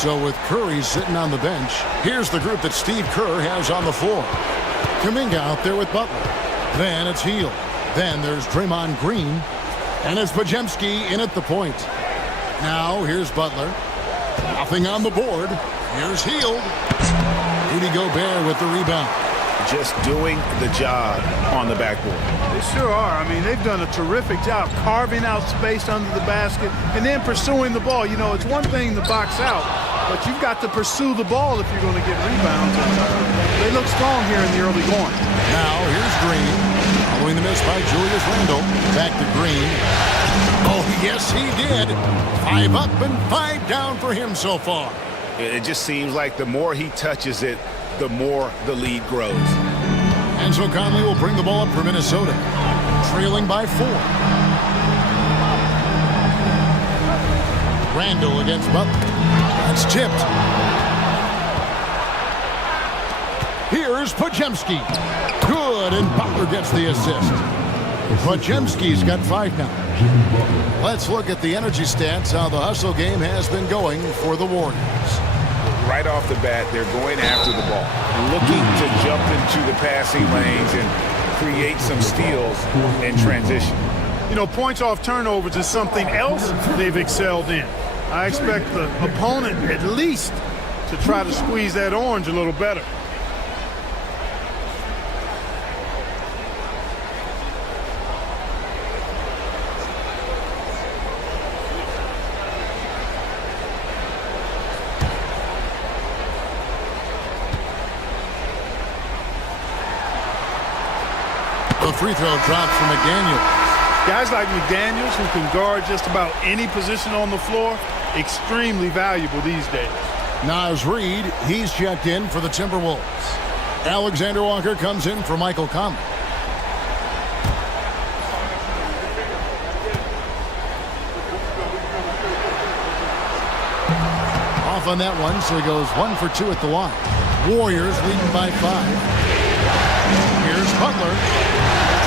So with Curry sitting on the bench, here's the group that Steve Kerr has on the floor. Kuminga out there with Butler. Then it's Hield. Then there's Draymond Green. And it's Podziemski in at the point. Now here's Butler. Nothing on the board. Here's Hield. Rudy Gobert with the rebound. Just doing the job on the backboard. They sure are. I mean, they've done a terrific job carving out space under the basket and then pursuing the ball. You know, it's one thing to box out, but you've got to pursue the ball if you're going to get rebounds. And, they look strong here in the early going. Now here's Green. Following the miss by Julius Randle. Back to Green. Oh, yes, he did. 5 up and 5 down for him so far. It just seems like the more he touches it, the more the lead grows. And so Conley will bring the ball up for Minnesota, trailing by 4. Randle against Butler. That's tipped. Here's Podziemski. Good, and Butler gets the assist. Podziemski's got 5 now. Let's look at the energy stats, how the hustle game has been going for the Warriors. Right off the bat, they're going after the ball, looking to jump into the passing lanes and create some steals in transition. You know, points off turnovers is something else they've excelled in. I expect the opponent at least to try to squeeze that orange a little better. The free throw drops from McDaniels. Guys like McDaniels who can guard just about any position on the floor, extremely valuable these days. Naz Reid, he's checked in for the Timberwolves. Alexander Walker comes in for Michael Conley. Off on that one, so he goes 1 for 2 at the line. Warriors leading by 5. Here's Butler.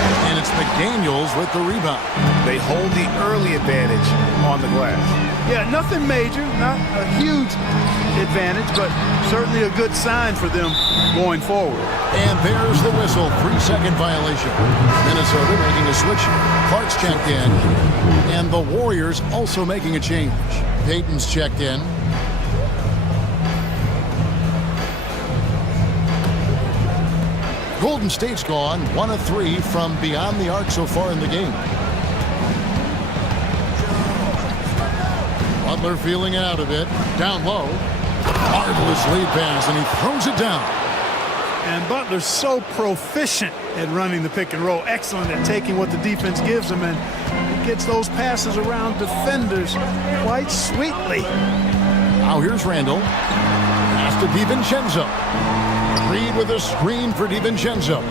And it's McDaniels with the rebound. They hold the early advantage on the glass. Yeah, nothing major, not a huge advantage, but certainly a good sign for them going forward. And there's the whistle, 3-second violation. Minnesota making a switch. Clark's checked in. And the Warriors also making a change. Payton's checked in. Golden State's gone 1 of 3 from beyond the arc so far in the game. Butler feeling it out a bit. Down low. Marvelous lead pass, and he throws it down. And Butler's so proficient at running the pick and roll. Excellent at taking what the defense gives him, and he gets those passes around defenders quite sweetly. Now here's Randle. Pass to DiVincenzo. Reid with a screen for DiVincenzo.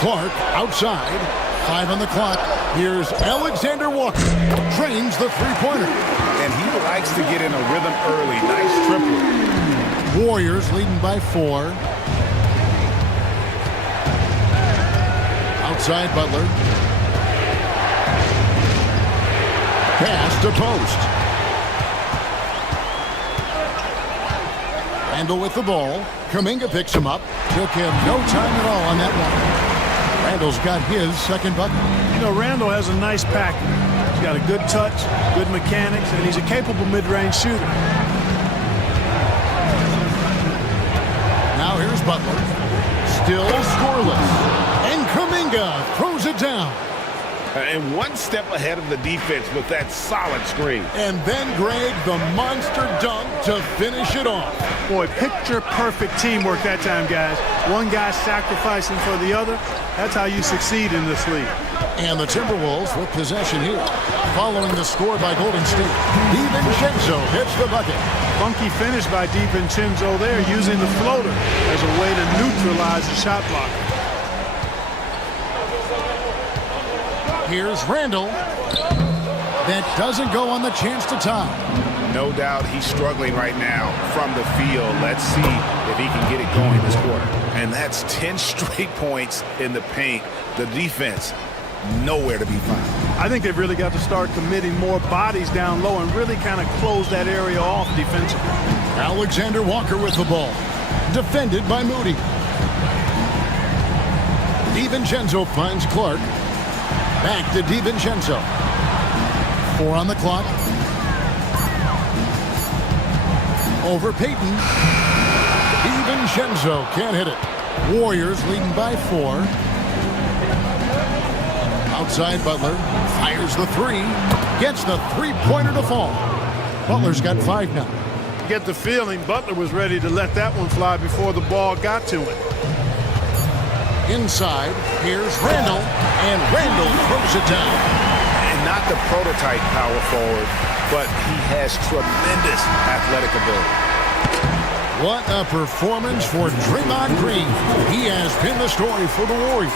Clark outside. 5 on the clock. Here's Alexander Walker. Trains the three-pointer. And he likes to get in a rhythm early. Nice triple. Warriors leading by 4. Outside Butler. Pass to post. Randle with the ball. Kuminga picks him up. Took him no time at all on that one. Randle's got his second bucket. You know, Randle has a nice package. He's got a good touch, good mechanics, and he's a capable mid-range shooter. Now here's Butler. Still scoreless. And Kuminga throws it down. And one step ahead of the defense with that solid screen. And then, Greg, the monster dunk to finish it off. Boy, picture-perfect teamwork that time, guys. One guy sacrificing for the other. That's how you succeed in this league. And the Timberwolves with possession here. Following the score by Golden State, DiVincenzo hits the bucket. Funky finish by DiVincenzo there, using the floater as a way to neutralize the shot block. Here's Randle. That doesn't go on the chance to tie. No doubt he's struggling right now from the field. Let's see if he can get it going this quarter. And that's 10 straight points in the paint. The defense, nowhere to be found. I think they've really got to start committing more bodies down low and really kind of close that area off defensively. Alexander Walker with the ball. Defended by Moody. DiVincenzo finds Clark. Back to DiVincenzo. 4 on the clock. Over Payton. DiVincenzo can't hit it. Warriors leading by 4. Outside Butler. Fires the 3. Gets the three-pointer to fall. Butler's got 5 now. You get the feeling Butler was ready to let that one fly before the ball got to him. Inside, here's Randall, and Randall throws it down. And not the prototype power forward, but he has tremendous athletic ability. What a performance for Draymond Green. He has been the story for the Warriors.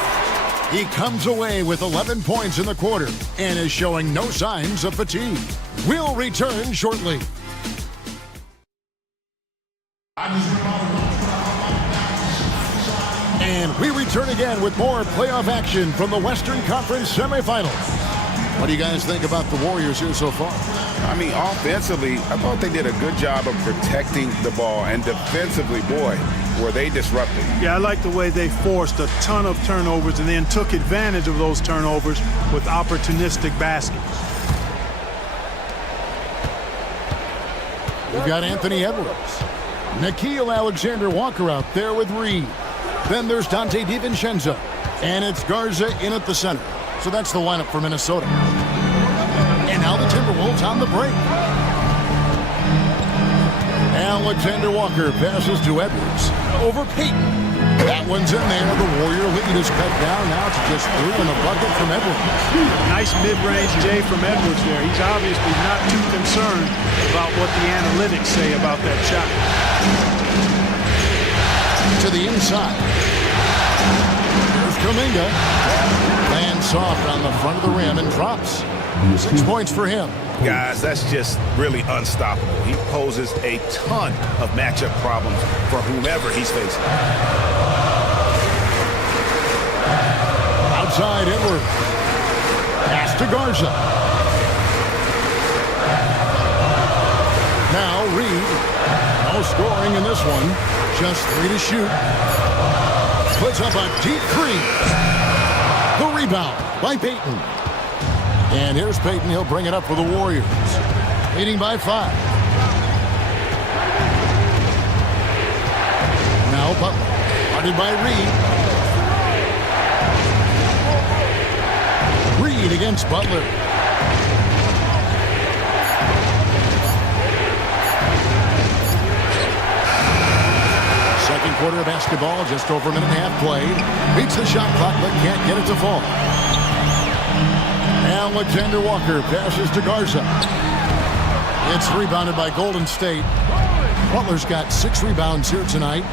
He comes away with 11 points in the quarter and is showing no signs of fatigue. We'll return shortly. And we return again with more playoff action from the Western Conference semifinals. What do you guys think about the Warriors here so far? I mean, offensively, I thought they did a good job of protecting the ball. And defensively, boy, were they disruptive. Yeah, I like the way they forced a ton of turnovers and then took advantage of those turnovers with opportunistic baskets. We've got Anthony Edwards. Nickeil Alexander-Walker out there with Reed. Then there's Dante DiVincenzo. And it's Garza in at the center. So that's the lineup for Minnesota. And now the Timberwolves on the break. Alexander Walker passes to Edwards. Over Payton. That one's in there. The Warrior lead is cut down now to just 3 in the bucket from Edwards. Nice mid-range J from Edwards there. He's obviously not too concerned about what the analytics say about that shot. To the inside. Here's Kuminga. Lands soft on the front of the rim and drops. 6 points for him. Guys, that's just really unstoppable. He poses a ton of matchup problems for whomever he's facing. Outside Edwards. Pass to Garza. Now Reed. No scoring in this one. Just 3 to shoot. Puts up a deep 3. The rebound by Payton. And here's Payton. He'll bring it up for the Warriors. Leading by 5. Now Butler. Guarded by Reed. Reed against Butler. Second quarter of basketball, just over a minute and a half played. Beats the shot clock, but can't get it to fall. Alexander Walker passes to Garza. It's rebounded by Golden State. Butler's got 6 rebounds here tonight.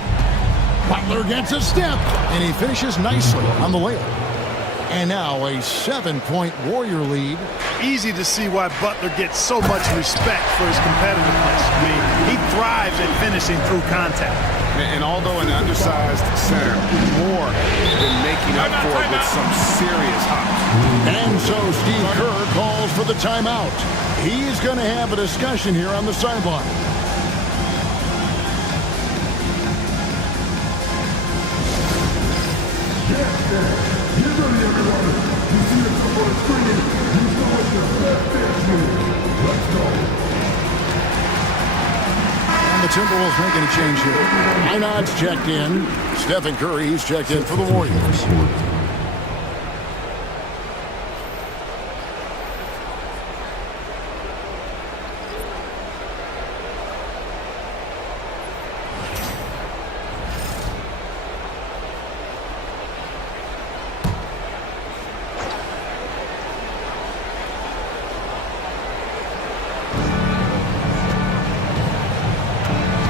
Butler gets a step, and he finishes nicely on the layup. And now a 7-point Warrior lead. Easy to see why Butler gets so much respect for his competitiveness. I mean, he thrives at finishing through contact. And although an undersized center, more than making up for it with some serious hops. And so Steve Kerr calls for the timeout. He's going to have a discussion here on the sideline. And the Timberwolves making a change here. Einad's checked in. Stephen Curry, he's checked in for the Warriors.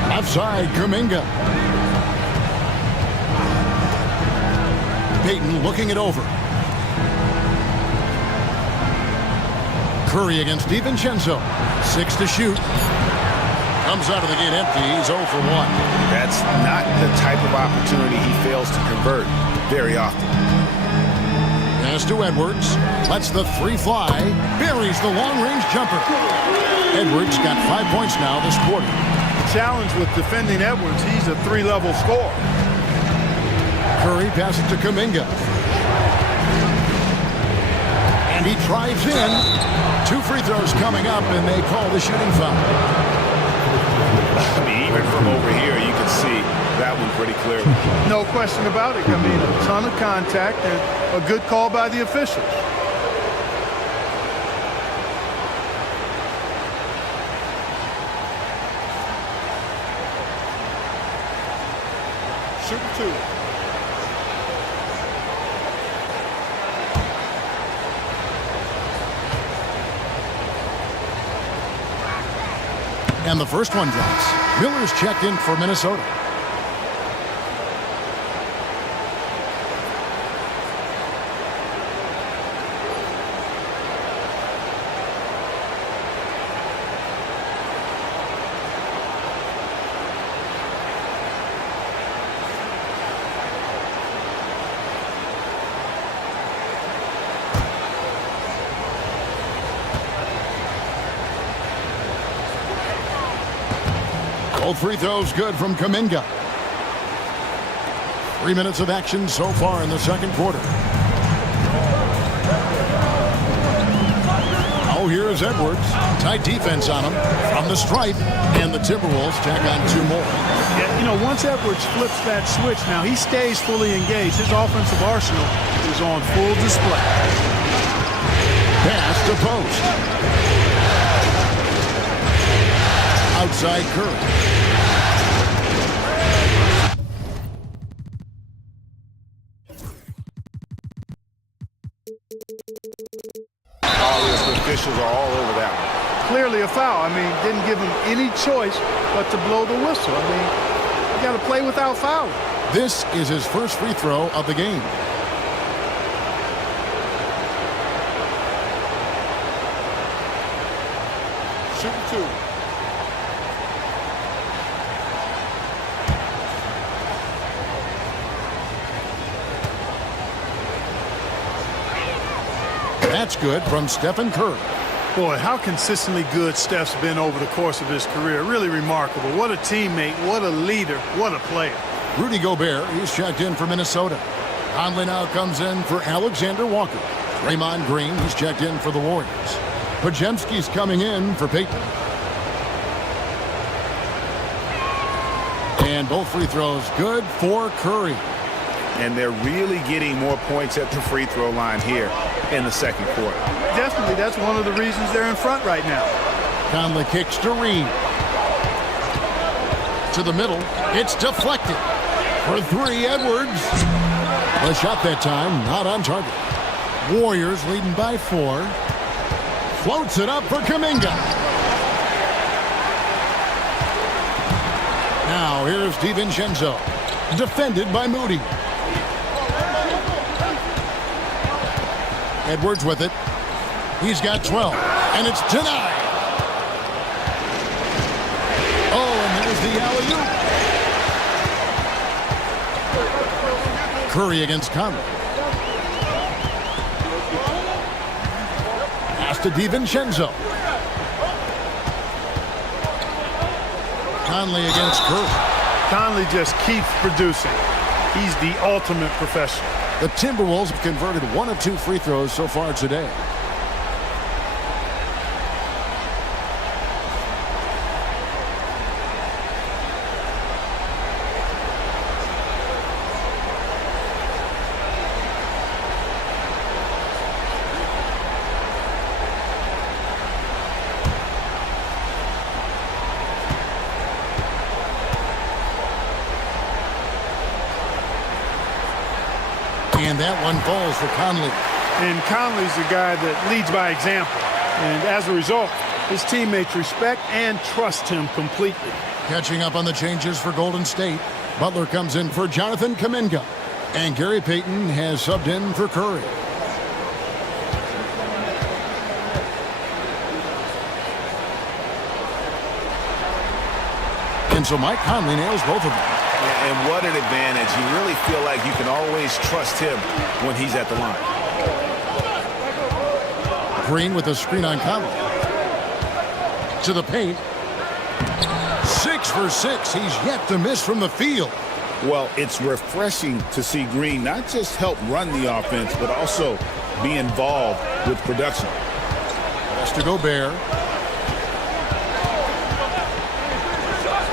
Outside, Kuminga. Payton looking it over. Curry against DiVincenzo. 6 to shoot. Comes out of the gate empty. He's 0 for 1. That's not the type of opportunity he fails to convert very often. Pass to Edwards. Lets the three fly. Buries the long-range jumper. Edwards got 5 points now this quarter. Challenge with defending Edwards. He's a three-level scorer. Curry passes to Kuminga. And he drives in. 2 free throws coming up, and they call the shooting foul. I mean, even from over here, you can see that one pretty clearly. No question about it. I mean, a ton of contact and a good call by the officials. Shooting 2. And the first one drops. Miller's checked in for Minnesota. Both free throws good from Kuminga. 3 minutes of action so far in the second quarter. Oh, here's Edwards. Tight defense on him from the stripe. And the Timberwolves tack on 2 more. Yeah, you know, once Edwards flips that switch, now he stays fully engaged. His offensive arsenal is on full display. Pass to post. Outside Curry. Officials are all over that one. Clearly a foul. I mean, didn't give him any choice but to blow the whistle. I mean, you got to play without fouling. This is his first free throw of the game. Shooting 2. That's good from Stephen Curry. Boy, how consistently good Steph's been over the course of his career. Really remarkable. What a teammate, what a leader, what a player. Rudy Gobert, he's checked in for Minnesota. Conley now comes in for Alexander Walker. Draymond Green, he's checked in for the Warriors. Podziemski's coming in for Payton. And both free throws good for Curry. And they're really getting more points at the free throw line here in the second quarter. Definitely, that's one of the reasons they're in front right now. Conley kicks to Reed. To the middle. It's deflected. For 3, Edwards. The shot that time, not on target. Warriors leading by 4. Floats it up for Kuminga. Now here's DiVincenzo. Defended by Moody. Edwards with it. He's got 12. And it's denied. Oh, and there's the alley-oop. Curry against Conley. Pass to DiVincenzo. Conley against Curry. Conley just keeps producing. He's the ultimate professional. The Timberwolves have converted 1 of 2 free throws so far today. And that one falls for Conley. And Conley's the guy that leads by example. And as a result, his teammates respect and trust him completely. Catching up on the changes for Golden State. Butler comes in for Jonathan Kuminga. And Gary Payton has subbed in for Curry. And so Mike Conley nails both of them. And what an advantage. You really feel like you can always trust him when he's at the line. Green with a screen on Conley. To the paint. 6 for 6. He's yet to miss from the field. Well, it's refreshing to see Green not just help run the offense, but also be involved with production. Pass to Gobert.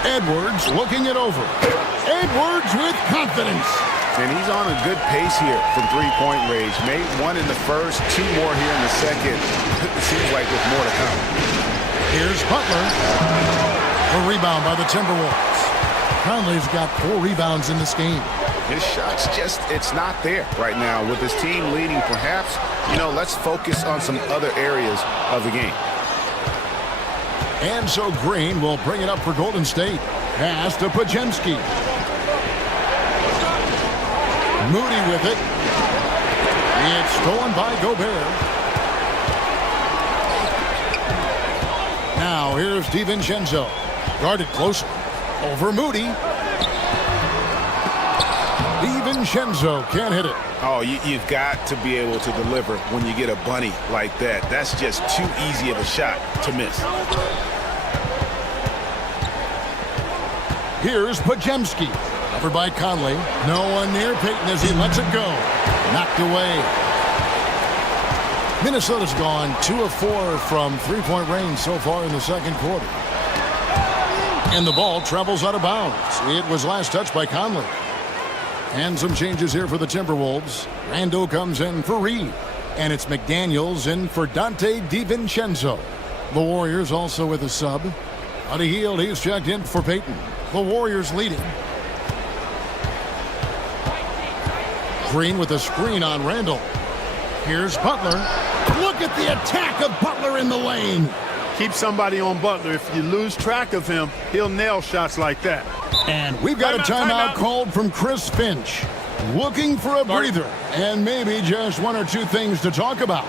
Edwards looking it over. Edwards with confidence. And he's on a good pace here from three-point range. Made one in the first, 2 more here in the second. It seems like with more to come. Here's Butler. A rebound by the Timberwolves. Conley's got 4 rebounds in this game. His shot's just, it's not there right now. With his team leading, perhaps, let's focus on some other areas of the game. And so Green will bring it up for Golden State. Pass to Podziemski. Moody with it. It's stolen by Gobert. Now here's DiVincenzo. Guarded closer. Over Moody. DiVincenzo can't hit it. Oh, you've got to be able to deliver when you get a bunny like that. That's just too easy of a shot to miss. Here's Podziemski. Covered by Conley. No one near Payton as he lets it go. Knocked away. Minnesota's gone 2 of 4 from three-point range so far in the second quarter. And the ball travels out of bounds. It was last touched by Conley. And some changes here for the Timberwolves. Randle comes in for Reed. And it's McDaniels in for Dante DiVincenzo. The Warriors also with a sub. Buddy Hield, he's checked in for Payton. The Warriors leading. Green with a screen on Randle. Here's Butler. Look at the attack of Butler in the lane. Keep somebody on Butler. If you lose track of him, he'll nail shots like that. And we've got a timeout called from Chris Finch. Looking for a breather and maybe just 1 or 2 things to talk about.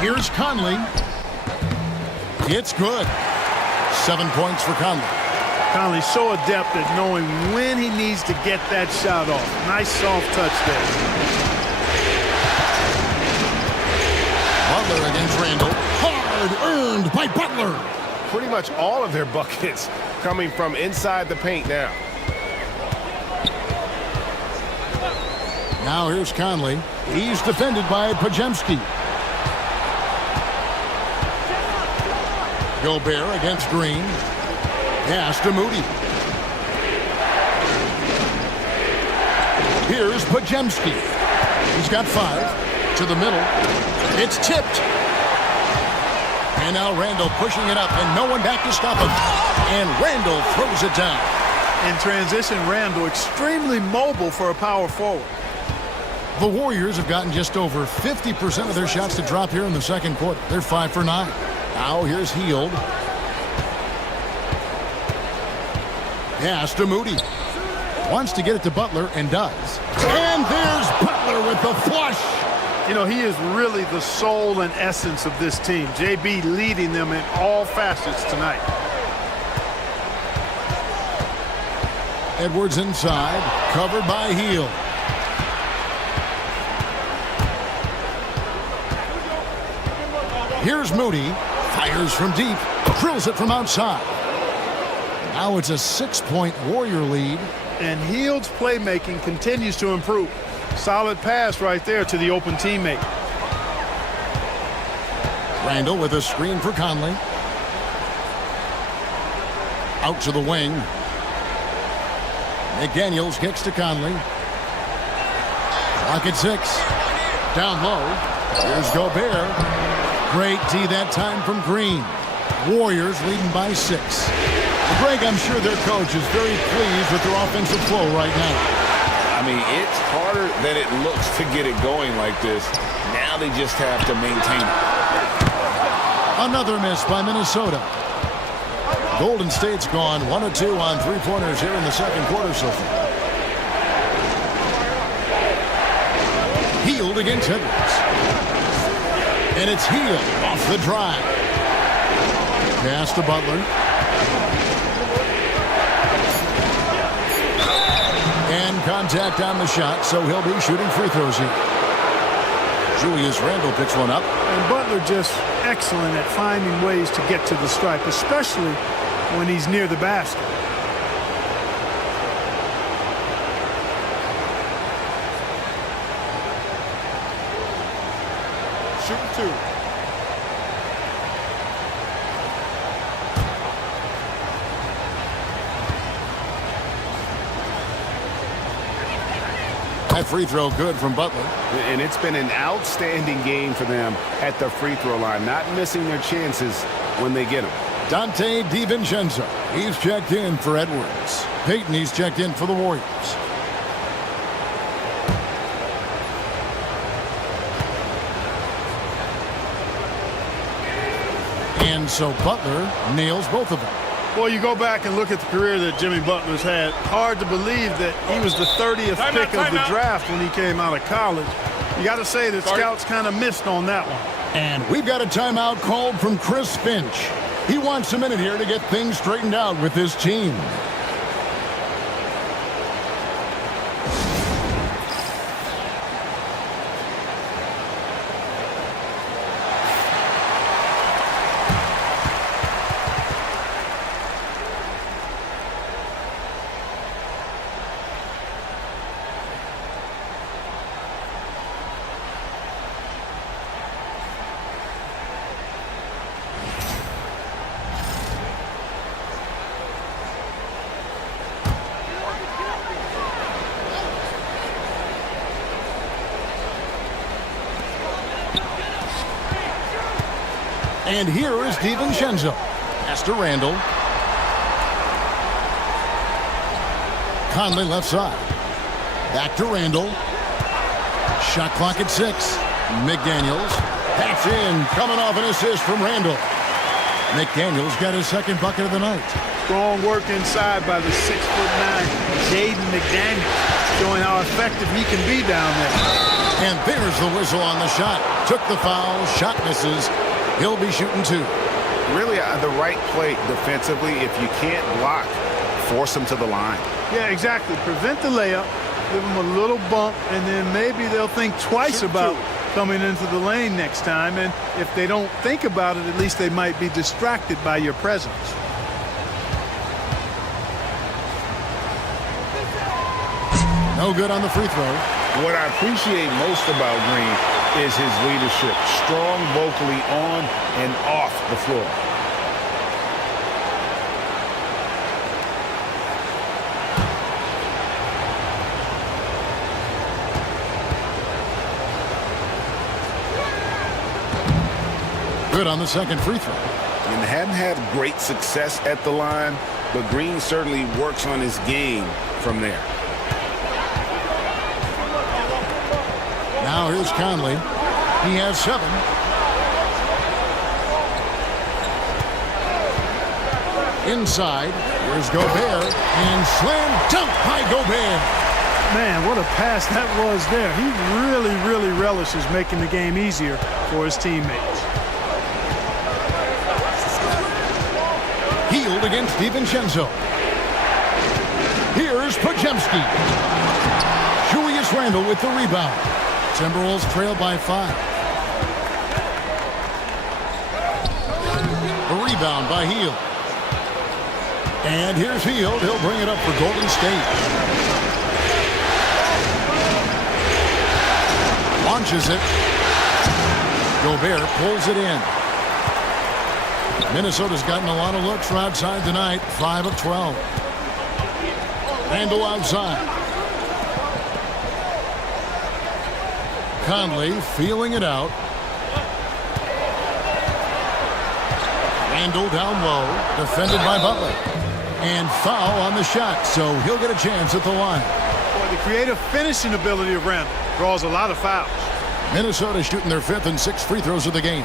Here's Conley. It's good. 7 points for Conley. Conley's so adept at knowing when he needs to get that shot off. Nice soft touch there. Butler against Randle. Hard earned by Butler. Pretty much all of their buckets coming from inside the paint now. Now here's Conley. He's defended by Podziemski. Gobert against Green. Pass to Moody. Here's Podziemski. He's got 5. To the middle. It's tipped. And now Randle pushing it up, and no one back to stop him. And Randle throws it down. In transition, Randle extremely mobile for a power forward. The Warriors have gotten just over 50% of their shots to drop here in the second quarter. They're 5 for 9. Now here's Hield. Pass to Moody. Wants to get it to Butler and does. And there's Butler with the flush. You know, he is really the soul and essence of this team. JB leading them in all facets tonight. Edwards inside, covered by Hield. Here's Moody. Fires from deep. Drills it from outside. Now it's a 6-point Warrior lead. And Hield's playmaking continues to improve. Solid pass right there to the open teammate. Randle with a screen for Conley. Out to the wing. McDaniels kicks to Conley. Clock at 6. Down low. Here's Gobert. Great D that time from Green. Warriors leading by 6. Greg, I'm sure their coach is very pleased with their offensive flow right now. I mean, it's harder than it looks to get it going like this. Now they just have to maintain it. Another miss by Minnesota. Golden State's gone 1 of 2 on three-pointers here in the second quarter so far. Healed against Edwards. And it's Healed off the drive. Pass to Butler. And contact on the shot, so he'll be shooting free throws here. Julius Randle picks one up. And Butler just excellent at finding ways to get to the stripe, especially when he's near the basket. Shooting 2. That free throw good from Butler. And it's been an outstanding game for them at the free throw line, not missing their chances when they get them. Dante DiVincenzo. He's checked in for Edwards. Payton, he's checked in for the Warriors. And so Butler nails both of them. Well, you go back and look at the career that Jimmy Butler's had. Hard to believe that he was the 30th pick of the draft when he came out of college. You got to say that scouts kind of missed on that one. And we've got a timeout called from Chris Finch. He wants a minute here to get things straightened out with his team. And here is DiVincenzo. Pass to Randle. Conley left side. Back to Randle. Shot clock at 6. McDaniels. That's in. Coming off an assist from Randle. McDaniels got his second bucket of the night. Strong work inside by the 6'9" Jaden McDaniels, showing how effective he can be down there. And there's the whistle on the shot. Took the foul. Shot misses. He'll be shooting 2. Really the right play defensively. If you can't block, force them to the line. Yeah, exactly. Prevent the layup, give them a little bump, and then maybe they'll think twice about coming into the lane next time. And if they don't think about it, at least they might be distracted by your presence. No good on the free throw. What I appreciate most about Green is his leadership. Strong vocally on and off the floor. Good on the second free throw. And hadn't had great success at the line, but Green certainly works on his game from there. Now here's Conley. He has 7. Inside, here's Gobert, and slam dunk by Gobert. Man, what a pass that was there. He really, really relishes making the game easier for his teammates. Healed against DiVincenzo. Here's Podziemski. Julius Randle with the rebound. Timberwolves trail by 5. A rebound by Hield. And here's Hield. He'll bring it up for Golden State. Launches it. Gobert pulls it in. Minnesota's gotten a lot of looks from outside tonight. 5 of 12. Randall outside. Conley feeling it out. Randall down low. Defended by Butler. And foul on the shot, so he'll get a chance at the line. Boy, the creative finishing ability of Randall draws a lot of fouls. Minnesota shooting their 5th and 6th free throws of the game.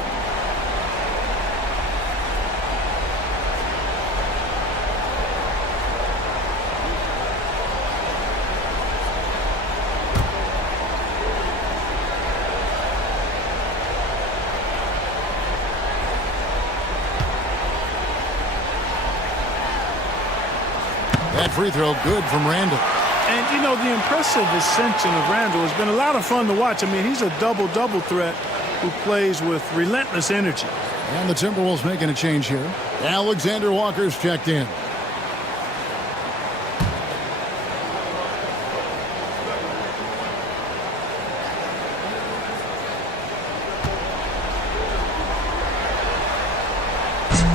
That free throw good from Randall. And, you know, the impressive ascension of Randall has been a lot of fun to watch. I mean, he's a double-double threat who plays with relentless energy. And the Timberwolves making a change here. Alexander Walker's checked in.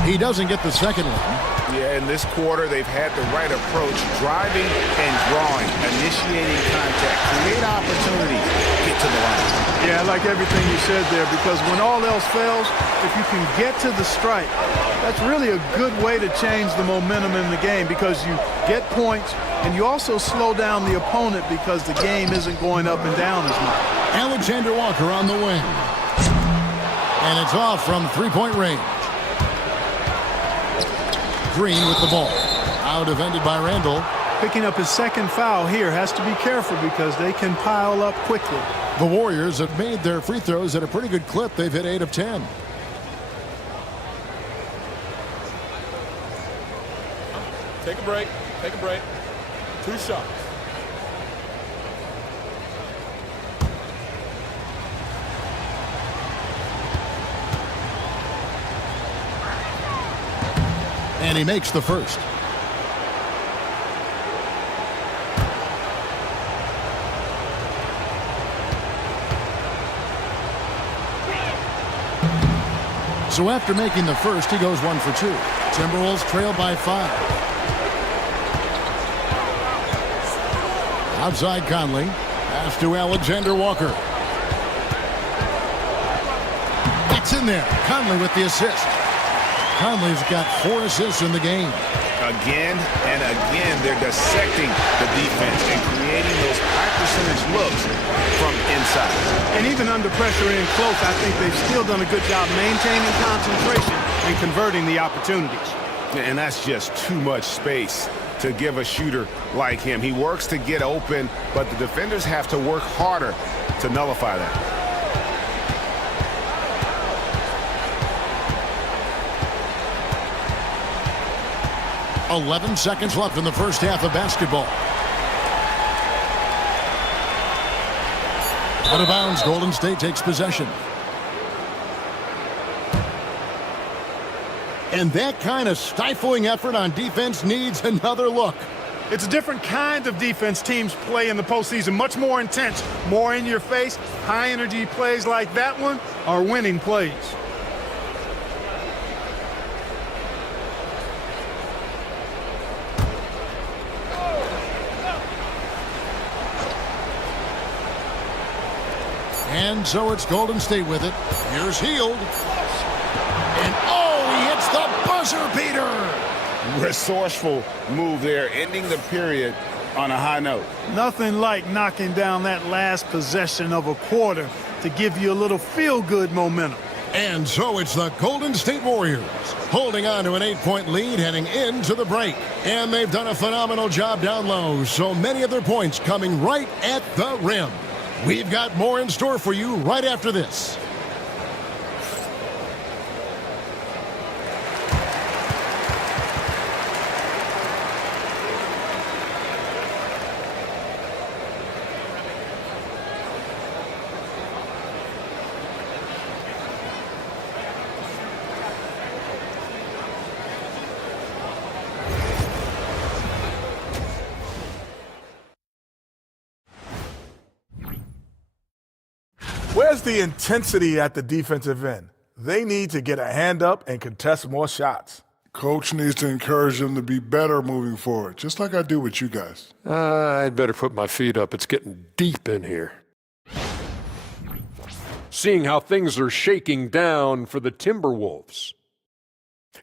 He doesn't get the second one. Yeah, in this quarter, they've had the right approach, driving and drawing, initiating contact, create opportunities, get to the line. Yeah, I like everything you said there, because when all else fails, if you can get to the strike, that's really a good way to change the momentum in the game, because you get points and you also slow down the opponent because the game isn't going up and down as much. Alexander Walker on the wing. And it's off from three-point range. Green with the ball. Out defended by Randall. Picking up his second foul here, has to be careful because they can pile up quickly. The Warriors have made their free throws at a pretty good clip. They've hit 8 of 10. Take a break. Take a break. 2 shots. And he makes the first. So after making the first, he goes 1 for 2. Timberwolves trail by 5. Outside Conley. Pass to Alexander Walker. That's in there. Conley with the assist. Conley's got 4 assists in the game. Again and again, they're dissecting the defense and creating those high percentage looks from inside. And even under pressure in close, I think they've still done a good job maintaining concentration and converting the opportunities. And that's just too much space to give a shooter like him. He works to get open, but the defenders have to work harder to nullify that. 11 seconds left in the first half of basketball. Out of bounds, Golden State takes possession. And that kind of stifling effort on defense needs another look. It's a different kind of defense teams play in the postseason, much more intense, more in your face. High energy plays like that one are winning plays. And so it's Golden State with it. Here's Hield. And he hits the buzzer beater. Resourceful move there, ending the period on a high note. Nothing like knocking down that last possession of a quarter to give you a little feel-good momentum. And so it's the Golden State Warriors holding on to an 8-point lead heading into the break. And they've done a phenomenal job down low, so many of their points coming right at the rim. We've got more in store for you right after this. Where's the intensity at the defensive end? They need to get a hand up and contest more shots. Coach needs to encourage them to be better moving forward, just like I do with you guys. I'd better put my feet up. It's getting deep in here. Seeing how things are shaking down for the Timberwolves.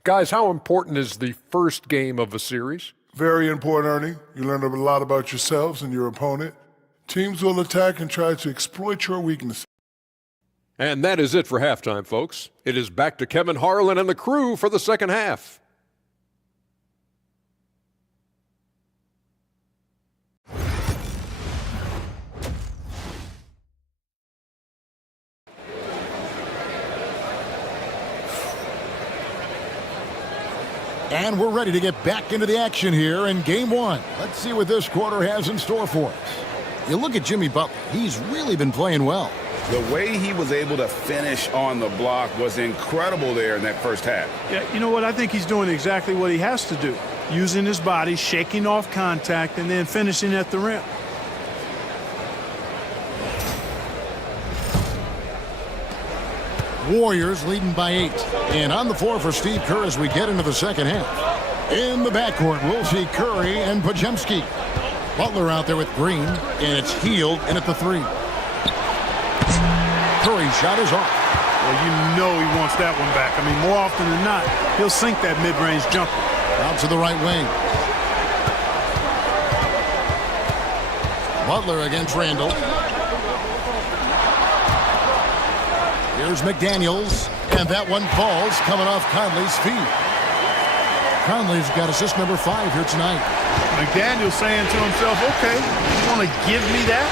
Guys, how important is the first game of a series? Very important, Ernie. You learn a lot about yourselves and your opponent. Teams will attack and try to exploit your weaknesses. And that is it for halftime, folks. It is back to Kevin Harlan and the crew for the second half. And we're ready to get back into the action here in game one. Let's see what this quarter has in store for us. You look at Jimmy Butler. He's really been playing well. The way he was able to finish on the block was incredible there in that first half. Yeah, you know what? I think he's doing exactly what he has to do. Using his body, shaking off contact, and then finishing at the rim. Warriors leading by 8. And on the floor for Steve Kerr as we get into the second half. In the backcourt, we'll see Curry and Podziemski. Butler out there with Green, and it's Hield in at the 3. Curry's shot is off. Well, you know he wants that one back. I mean, more often than not, he'll sink that mid-range jumper. Out to the right wing. Butler against Randall. Here's McDaniels, and that one falls coming off Conley's feet. Conley's got assist number 5 here tonight. McDaniels saying to himself, okay, you want to give me that?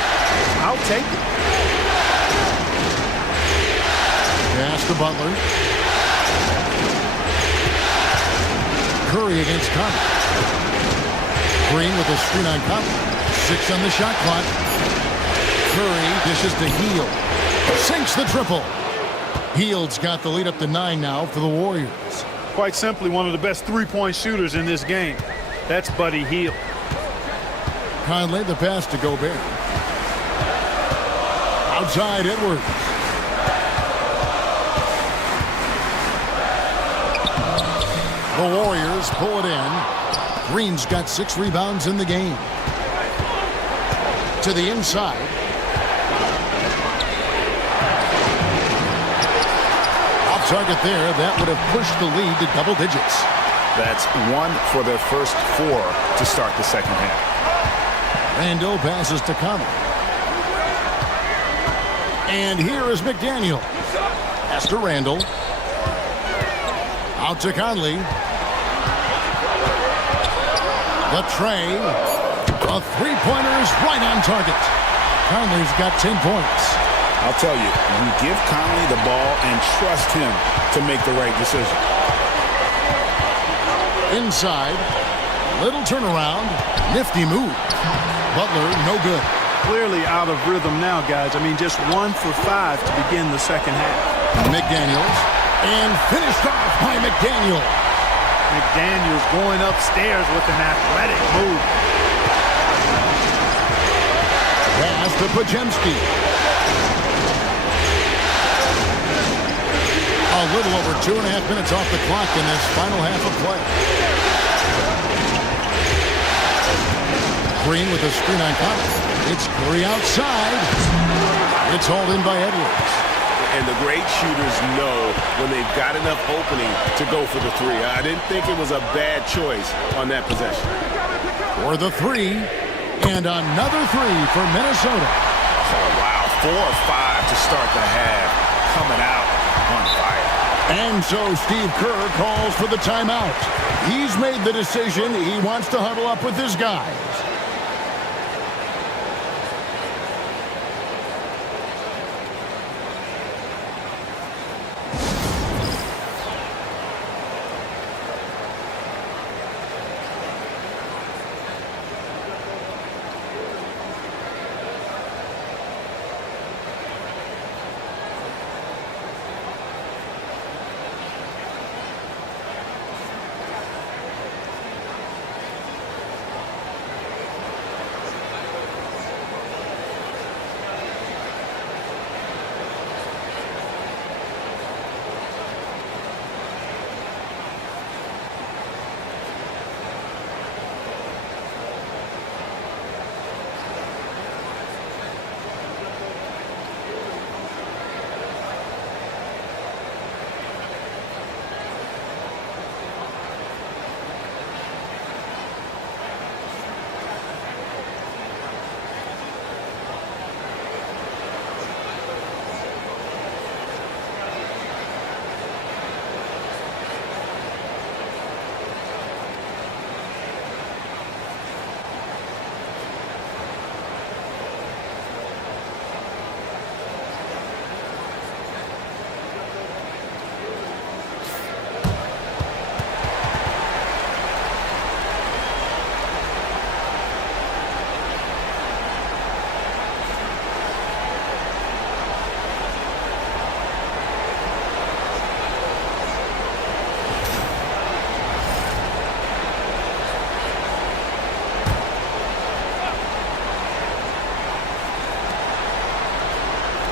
I'll take it. Pass to Butler. Curry against Conley. Green with a screen on Conley. 6 on the shot clock. Curry dishes to Hield. Sinks the triple. Hield's got the lead up to 9 now for the Warriors. Quite simply, one of the best three-point shooters in this game. That's Buddy Hield. Conley, the pass to Gobert. Outside Edwards. The Warriors pull it in. Green's got 6 rebounds in the game. To the inside. Off target there. That would have pushed the lead to double digits. That's 1 for their first 4 to start the second half. Randall passes to Conley. And here is McDaniel. Pass to Randall. Out to Conley. The tray. A three-pointer is right on target. Conley's got 10 points. I'll tell you, you give Conley the ball and trust him to make the right decision. Inside. Little turnaround. Nifty move. Butler, no good. Clearly out of rhythm now, guys. I mean, just 1 for 5 to begin the second half. McDaniels. And finished off by McDaniel. McDaniels going upstairs with an athletic move. Pass to Podziemski. A little over 2.5 minutes off the clock in this final half of play. Green with a screen on Conley. It's Curry outside. It's hauled in by Edwards. And the great shooters know when they've got enough opening to go for the 3. I didn't think it was a bad choice on that possession. For the 3. And another 3 for Minnesota. Oh, wow. 4 or 5 to start the half. Coming out on fire. And so Steve Kerr calls for the timeout. He's made the decision. He wants to huddle up with his guys.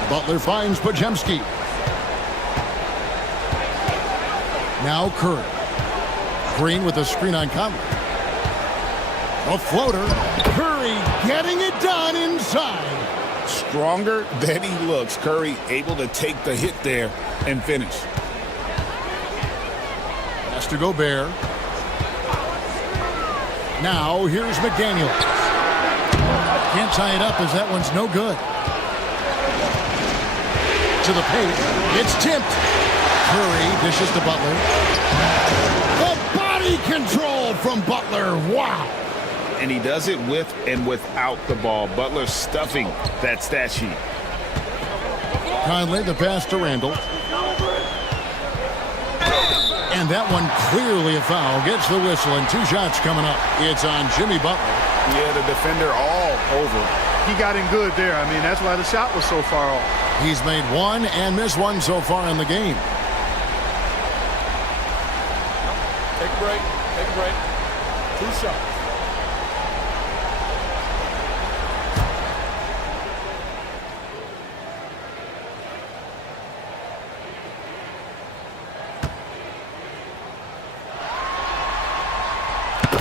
Butler finds Podziemski. Now Curry. Green with a screen on Conley. A floater. Curry getting it done inside. Stronger than he looks. Curry able to take the hit there and finish. Pass to Gobert. Now here's McDaniels. Can't tie it up as that one's no good. To the paint. It's tipped. Curry dishes to Butler. The body control from Butler. Wow. And he does it with and without the ball. Butler stuffing that stat sheet. Conley, the pass to Randall. And that one clearly a foul. Gets the whistle and 2 shots coming up. It's on Jimmy Butler. Yeah, the defender all over. He got in good there. I mean, that's why the shot was so far off. He's made 1 and missed 1 so far in the game. Take a break. Take a break. 2 shots.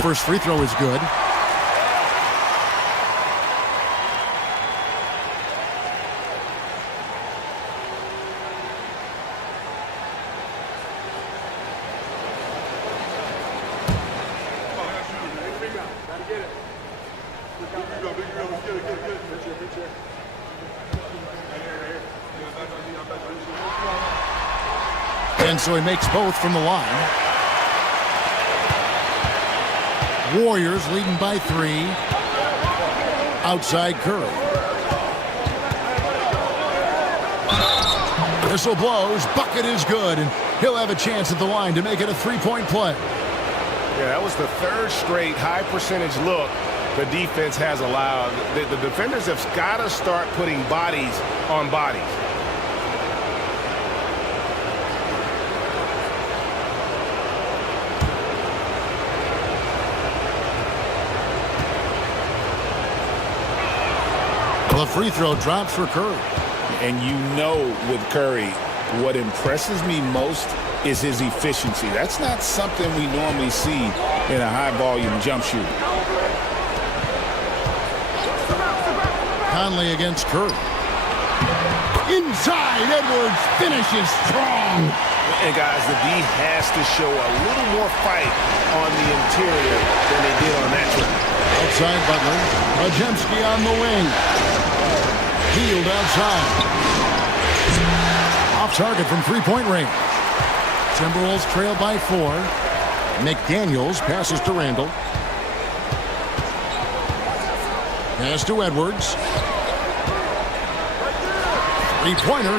First free throw is good. And so he makes both from the line. Warriors leading by 3. Outside Curry. Whistle blows. Bucket is good. And he'll have a chance at the line to make it a 3-point play. Yeah, that was the 3rd straight high percentage look the defense has allowed. The defenders have got to start putting bodies on bodies. The free throw drops for Curry. And you know with Curry, what impresses me most is his efficiency. That's not something we normally see in a high-volume jump shooter. Conley against Curry. Inside, Edwards finishes strong. And guys, the D has to show a little more fight on the interior than they did on that trip. Outside Butler. Podziemski on the wing. Healed outside. Off target from 3-point range. Timberwolves trail by 4. McDaniels passes to Randall. Pass to Edwards. 3-pointer.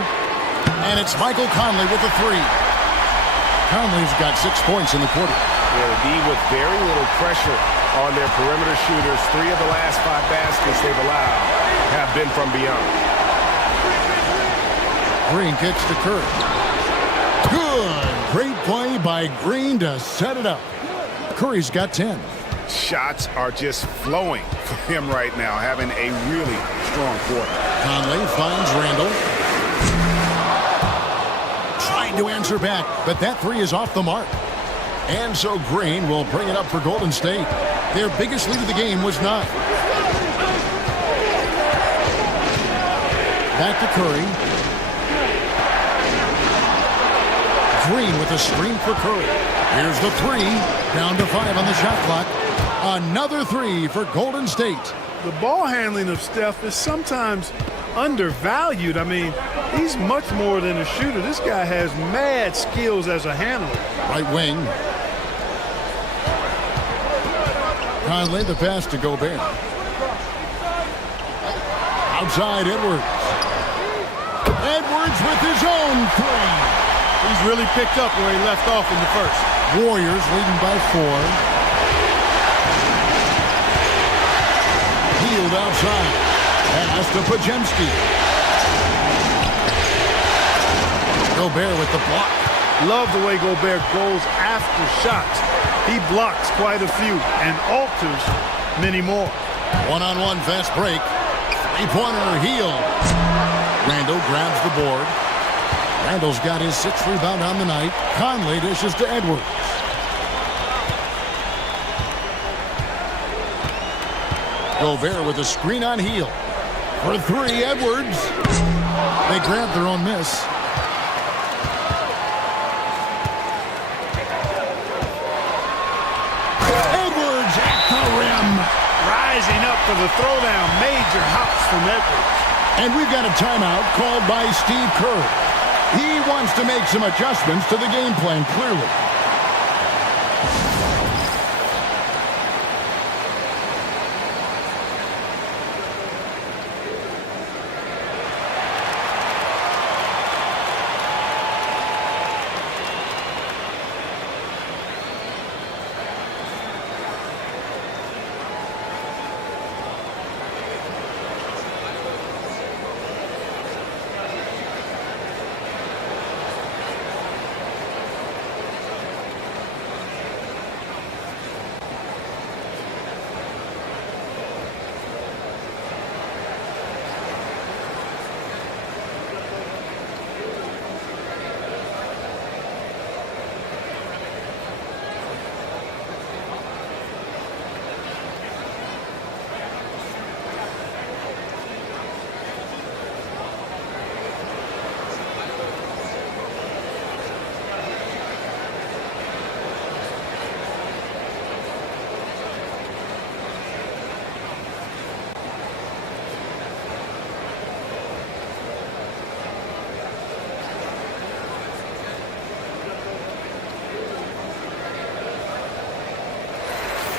And it's Michael Conley with the 3. Conley's got 6 points in the quarter. Yeah, the D with very little pressure on their perimeter shooters. 3 of the last 5 baskets they've allowed have been from beyond. Green kicks to Curry. Good. Great play by Green to set it up. Curry's got 10. Shots are just flowing for him right now, having a really strong quarter. Conley finds Randall. Trying to answer back, but that 3 is off the mark. And so Green will bring it up for Golden State. Their biggest lead of the game was 9. Back to Curry. Green with a screen for Curry. Here's the 3. Down to 5 on the shot clock. Another 3 for Golden State. The ball handling of Steph is sometimes undervalued. I mean, he's much more than a shooter. This guy has mad skills as a handler. Right wing. Conley, the pass to Gobert. Outside Edwards. Edwards with his own 3. He's really picked up where he left off in the first. Warriors leading by 4. Healed outside. Pass to Podziemski. Gobert with the block. Love the way Gobert goes after shots. He blocks quite a few and alters many more. One-on-one fast break. 3-pointer Healed. Randall grabs the board. Randall's got his 6th rebound on the night. Conley dishes to Edwards. Gobert with a screen on heel. For 3, Edwards. They grab their own miss. Edwards at the rim. Rising up for the throwdown. Major hops from Edwards. And we've got a timeout called by Steve Kerr. He wants to make some adjustments to the game plan, clearly.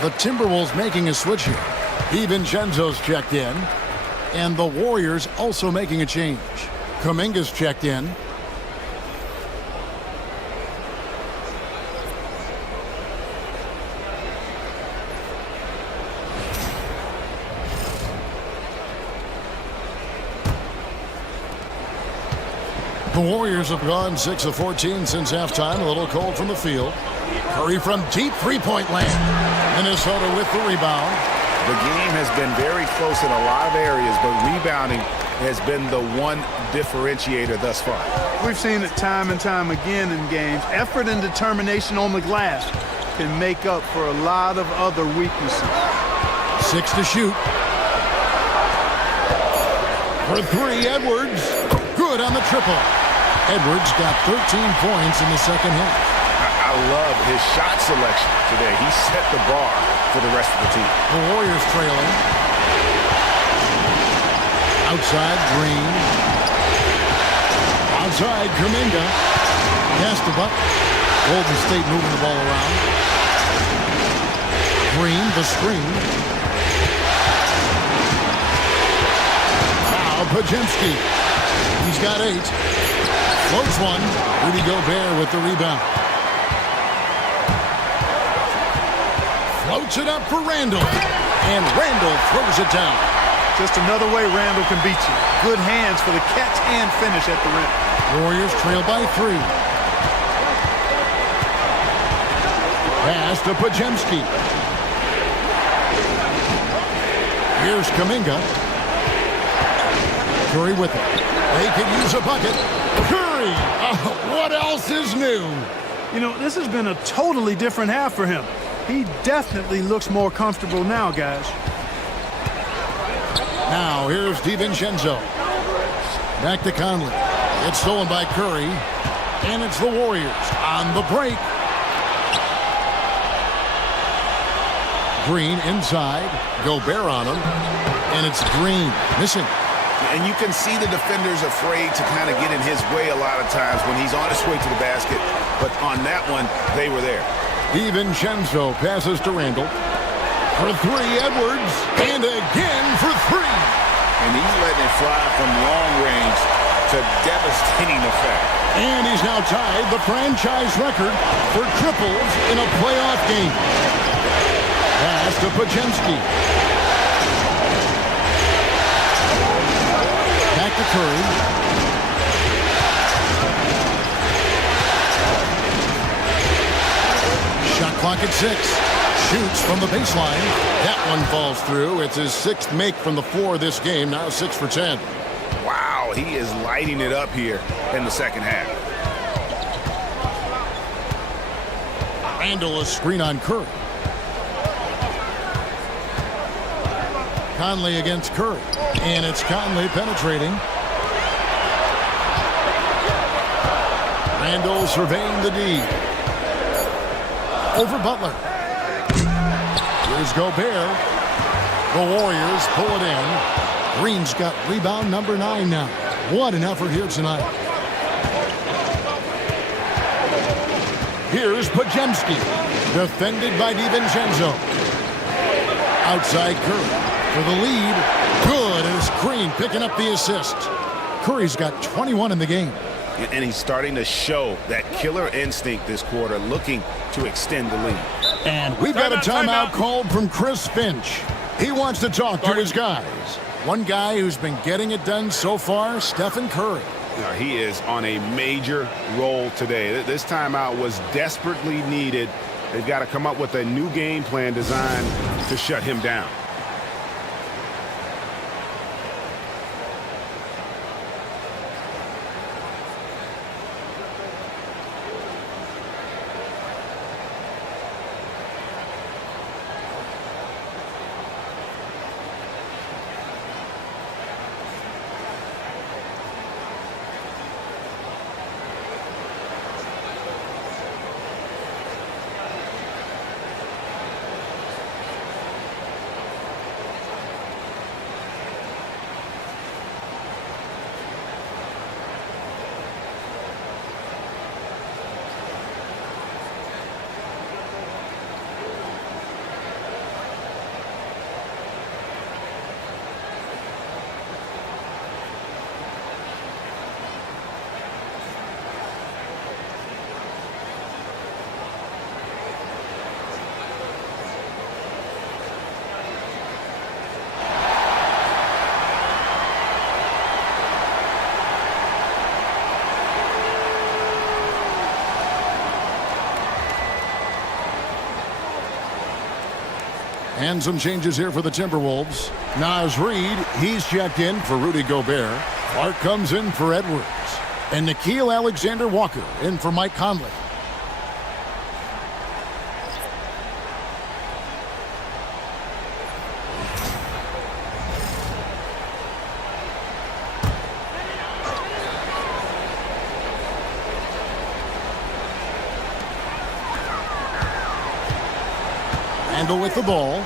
The Timberwolves making a switch here. DiVincenzo's checked in. And the Warriors also making a change. Kuminga's checked in. The Warriors have gone 6 of 14 since halftime. A little cold from the field. Curry from deep three-point land. Minnesota with the rebound. The game has been very close in a lot of areas, but rebounding has been the one differentiator thus far. We've seen it time and time again in games. Effort and determination on the glass can make up for a lot of other weaknesses. 6 to shoot. For 3, Edwards. Good on the triple. Edwards got 13 points in the second half. I love his shot selection today. He set the bar for the rest of the team. The Warriors trailing. Outside, Green. Outside, Kuminga. Pass to Buck. Golden State moving the ball around. Green, the screen. Now, Podziemski. He's got 8. Floats one. Rudy Gobert with the rebound. Floats it up for Randall. And Randall throws it down. Just another way Randall can beat you. Good hands for the catch and finish at the rim. Warriors trail by 3. Pass to Podziemski. Here's Kuminga. Curry with it. They could use a bucket. Curry! What else is new? You know, this has been a totally different half for him. He definitely looks more comfortable now, guys. Now, here's DiVincenzo. Back to Conley. It's stolen by Curry. And it's the Warriors on the break. Green inside. Gobert on him. And it's Green missing. And you can see the defenders afraid to kind of get in his way a lot of times when he's on his way to the basket. But on that one, they were there. DiVincenzo passes to Randall. For 3, Edwards. And again for 3. And he's letting it fly from long range to devastating effect. And he's now tied the franchise record for triples in a playoff game. Pass to Podziemski. Back to Curry. Shot clock at 6. Shoots from the baseline. That one falls through. It's his 6th make from the floor this game. Now 6 for 10. Wow, he is lighting it up here in the second half. Randall, a screen on Curry. Conley against Curry. And it's Conley penetrating. Randall surveying the D. Over Butler. Here's Gobert. The Warriors pull it in. Green's got rebound number 9 now. What an effort here tonight. Here's Podziemski. Defended by DiVincenzo. Outside Curry for the lead. Good, and it's Green picking up the assist. Curry's got 21 in the game. And he's starting to show that killer instinct this quarter, looking to extend the lead. And we've got a timeout called from Chris Finch. He wants to talk to his guys. One guy who's been getting it done so far, Stephen Curry. He is on a major roll today. This timeout was desperately needed. They've got to come up with a new game plan designed to shut him down. And some changes here for the Timberwolves. Naz Reid, he's checked in for Rudy Gobert. Clark comes in for Edwards. And Nickeil Alexander-Walker in for Mike Conley. Randall with the ball.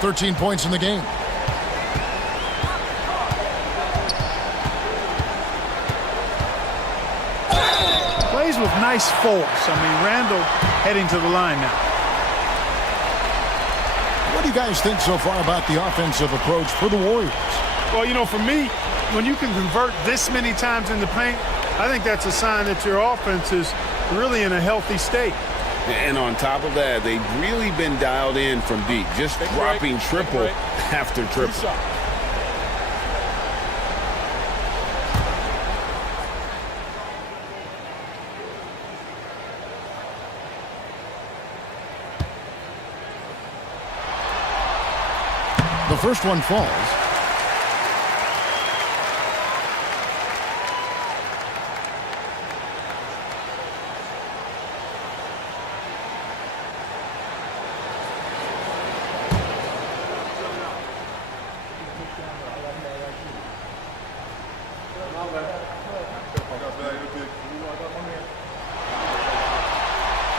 13 points in the game. Plays with nice force. I mean, Randall heading to the line now. What do you guys think so far about the offensive approach for the Warriors? Well, you know, for me, when you can convert this many times in the paint, I think that's a sign that your offense is really in a healthy state. And on top of that, they've really been dialed in from deep, just dropping triple after triple. The first one falls.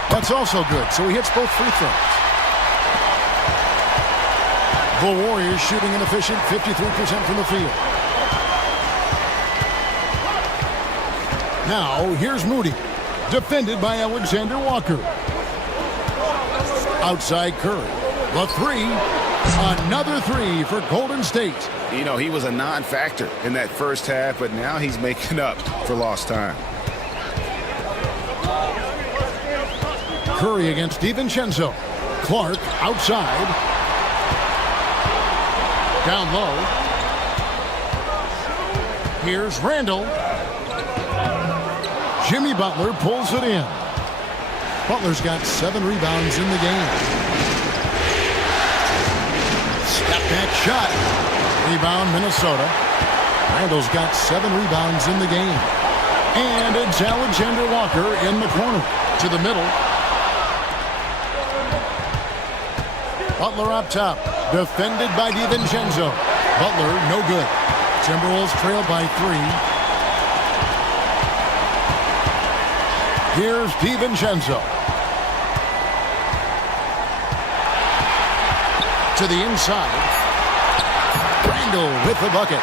That's also good, so he hits both free throws. The Warriors shooting an efficient 53% from the field. Now, here's Moody, defended by Alexander Walker. Outside Curry. The three. Another three for Golden State. You know, he was a non-factor in that first half, but now he's making up for lost time. Curry against DiVincenzo. Clark outside. Down low. Here's Randall. Jimmy Butler pulls it in. Butler's got 7 rebounds in the game. Step back shot. Rebound Minnesota. Randall's got 7 rebounds in the game. And it's Alexander Walker in the corner. To the middle. Butler up top. Defended by DiVincenzo. Butler, no good. Timberwolves trail by 3. Here's DiVincenzo. To the inside. Randall with the bucket.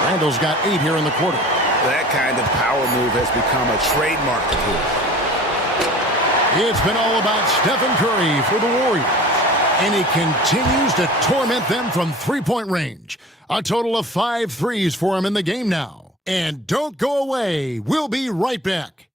Randall's got 8 here in the quarter. That kind of power move has become a trademark of his. It's been all about Stephen Curry for the Warriors. And he continues to torment them from three-point range. A total of 5 threes for him in the game now. And don't go away. We'll be right back.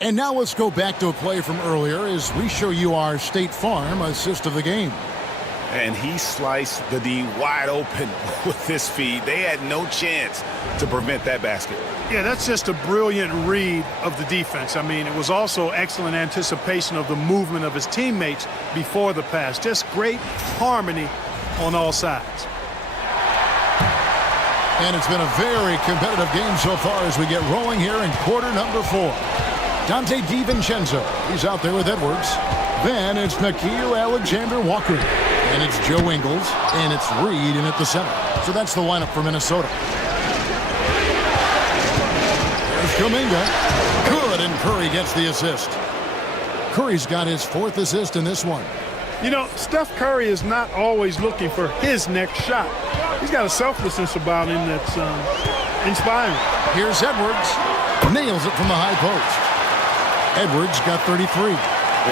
And now let's go back to a play from earlier as we show you our State Farm assist of the game. And he sliced the D wide open with this feed. They had no chance to prevent that basket. Yeah, that's just a brilliant read of the defense. I mean, it was also excellent anticipation of the movement of his teammates before the pass. Just great harmony on all sides. And it's been a very competitive game so far as we get rolling here in quarter number 4. Dante DiVincenzo, he's out there with Edwards. Then it's Nickeil Alexander-Walker. And it's Joe Ingles, and it's Reed in at the center. So that's the lineup for Minnesota. There's Kuminga. Good, and Curry gets the assist. Curry's got his 4th assist in this one. You know, Steph Curry is not always looking for his next shot. He's got a selflessness about him that's inspiring. Here's Edwards. Nails it from the high post. Edwards got 33.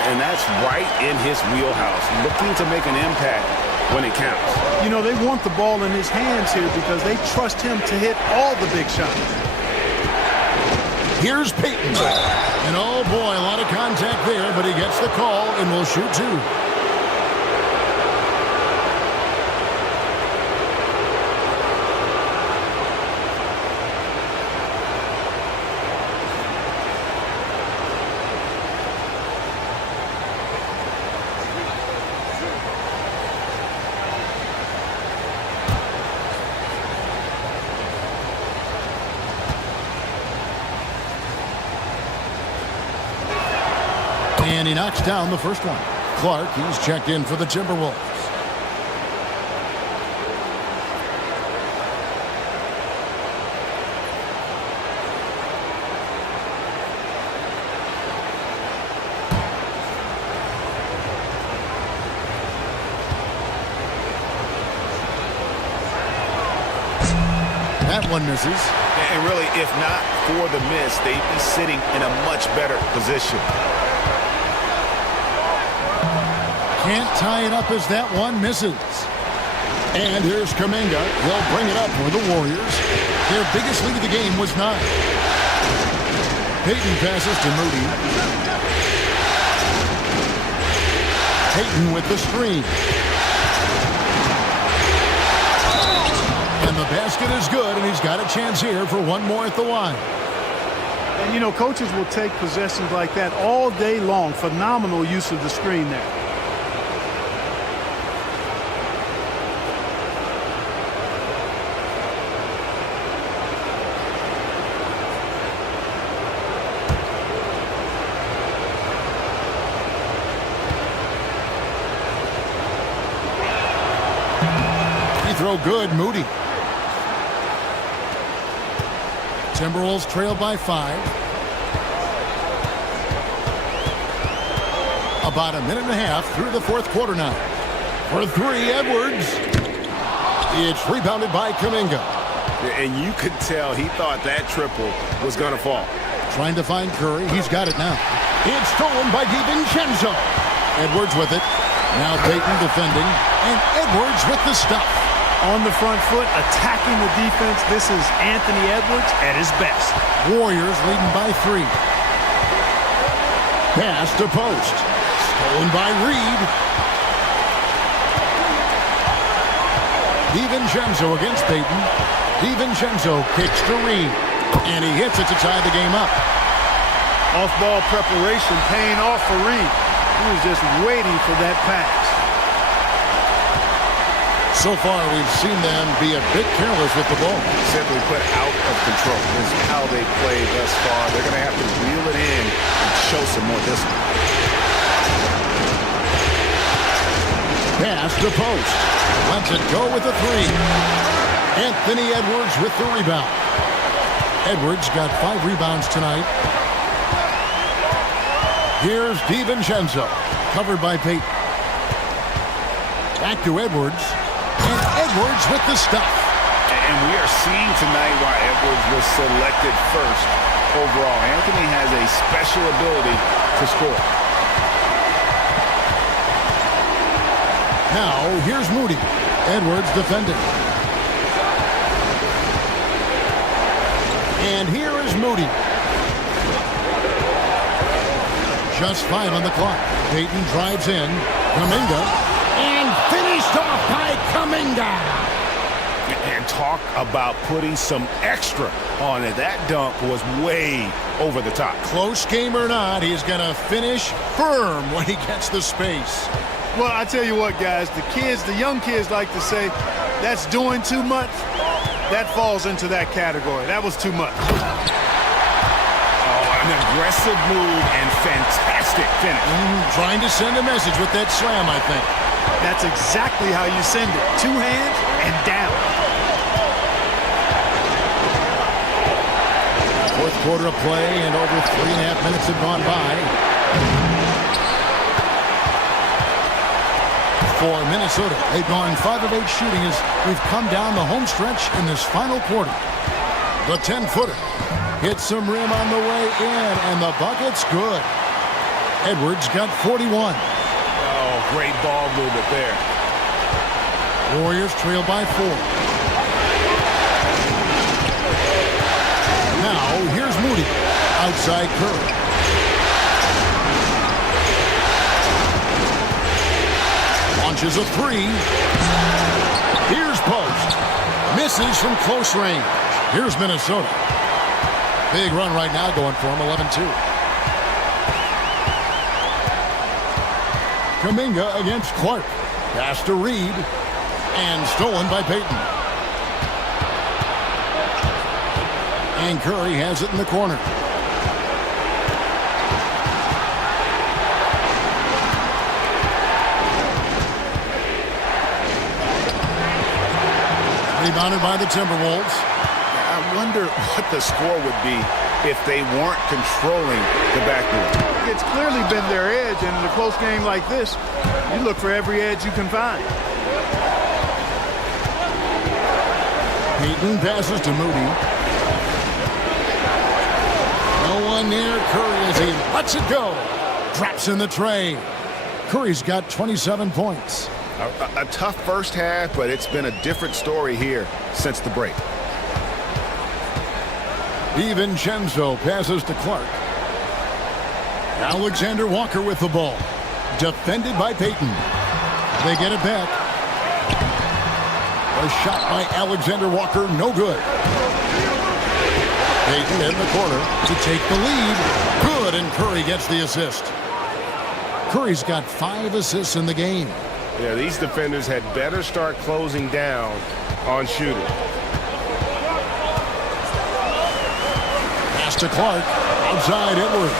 And that's right in his wheelhouse, looking to make an impact when it counts. You know, they want the ball in his hands here because they trust him to hit all the big shots. Here's Payton. And oh boy, a lot of contact there, but he gets the call and will shoot 2. And he knocks down the first one. Clark, he's checked in for the Timberwolves. That one misses. And really, if not for the miss, they'd be sitting in a much better position. Can't tie it up as that one misses. And here's Kuminga. He'll bring it up for the Warriors. Their biggest lead of the game was 9. Payton passes to Moody. Payton with the screen. And the basket is good, and he's got a chance here for one more at the line. And, you know, coaches will take possessions like that all day long. Phenomenal use of the screen there. Throw good, Moody. Timberwolves trail by 5. About a minute and a half through the 4th quarter now. For 3, Edwards. It's rebounded by Kuminga. And you could tell he thought that triple was going to fall. Trying to find Curry. He's got it now. It's stolen by DiVincenzo. Edwards with it. Now Payton defending. And Edwards with the stuff. On the front foot, attacking the defense. This is Anthony Edwards at his best. Warriors leading by 3. Pass to post. Stolen by Reed. DiVincenzo against Payton. DiVincenzo kicks to Reed. And he hits it to tie the game up. Off-ball preparation paying off for Reed. He was just waiting for that pass. So far, we've seen them be a bit careless with the ball. Simply put, out of control. This is how they played thus far. They're going to have to reel it in and show some more discipline. Pass to post. Lets it go with a three. Anthony Edwards with the rebound. Edwards got 5 rebounds tonight. Here's DiVincenzo, covered by Payton. Back to Edwards. And Edwards with the stuff. And we are seeing tonight why Edwards was selected first overall. Anthony has a special ability to score. Now, here's Moody. Edwards defending. And here is Moody. Just 5 on the clock. Payton drives in. Kuminga. And finished off by Kuminga. And talk about putting some extra on it. That dunk was way over the top. Close game or not, he's going to finish firm when he gets the space. Well, I tell you what, guys, the young kids like to say, that's doing too much. That falls into that category. That was too much. An aggressive move and fantastic finish. Trying to send a message with that slam, I think. That's exactly how you send it. 2 hands and down. Fourth quarter of play, and over 3.5 minutes have gone by. For Minnesota, they've gone 5 of 8 shooting as we've come down the home stretch in this final quarter. The 10-footer hits some rim on the way in, and the bucket's good. Edwards got 41. Oh, great ball movement there. Warriors trail by 4. Now, here's Moody. Outside Curry. Launches a 3. Here's Post. Misses from close range. Here's Minnesota. Big run right now going for him, 11-2. Kuminga against Clark. Pass to Reed. And stolen by Payton. And Curry has it in the corner. Rebounded by the Timberwolves. I wonder what the score would be if they weren't controlling the backboard. It's clearly been their edge, and in a close game like this, you look for every edge you can find. Payton passes to Moody. No one near Curry as he lets it go. Drops in the tray. Curry's got 27 points. A tough first half, but it's been a different story here since the break. DiVincenzo passes to Clark. Alexander Walker with the ball. Defended by Payton. They get it back. A shot by Alexander Walker, no good. Payton in the corner to take the lead. Good, and Curry gets the assist. Curry's got 5 assists in the game. Yeah, these defenders had better start closing down on shooting. Pass to Clark. Outside Edwards.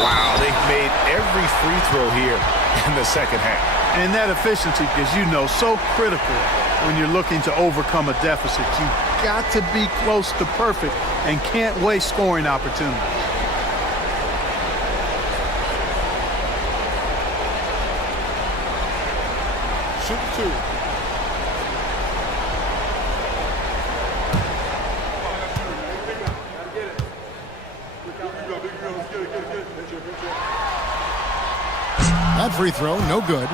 Wow, they've made every free throw here in the second half. And that efficiency is, so critical when you're looking to overcome a deficit. You've got to be close to perfect and can't waste scoring opportunities. Shoot 2. That free throw, no good.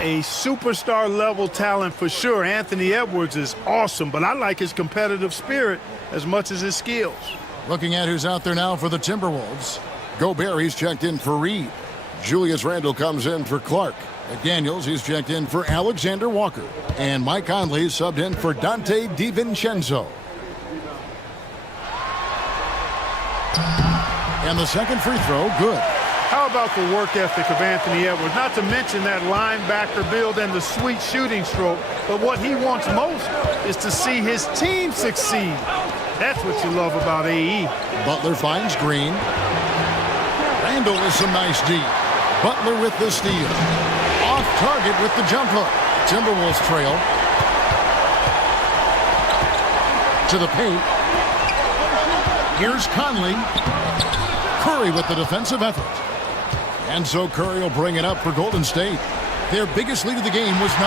A superstar level talent for sure. Anthony Edwards is awesome, but I like his competitive spirit as much as his skills. Looking at who's out there now for the Timberwolves. Gobert, he's checked in for Reed. Julius Randle comes in for Clark. McDaniels, he's checked in for Alexander Walker. And Mike Conley subbed in for Dante DiVincenzo. And the second free throw, good. How about the work ethic of Anthony Edwards? Not to mention that linebacker build and the sweet shooting stroke. But what he wants most is to see his team succeed. That's what you love about AE. Butler finds Green. Randle with some nice D. Butler with the steal. Off target with the jump hook. Timberwolves trail. To the paint. Here's Conley. Curry with the defensive effort. And so Curry will bring it up for Golden State. Their biggest lead of the game was 9.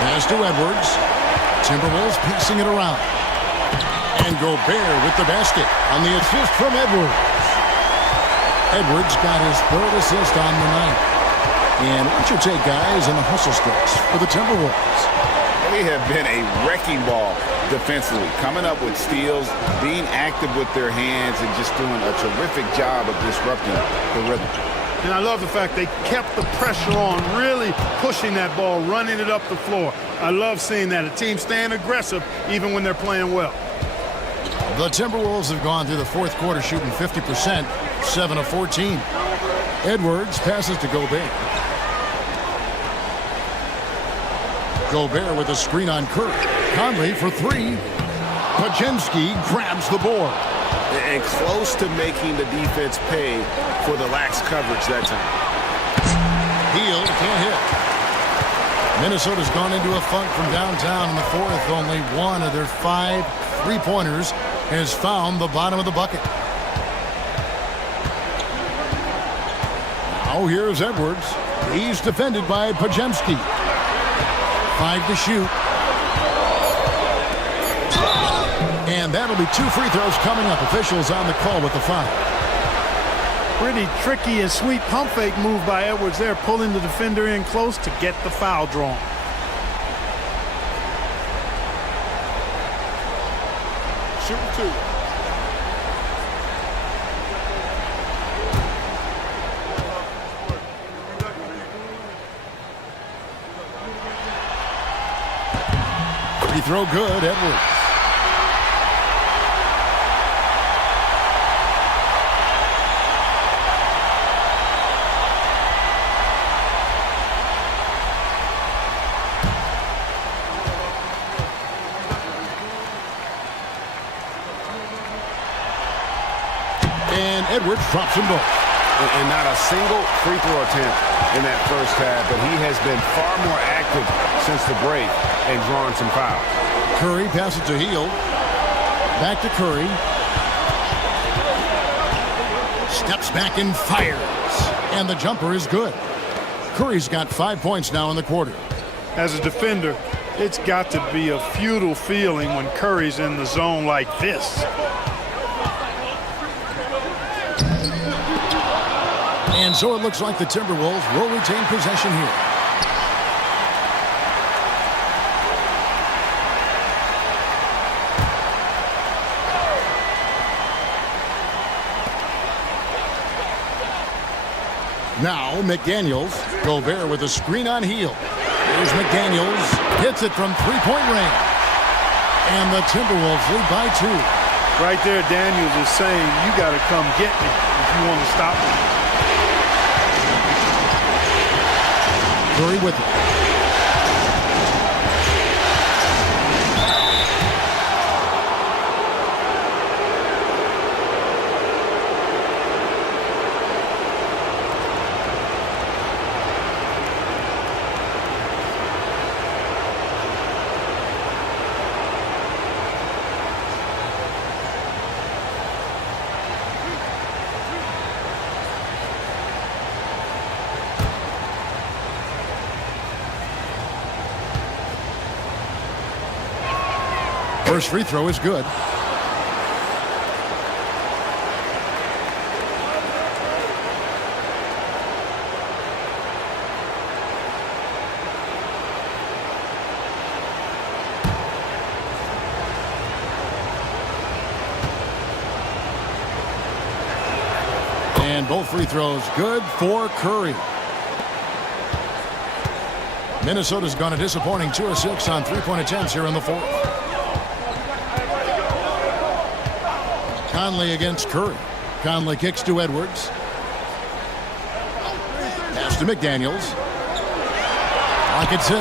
Pass to Edwards. Timberwolves passing it around. And Gobert with the basket on the assist from Edwards. Edwards got his 3rd assist on the night. And what's your take, guys, on the hustle stretch for the Timberwolves? They have been a wrecking ball defensively, coming up with steals, being active with their hands, and just doing a terrific job of disrupting the rhythm. And I love the fact they kept the pressure on, really pushing that ball, running it up the floor. I love seeing that. A team staying aggressive even when they're playing well. The Timberwolves have gone through the 4th quarter shooting 50%, 7 of 14. Edwards passes to Gobert. Gobert with a screen on Curry. Conley for 3. Podziemski grabs the board. And close to making the defense pay for the lax coverage that time. Hield can't hit. Minnesota's gone into a funk from downtown in the 4th. Only one of their 5 3-pointers has found the bottom of the bucket. Now here's Edwards. He's defended by Podziemski. 5 to shoot. And that'll be 2 free throws coming up. Officials on the call with the foul. Pretty tricky and sweet pump fake move by Edwards there, pulling the defender in close to get the foul drawn. Shooting 2. Free throw good, Edwards. And Edwards drops them both. And not a single free throw attempt in that first half, but he has been far more active since the break and drawn some fouls. Curry passes to Hield. Back to Curry. Steps back and fires. And the jumper is good. Curry's got 5 points now in the quarter. As a defender, it's got to be a futile feeling when Curry's in the zone like this. And so it looks like the Timberwolves will retain possession here. Now McDaniels. Gobert with a screen on Hield. Here's McDaniels. Hits it from 3-point range. And the Timberwolves lead by 2. Right there, Daniels is saying, you got to come get me if you want to stop me. Curry with it. First free throw is good. And both free throws good for Curry. Minnesota's gone a disappointing 2 of 6 on three-point attempts here in the fourth. Conley against Curry. Conley kicks to Edwards. Pass to McDaniels. Clock at 6.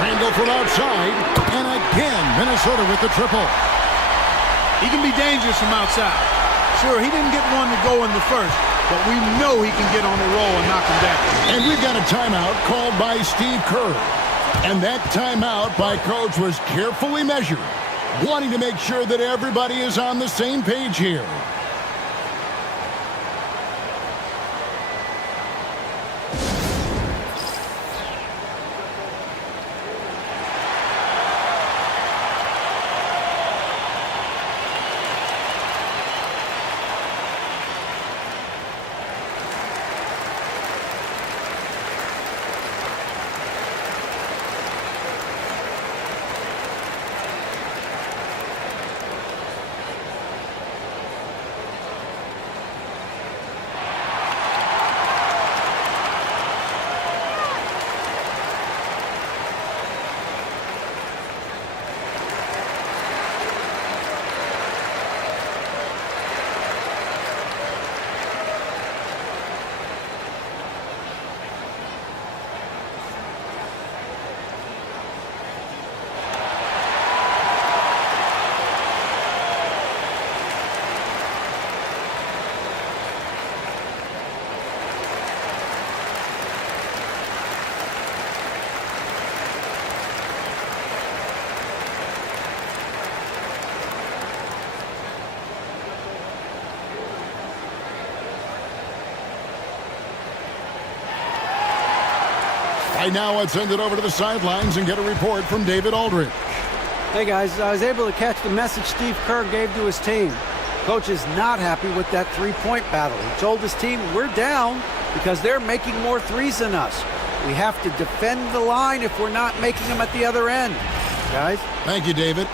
Randall from outside. And again, Minnesota with the triple. He can be dangerous from outside. Sure, he didn't get one to go in the first, but we know he can get on a roll and knock him down. And we've got a timeout called by Steve Kerr. And that timeout by Coach was carefully measured, wanting to make sure that everybody is on the same page here. Right now, let's send it over to the sidelines and get a report from David Aldridge. Hey guys, I was able to catch the message Steve Kerr gave to his team. Coach is not happy with that three-point battle. He told his team, we're down because they're making more threes than us. We have to defend the line if we're not making them at the other end. Guys? Thank you, David.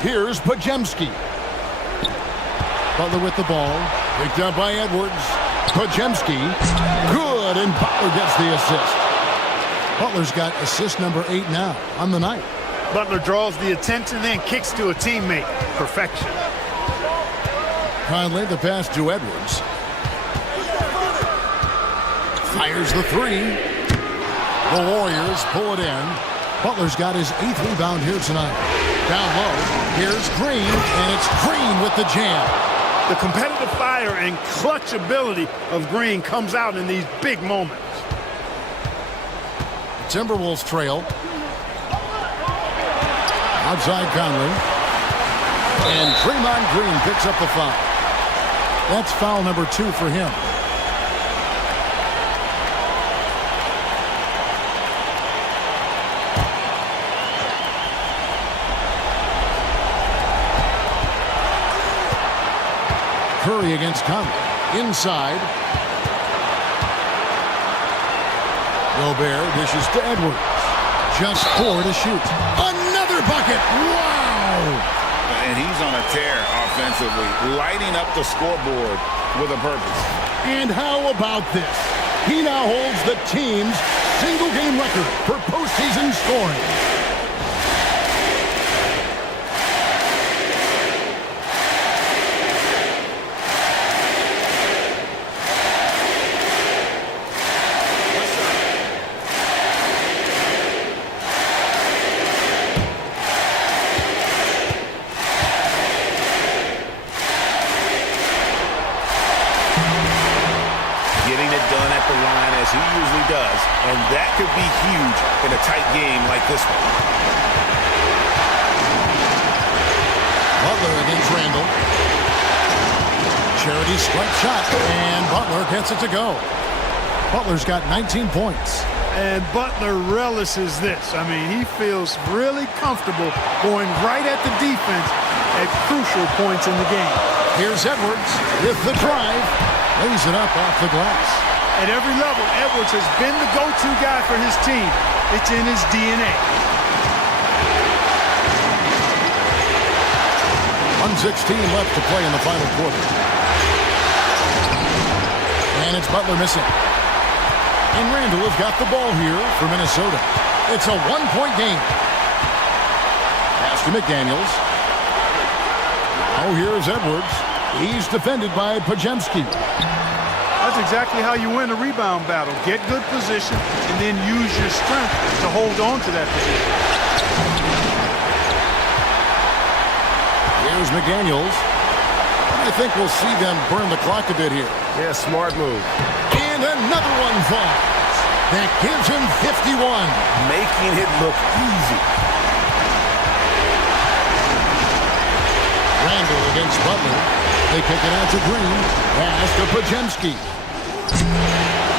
Here's Podziemski. Butler with the ball. Picked up by Edwards. Podziemski. Good, and Butler gets the assist. Butler's got assist number 8 now on the night. Butler draws the attention, then kicks to a teammate. Perfection. Conley, the pass to Edwards. Fires the three. The Warriors pull it in. Butler's got his 8th rebound here tonight. Down low, here's Green, and it's Green with the jam. The competitive fire and clutch ability of Green comes out in these big moments. Timberwolves trail. Outside Conley. And Draymond Green picks up the foul. That's foul number 2 for him. Curry against Conley. Inside. Gobert dishes to Edwards. Just 4 to shoot. Another bucket. Wow! And he's on a tear offensively, lighting up the scoreboard with a purpose. And how about this? He now holds the team's single-game record for postseason scoring. He usually does, and that could be huge in a tight game like this one. Butler against Randall. Charity strike shot, and Butler gets it to go. Butler's got 19 points. And Butler relishes this. I mean, he feels really comfortable going right at the defense at crucial points in the game. Here's Edwards with the drive. Lays it up off the glass. At every level, Edwards has been the go-to guy for his team. It's in his DNA. 1:16 left to play in the final quarter. And it's Butler missing. And Randall has got the ball here for Minnesota. It's a one-point game. Pass to McDaniels. Now here's Edwards. He's defended by Pajemski. That's exactly how you win a rebound battle. Get good position and then use your strength to hold on to that position. Here's McDaniels. I think we'll see them burn the clock a bit here. Yeah, smart move. And another one falls. That gives him 51. Making it look easy. Randall against Butler. They kick it out to Green. Pass to Pajemski.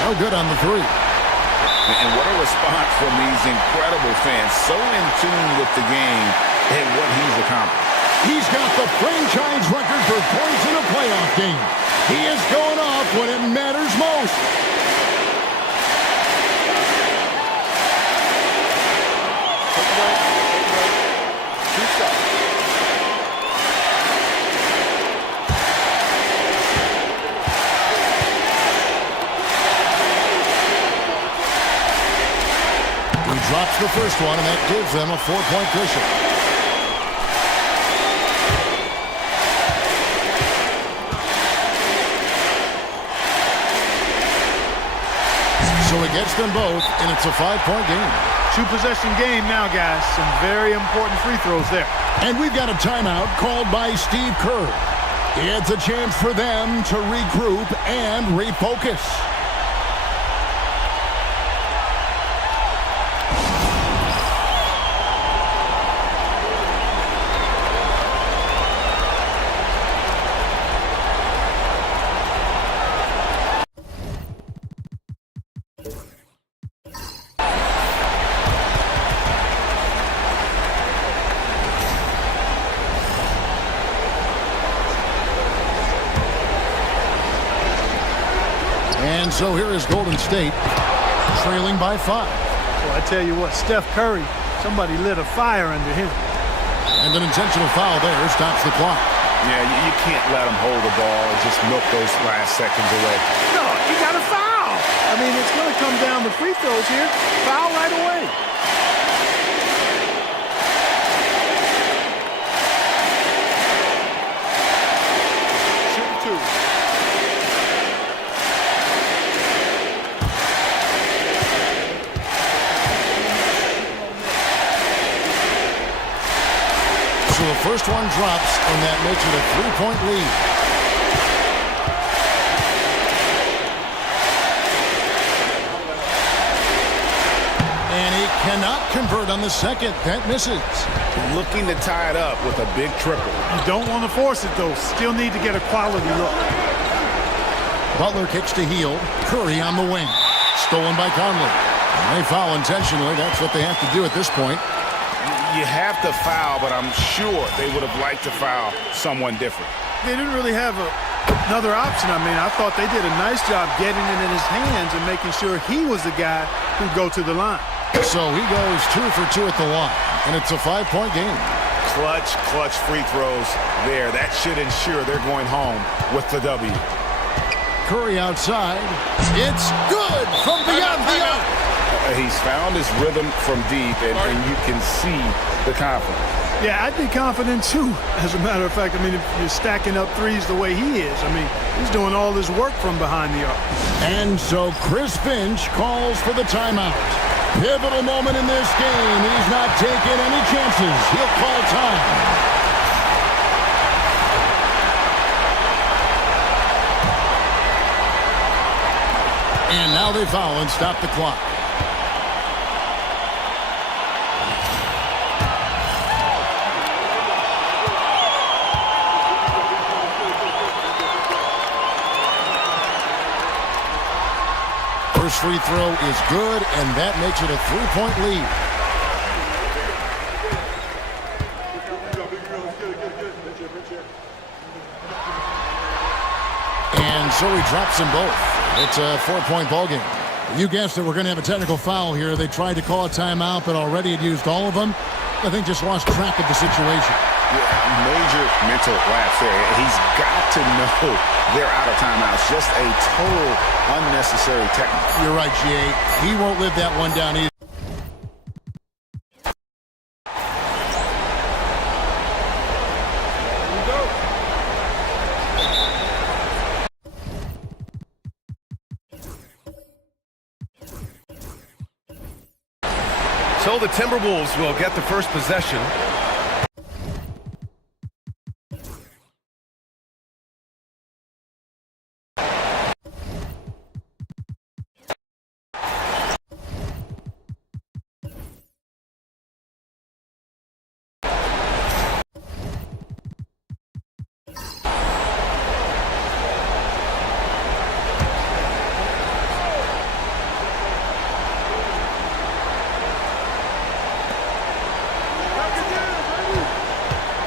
No good on the three. And what a response from these incredible fans. So in tune with the game and what he's accomplished. He's got the franchise record for points in a playoff game. He is going off when it matters most. He drops the first one, and that gives them a 4-point cushion. So he gets them both, and it's a 5-point game. 2-possession game now, guys. Some very important free throws there. And we've got a timeout called by Steve Kerr. It's a chance for them to regroup and refocus. And so here is Golden State, trailing by 5. Well, I tell you what, Steph Curry, somebody lit a fire under him. And an intentional foul there stops the clock. Yeah, you can't let him hold the ball and just milk those last seconds away. No, you got to foul. I mean, it's going to come down to free throws here. Foul right away. Shoot 2. So the first one drops, and that makes it a 3-point lead. And he cannot convert on the second. That misses. Looking to tie it up with a big triple. You don't want to force it, though. Still need to get a quality look. Butler kicks to Hield. Curry on the wing. Stolen by Conley. And they foul intentionally. That's what they have to do at this point. You have to foul, but I'm sure they would have liked to foul someone different. They didn't really have another option. I mean, I thought they did a nice job getting it in his hands and making sure he was the guy who'd go to the line. So he goes 2 for 2 at the line, and it's a 5-point game. Clutch free throws there. That should ensure they're going home with the W. Curry outside. It's good from beyond the arc. He's found his rhythm from deep, and you can see the confidence. Yeah, I'd be confident, too, as a matter of fact. I mean, if you're stacking up threes the way he is, I mean, he's doing all his work from behind the arc. And so Chris Finch calls for the timeout. Pivotal moment in this game. He's not taking any chances. He'll call time. And now they foul and stop the clock. First free throw is good, and that makes it a 3-point lead. And so he drops them both. It's a 4-point ball game. You guessed it, we're going to have a technical foul here. They tried to call a timeout, but already had used all of them. I think just lost track of the situation. Yeah, major mental lapse there. He's got to know they're out of timeouts. Just a total unnecessary technique. You're right, G.A. He won't live that one down either. So the Timberwolves will get the first possession.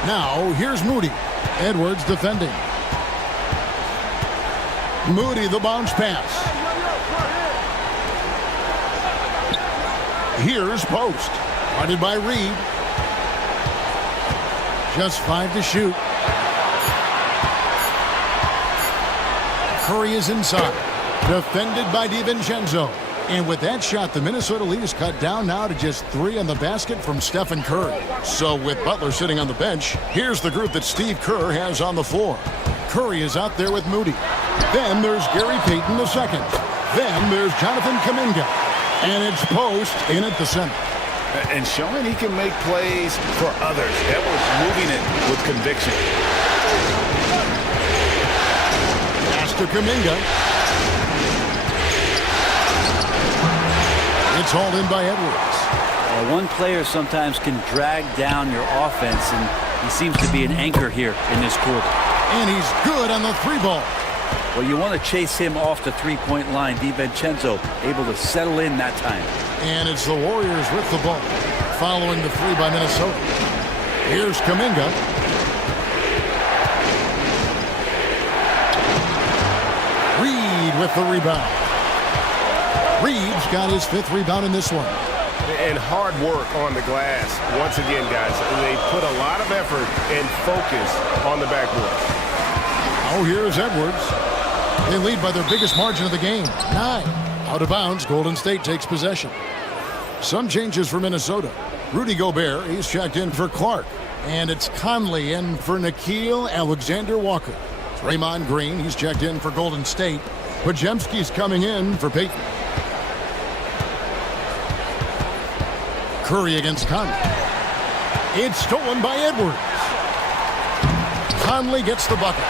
Now, here's Moody. Edwards defending. Moody, the bounce pass. Here's Post. Guarded by Reed. Just 5 to shoot. Curry is inside. Defended by DiVincenzo. And with that shot, the Minnesota lead is cut down now to just 3 on the basket from Stephen Curry. So with Butler sitting on the bench, here's the group that Steve Kerr has on the floor. Curry is out there with Moody. Then there's Gary Payton the second. Then there's Jonathan Kuminga. And it's Post in at the center. And showing he can make plays for others. Edwards moving it with conviction. Pass to Kuminga. It's hauled in by Edwards. One player sometimes can drag down your offense, and he seems to be an anchor here in this quarter. And he's good on the 3-ball. Well, you want to chase him off the 3-point line. DiVincenzo able to settle in that time. And it's the Warriors with the ball, following the 3 by Minnesota. Here's Kuminga. Reed with the rebound. Reed's got his 5th rebound in this one. And hard work on the glass. Once again, guys, they put a lot of effort and focus on the backboard. Oh, here's Edwards. They lead by their biggest margin of the game, 9. Out of bounds, Golden State takes possession. Some changes for Minnesota. Rudy Gobert, he's checked in for Clark. And it's Conley in for Nickeil Alexander-Walker. Draymond Green, he's checked in for Golden State. Podziemski's coming in for Payton. Curry against Conley. It's stolen by Edwards. Conley gets the bucket.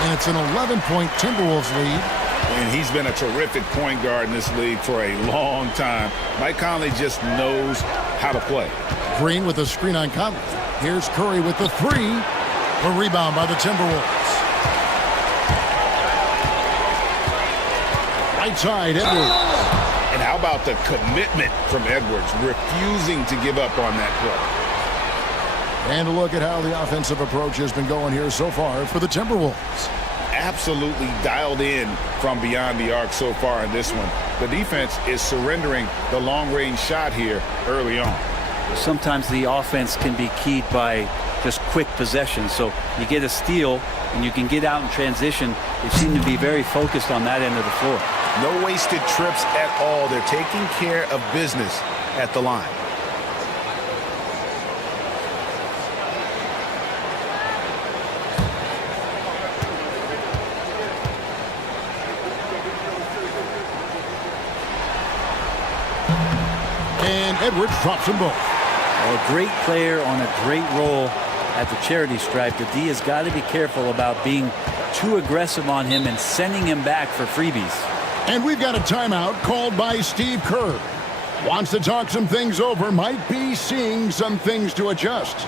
And it's an 11-point Timberwolves lead. And he's been a terrific point guard in this league for a long time. Mike Conley just knows how to play. Green with a screen on Conley. Here's Curry with the 3. A rebound by the Timberwolves. Right side, Edwards. And how about the commitment from Edwards, refusing to give up on that play. And a look at how the offensive approach has been going here so far for the Timberwolves. Absolutely dialed in from beyond the arc so far in this one. The defense is surrendering the long-range shot here early on. Sometimes the offense can be keyed by just quick possession. So you get a steal and you can get out in transition. They seem to be very focused on that end of the floor. No wasted trips at all. They're taking care of business at the line. And Edwards drops them both. A great player on a great role at the charity stripe. The D has got to be careful about being too aggressive on him and sending him back for freebies. And we've got a timeout called by Steve Kerr. Wants to talk some things over, might be seeing some things to adjust.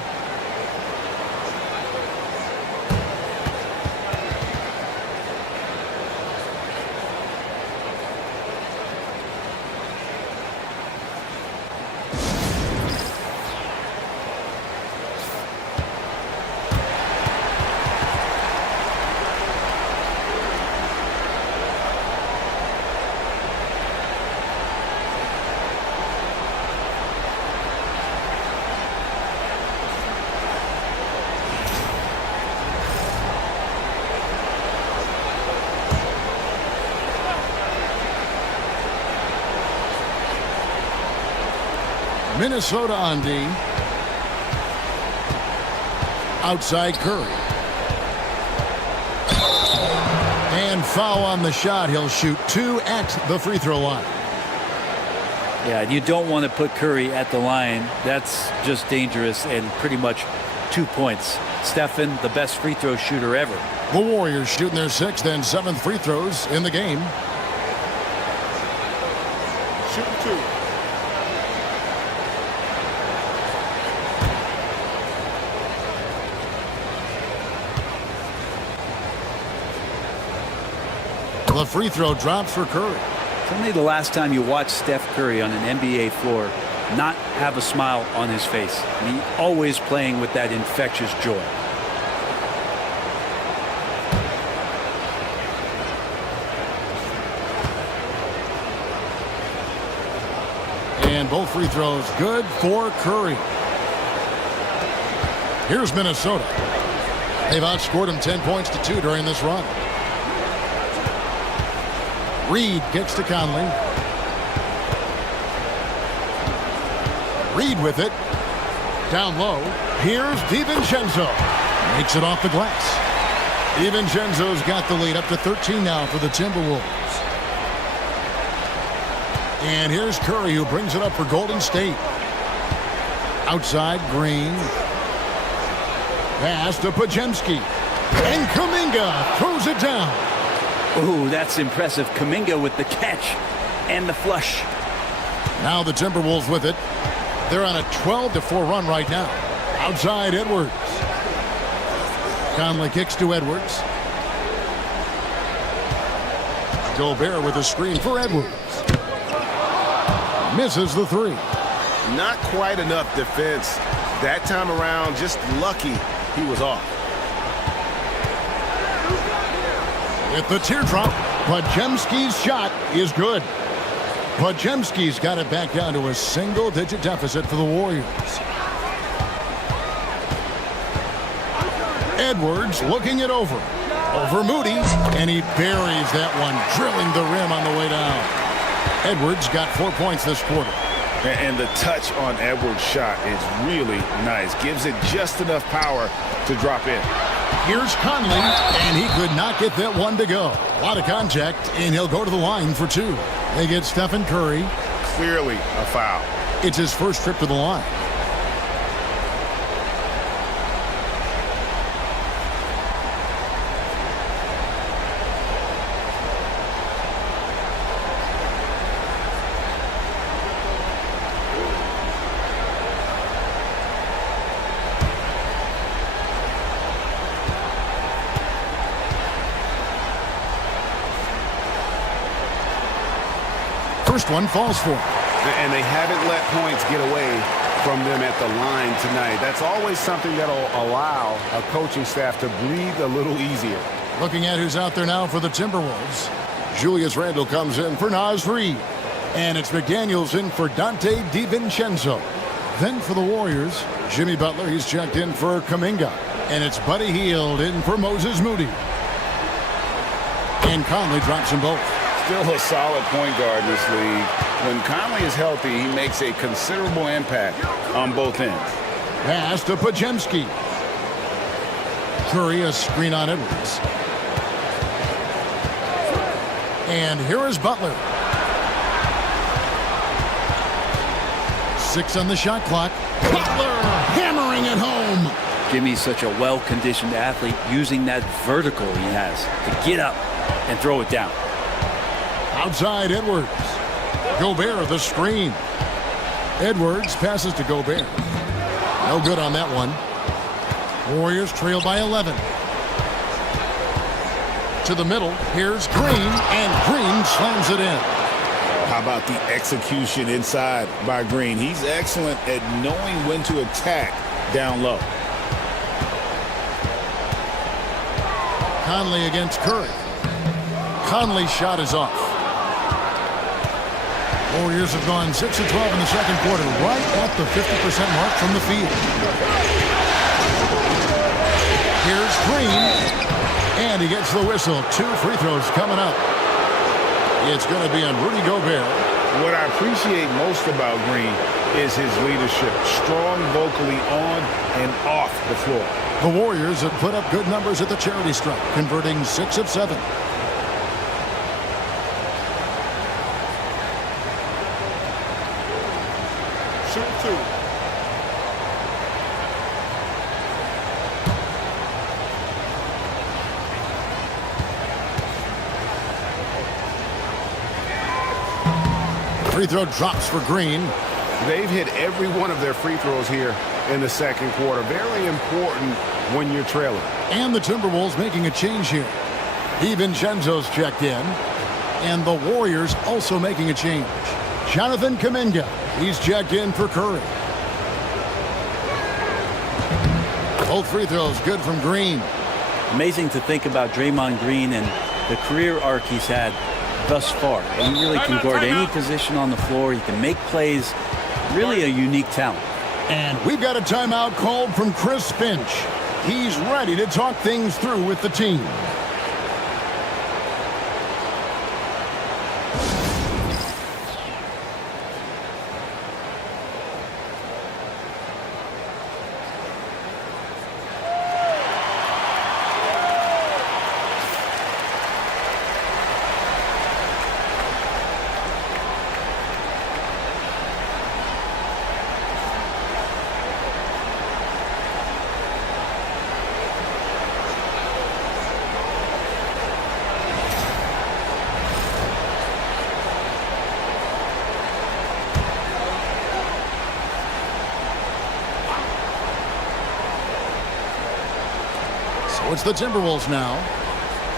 Minnesota on D. Outside Curry. And foul on the shot. He'll shoot 2 at the free throw line. Yeah, you don't want to put Curry at the line. That's just dangerous and pretty much 2 points. Stephen, the best free throw shooter ever. The Warriors shooting their 6th and 7th free throws in the game. Shooting 2. The free throw drops for Curry. Tell me the last time you watched Steph Curry on an NBA floor not have a smile on his face. I mean, always playing with that infectious joy. And both free throws good for Curry. Here's Minnesota. They've outscored him 10 points to 2 during this run. Reed gets to Conley. Reed with it. Down low. Here's DiVincenzo. Makes it off the glass. DiVincenzo's got the lead up to 13 now for the Timberwolves. And here's Curry, who brings it up for Golden State. Outside, Green. Pass to Podziemski. And Kuminga throws it down. Ooh, that's impressive. Kuminga with the catch and the flush. Now the Timberwolves with it. They're on a 12-4 run right now. Outside, Edwards. Conley kicks to Edwards. Gobert with a screen for Edwards. Misses the 3. Not quite enough defense. That time around, just lucky he was off. With the teardrop, Podziemski's shot is good. Podziemski's got it back down to a single-digit deficit for the Warriors. Edwards looking it over. Over Moody, and he buries that one, drilling the rim on the way down. Edwards got 4 points this quarter. And the touch on Edwards' shot is really nice. Gives it just enough power to drop in. Here's Conley, and he could not get that one to go. A lot of contact, and he'll go to the line for 2. They get Stephen Curry. Clearly a foul. It's his first trip to the line. First one falls for him. And they haven't let points get away from them at the line tonight. That's always something that'll allow a coaching staff to breathe a little easier. Looking at who's out there now for the Timberwolves. Julius Randle comes in for Naz Reid. And it's McDaniels in for Dante DiVincenzo. Then for the Warriors, Jimmy Butler, he's checked in for Kuminga. And it's Buddy Hield in for Moses Moody. And Conley drops them both. Still a solid point guard in this league. When Conley is healthy, he makes a considerable impact on both ends. Pass to Podziemski. Curry, a screen on Edwards. And here is Butler. 6 on the shot clock. Butler hammering it home. Jimmy's such a well-conditioned athlete, using that vertical he has to get up and throw it down. Outside Edwards. Gobert, the screen. Edwards passes to Gobert. No good on that one. Warriors trail by 11. To the middle. Here's Green, and Green slams it in. How about the execution inside by Green? He's excellent at knowing when to attack down low. Conley against Curry. Conley's shot is off. Warriors have gone 6 of 12 in the second quarter, right at the 50% mark from the field. Here's Green, and he gets the whistle. 2 free throws coming up. It's going to be on Rudy Gobert. What I appreciate most about Green is his leadership. Strong vocally on and off the floor. The Warriors have put up good numbers at the charity stripe, converting 6 of 7. Shoot 2. Free throw drops for Green. They've hit every one of their free throws here in the second quarter. Very important when you're trailing. And the Timberwolves making a change here. DiVincenzo's checked in. And the Warriors also making a change. Jonathan Kuminga. He's checked in for Curry. Both free throws good from Green. Amazing to think about Draymond Green and the career arc he's had thus far. He really can guard any position on the floor. He can make plays. Really a unique talent. And we've got a timeout called from Chris Finch. He's ready to talk things through with the team. So it's the Timberwolves now.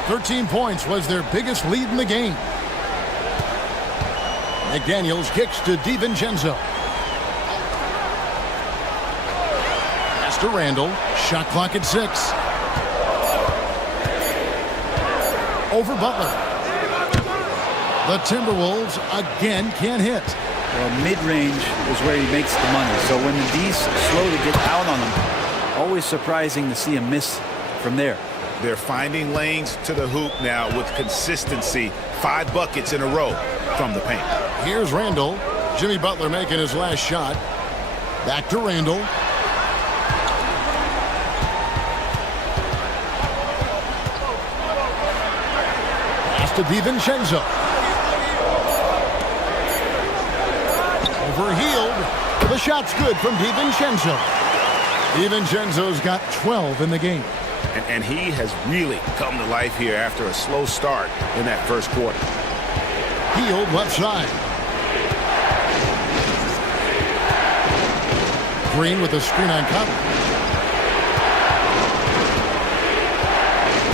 13 points was their biggest lead in the game. McDaniels kicks to DiVincenzo. Pass to Randall. Shot clock at 6. Over Butler. The Timberwolves again can't hit. Well, mid-range is where he makes the money. So when the D's slow to get out on him, always surprising to see him miss from there. They're finding lanes to the hoop now with consistency. 5 buckets in a row from the paint. Here's Randall. Jimmy Butler making his last shot. Back to Randall. Pass to DiVincenzo. Overhealed. The shot's good from DiVincenzo. DiVincenzo's got 12 in the game. And he has really come to life here after a slow start in that first quarter. Healed left side. Green with a screen on Conley.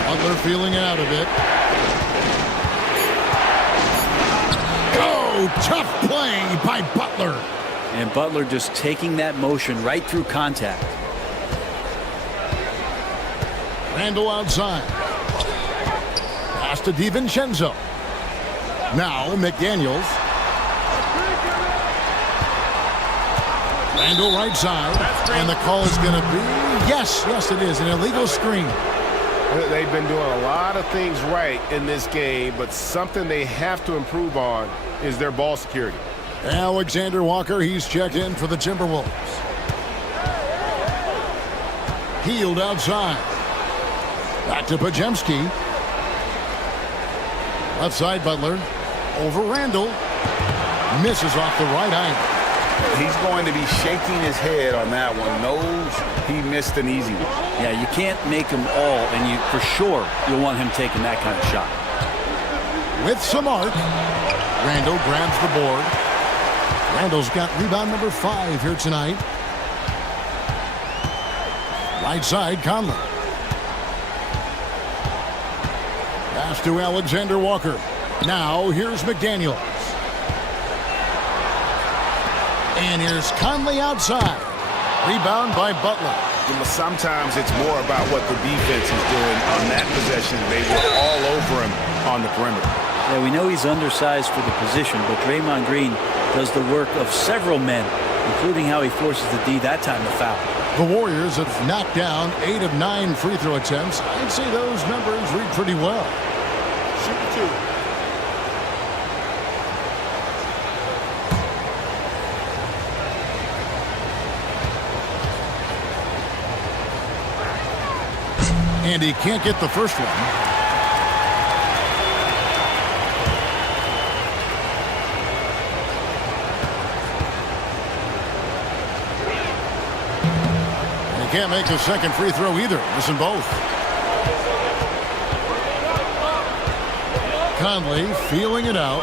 Butler feeling it out a bit. Oh, tough play by Butler. And Butler just taking that motion right through contact. Randall outside. Pass to DiVincenzo. Now McDaniels. Randall right side. And the call is going to be, yes, it is, an illegal screen. They've been doing a lot of things right in this game, but something they have to improve on is their ball security. Alexander Walker, he's checked in for the Timberwolves. Healed outside. Back to Podziemski. Left side Butler. Over Randall. Misses off the right eye. He's going to be shaking his head on that one. Knows he missed an easy one. Yeah, you can't make them all, and you for sure you'll want him taking that kind of shot. With some arc. Randall grabs the board. Randall's got rebound number 5 here tonight. Right side, Conley. Pass to Alexander Walker. Now here's McDaniels. And here's Conley outside. Rebound by Butler. Sometimes it's more about what the defense is doing on that possession. They were all over him on the perimeter. Yeah, we know he's undersized for the position, but Draymond Green does the work of several men, including how he forces the D that time to foul. The Warriors have knocked down 8 of 9 free throw attempts. I'd say those numbers read pretty well. Shoot 2. And he can't get the first one. And he can't make the second free throw either. Missing both. Conley feeling it out.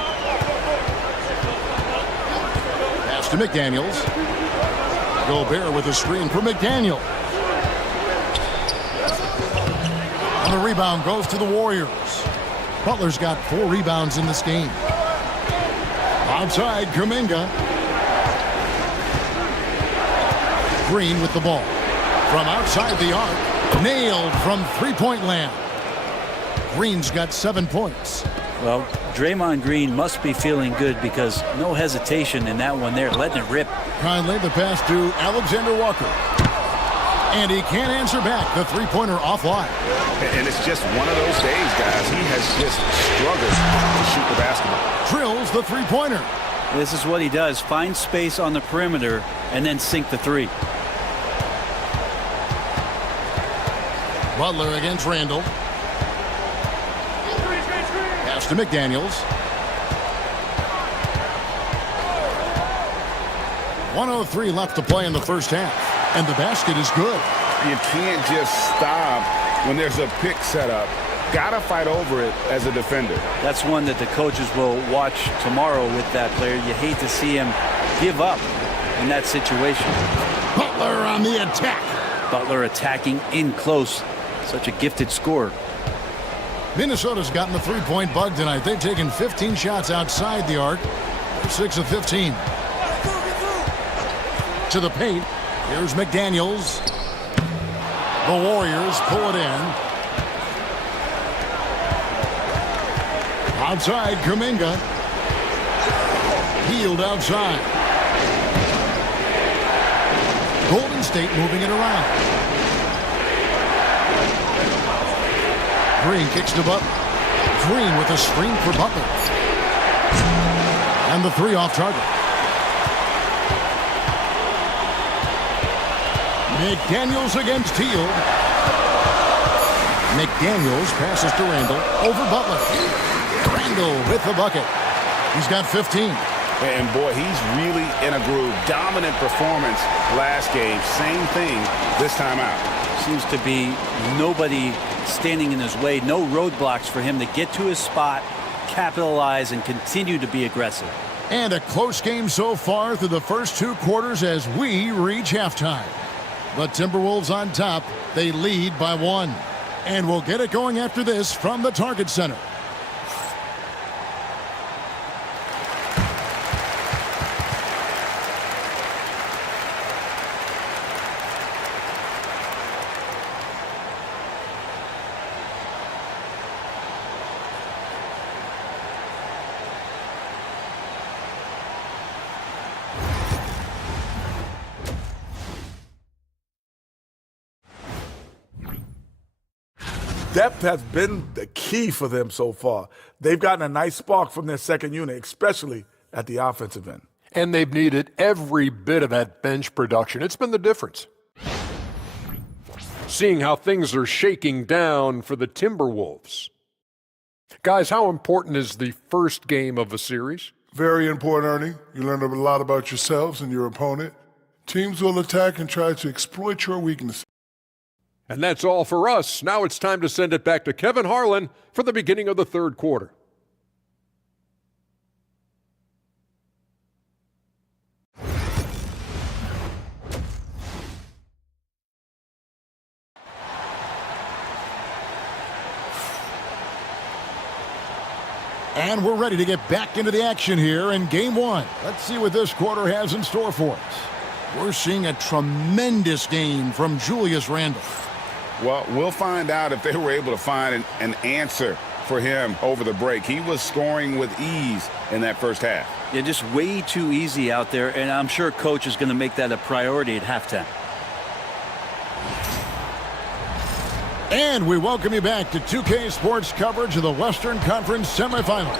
Pass to McDaniels. Gobert with a screen for McDaniel. And the rebound goes to the Warriors. Butler's got 4 rebounds in this game. Outside, Kuminga. Green with the ball. From outside the arc. Nailed from three-point land. Green's got 7 points. Well, Draymond Green must be feeling good because no hesitation in that one there, letting it rip. Conley, the pass to Alexander Walker. And he can't answer back. The three-pointer offline. And it's just one of those days, guys. He has just struggled to shoot the basketball. Drills the three-pointer. This is what he does. Find space on the perimeter and then sink the three. Butler against Randall. Pass to McDaniels. 1:03 left to play in the first half. And the basket is good. You can't just stop when there's a pick set up. Gotta fight over it as a defender. That's one that the coaches will watch tomorrow with that player. You hate to see him give up in that situation. Butler on the attack. Butler attacking in close. Such a gifted scorer. Minnesota's gotten the three-point bug tonight. They've taken 15 shots outside the arc. They're 6 of 15. To the paint. Here's McDaniels. The Warriors pull it in. Outside, Kuminga. Healed outside. Golden State moving it around. Green kicks to Butler. Green with a screen for Butler. And the three off target. McDaniels against Teal. McDaniels passes to Randall. Over Butler. Randall with the bucket. He's got 15. And boy, he's really in a groove. Dominant performance last game. Same thing this time out. Seems to be nobody standing in his way. No roadblocks for him to get to his spot, capitalize, and continue to be aggressive. And a close game so far through the first 2 quarters as we reach halftime. The Timberwolves on top. They lead by 1. And we'll get it going after this from the Target Center. Depth has been the key for them so far. They've gotten a nice spark from their second unit, especially at the offensive end. And they've needed every bit of that bench production. It's been the difference. Seeing how things are shaking down for the Timberwolves. Guys, how important is the first game of a series? Very important, Ernie. You learn a lot about yourselves and your opponent. Teams will attack and try to exploit your weaknesses. And that's all for us. Now it's time to send it back to Kevin Harlan for the beginning of the third quarter. And we're ready to get back into the action here in Game 1. Let's see what this quarter has in store for us. We're seeing a tremendous game from Julius Randle. Well, we'll find out if they were able to find an answer for him over the break. He was scoring with ease in that first half. Yeah, just way too easy out there, and I'm sure Coach is going to make that a priority at halftime. And we welcome you back to 2K Sports coverage of the Western Conference semifinals.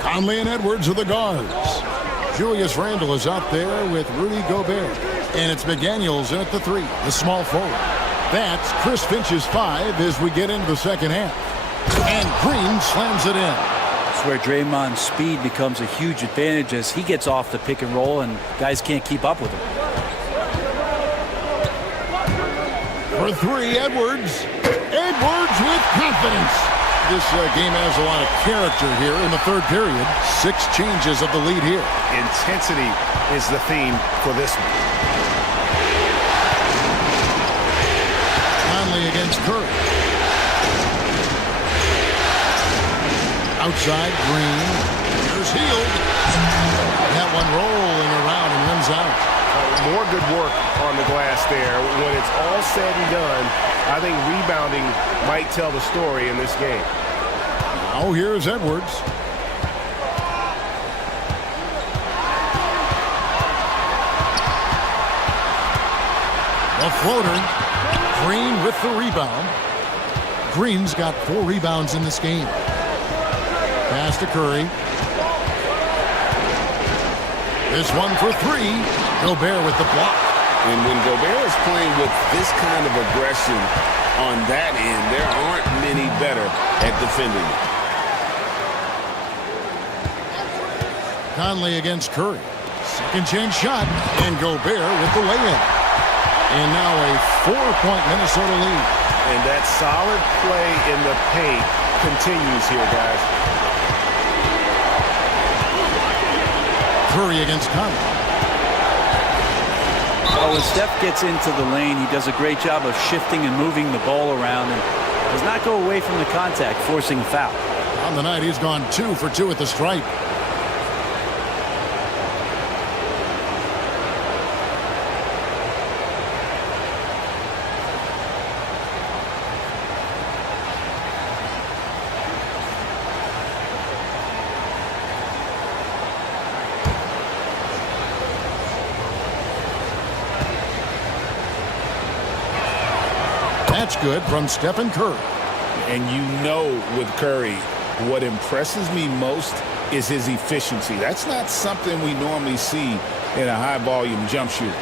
Conley and Edwards are the guards. Julius Randle is out there with Rudy Gobert. And it's McDaniels in at the 3, the small forward. That's Chris Finch's 5 as we get into the second half. And Green slams it in. That's where Draymond's speed becomes a huge advantage as he gets off the pick and roll and guys can't keep up with him. For 3, Edwards. Edwards with confidence. This game has a lot of character here in the third period. 6 changes of the lead here. Intensity is the theme for this one. Conley against Curry. Outside, Green. Here's Hield. That one rolling around and runs out. More good work on the glass there. When it's all said and done, I think rebounding might tell the story in this game. Now here's Edwards. A floater. Green with the rebound. Green's got 4 rebounds in this game. Pass to Curry. This one for 3. Gobert with the block. And when Gobert is playing with this kind of aggression on that end, there aren't many better at defending. Conley against Curry. Second chance shot. And Gobert with the lay-in. And now a 4-point Minnesota lead. And that solid play in the paint continues here, guys. Curry against Conley. Well, when Steph gets into the lane, he does a great job of shifting and moving the ball around and does not go away from the contact, forcing a foul. On the night, he's gone 2 for 2 at the stripe. That's good from Stephen Curry. And you know with Curry, what impresses me most is his efficiency. That's not something we normally see in a high-volume jump shooter.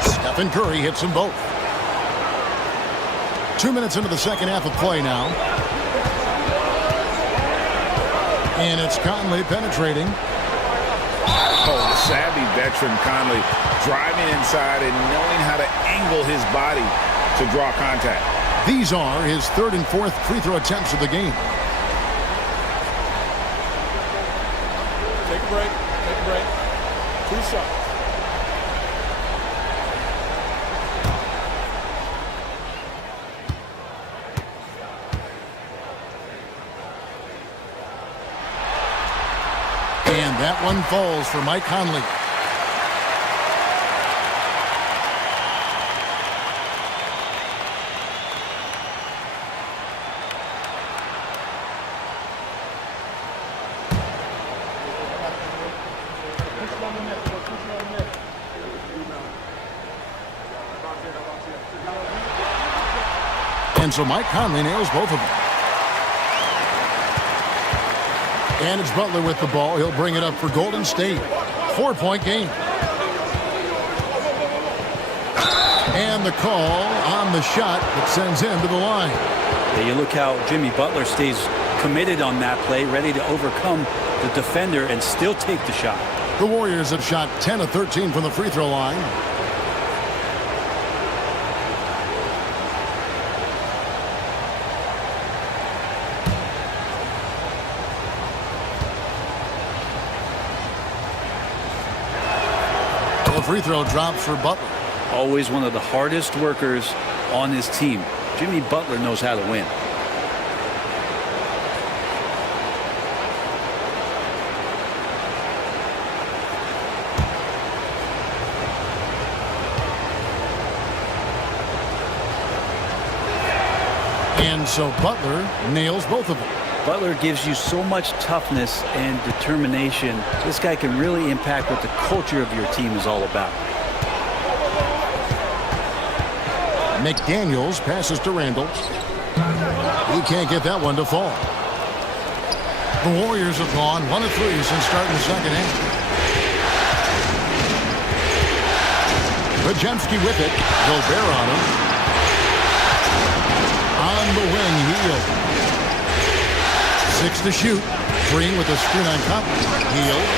Stephen Curry hits them both. 2 minutes into the second half of play now. And it's Conley penetrating. Oh, the savvy veteran Conley driving inside and knowing how to angle his body to draw contact. These are his 3rd and 4th free throw attempts of the game. Take a break. Take a break. 2 shots. And that one falls for Mike Conley. And so Mike Conley nails both of them. And it's Butler with the ball. He'll bring it up for Golden State. 4-point game. And the call on the shot that sends him to the line. Yeah, you look how Jimmy Butler stays committed on that play, ready to overcome the defender and still take the shot. The Warriors have shot 10 of 13 from the free throw line. The free throw drops for Butler. Always one of the hardest workers on his team. Jimmy Butler knows how to win. And so Butler nails both of them. Butler gives you so much toughness and determination. This guy can really impact what the culture of your team is all about. McDaniels passes to Randall. He can't get that one to fall. The Warriors have gone 1 of 3 since starting the second half. Pajemski with it. Gobert on him. On the wing, Hield. 6 to shoot. Green with a screen on top. Hield.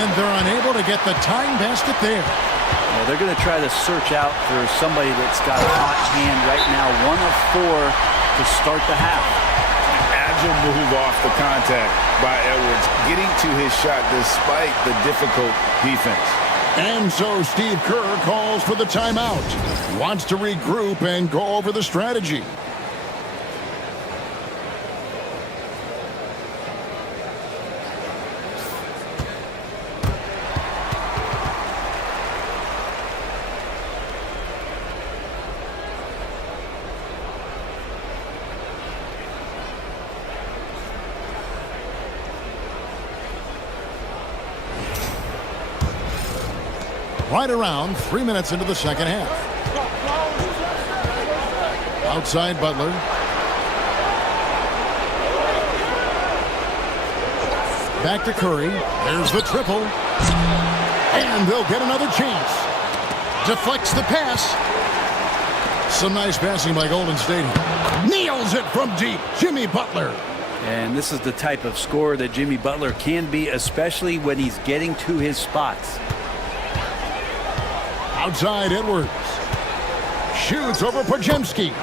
And they're unable to get the tying basket there. Well, they're going to try to search out for somebody that's got a hot hand right now. 1 of 4 to start the half. Agile move off the contact by Edwards, getting to his shot despite the difficult defense. And so Steve Kerr calls for the timeout. Wants to regroup and go over the strategy. Right around 3 minutes into the second half. Outside Butler. Back to Curry. There's the triple. And they'll get another chance. Deflects the pass. Some nice passing by Golden State. Nails it from deep. Jimmy Butler. And this is the type of scorer that Jimmy Butler can be, especially when he's getting to his spots. Outside Edwards. Shoots over Pajemski.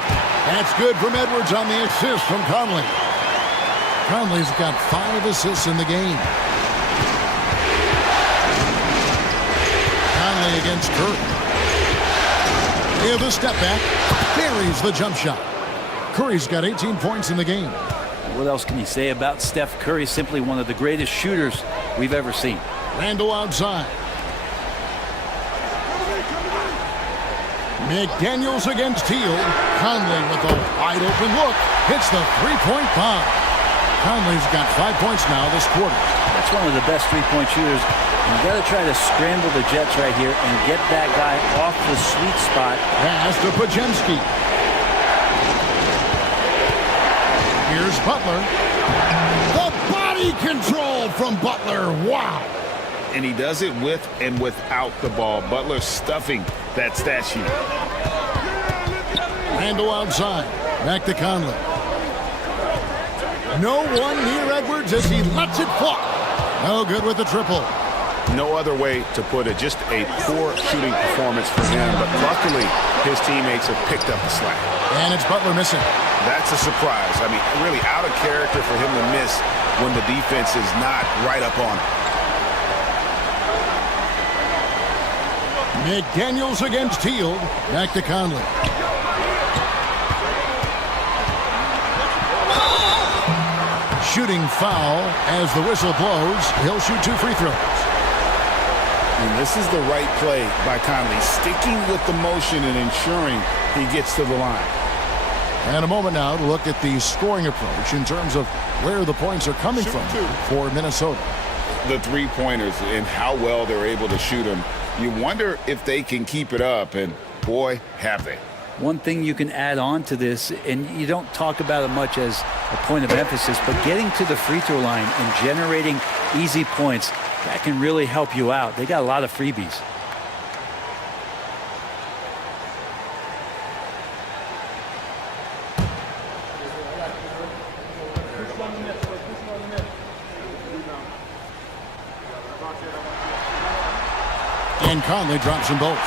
That's good from Edwards on the assist from Conley. Conley's got 5 assists in the game. Conley against Curry. The step back. Buries the jump shot. Curry's got 18 points in the game. What else can you say about Steph Curry? Simply one of the greatest shooters we've ever seen. Randall outside. McDaniels against Hield. Conley with a wide open look. Hits the three-point bomb. Conley's got 5 points now this quarter. That's one of the best three-point shooters. You've got to try to scramble the Jets right here and get that guy off the sweet spot. Pass to Pajemski. Here's Butler. The body control from Butler. Wow. And he does it with and without the ball. Butler stuffing that stat sheet. Randall outside. Back to Conley. No one near Edwards as he lets it fly. No good with the triple. No other way to put it. Just a poor shooting performance for him. But luckily, his teammates have picked up the slack. And it's Butler missing. That's a surprise. I mean, really out of character for him to miss when the defense is not right up on him. McDaniels against Hield. Back to Conley. Shooting foul as the whistle blows. He'll shoot 2 free throws. And this is the right play by Conley, sticking with the motion and ensuring he gets to the line. And a moment now to look at the scoring approach in terms of where the points are coming from for Minnesota. The three-pointers and how well they're able to shoot them. You wonder if they can keep it up, and boy, have they. One thing you can add on to this, and you don't talk about it much as a point of emphasis, but getting to the free throw line and generating easy points, that can really help you out. They got a lot of freebies. And Conley drops them both.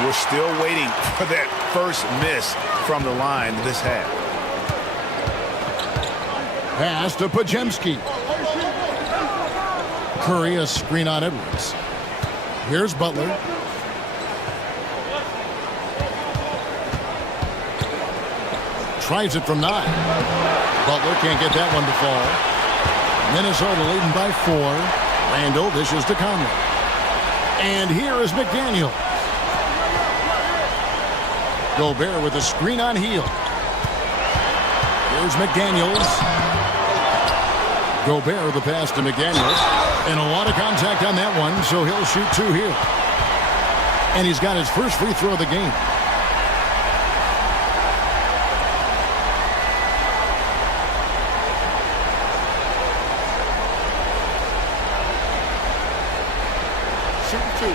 We're still waiting for that first miss from the line this half. Pass to Pajemski. Curry, a screen on Edwards. Here's Butler. Tries it from 9. Butler can't get that one to fall. Minnesota leading by 4. Randall dishes to Conley. And here is McDaniel. Gobert with a screen on Hield. Here's McDaniels. Gobert with the pass to McDaniels. And a lot of contact on that one, so he'll shoot 2 here. And he's got his first free throw of the game. shooting 2.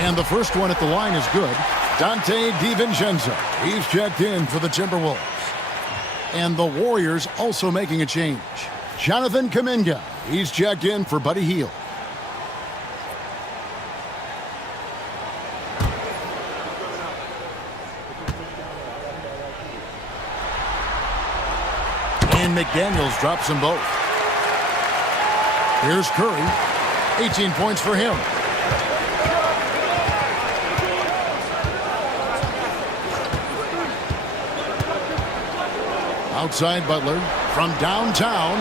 And the first one at the line is good. Dante DiVincenzo. He's checked in for the Timberwolves. And the Warriors also making a change. Jonathan Kuminga. He's checked in for Buddy Hield. And McDaniels drops them both. Here's Curry. 18 points for him. Outside Butler from downtown.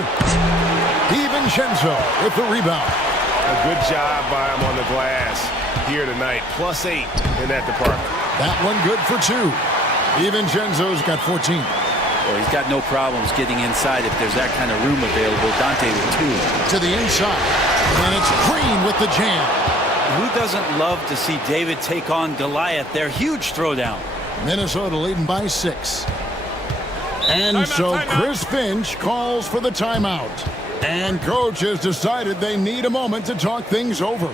DiVincenzo with the rebound. A good job by him on the glass here tonight. +8 in that department. That one good for 2. DiVincenzo's got 14. Well, he's got no problems getting inside if there's that kind of room available. Dante with 2. To the inside. And it's Green with the jam. Who doesn't love to see David take on Goliath? Their huge throwdown. Minnesota leading by 6. And timeout. Chris Finch calls for the timeout. And coach has decided they need a moment to talk things over.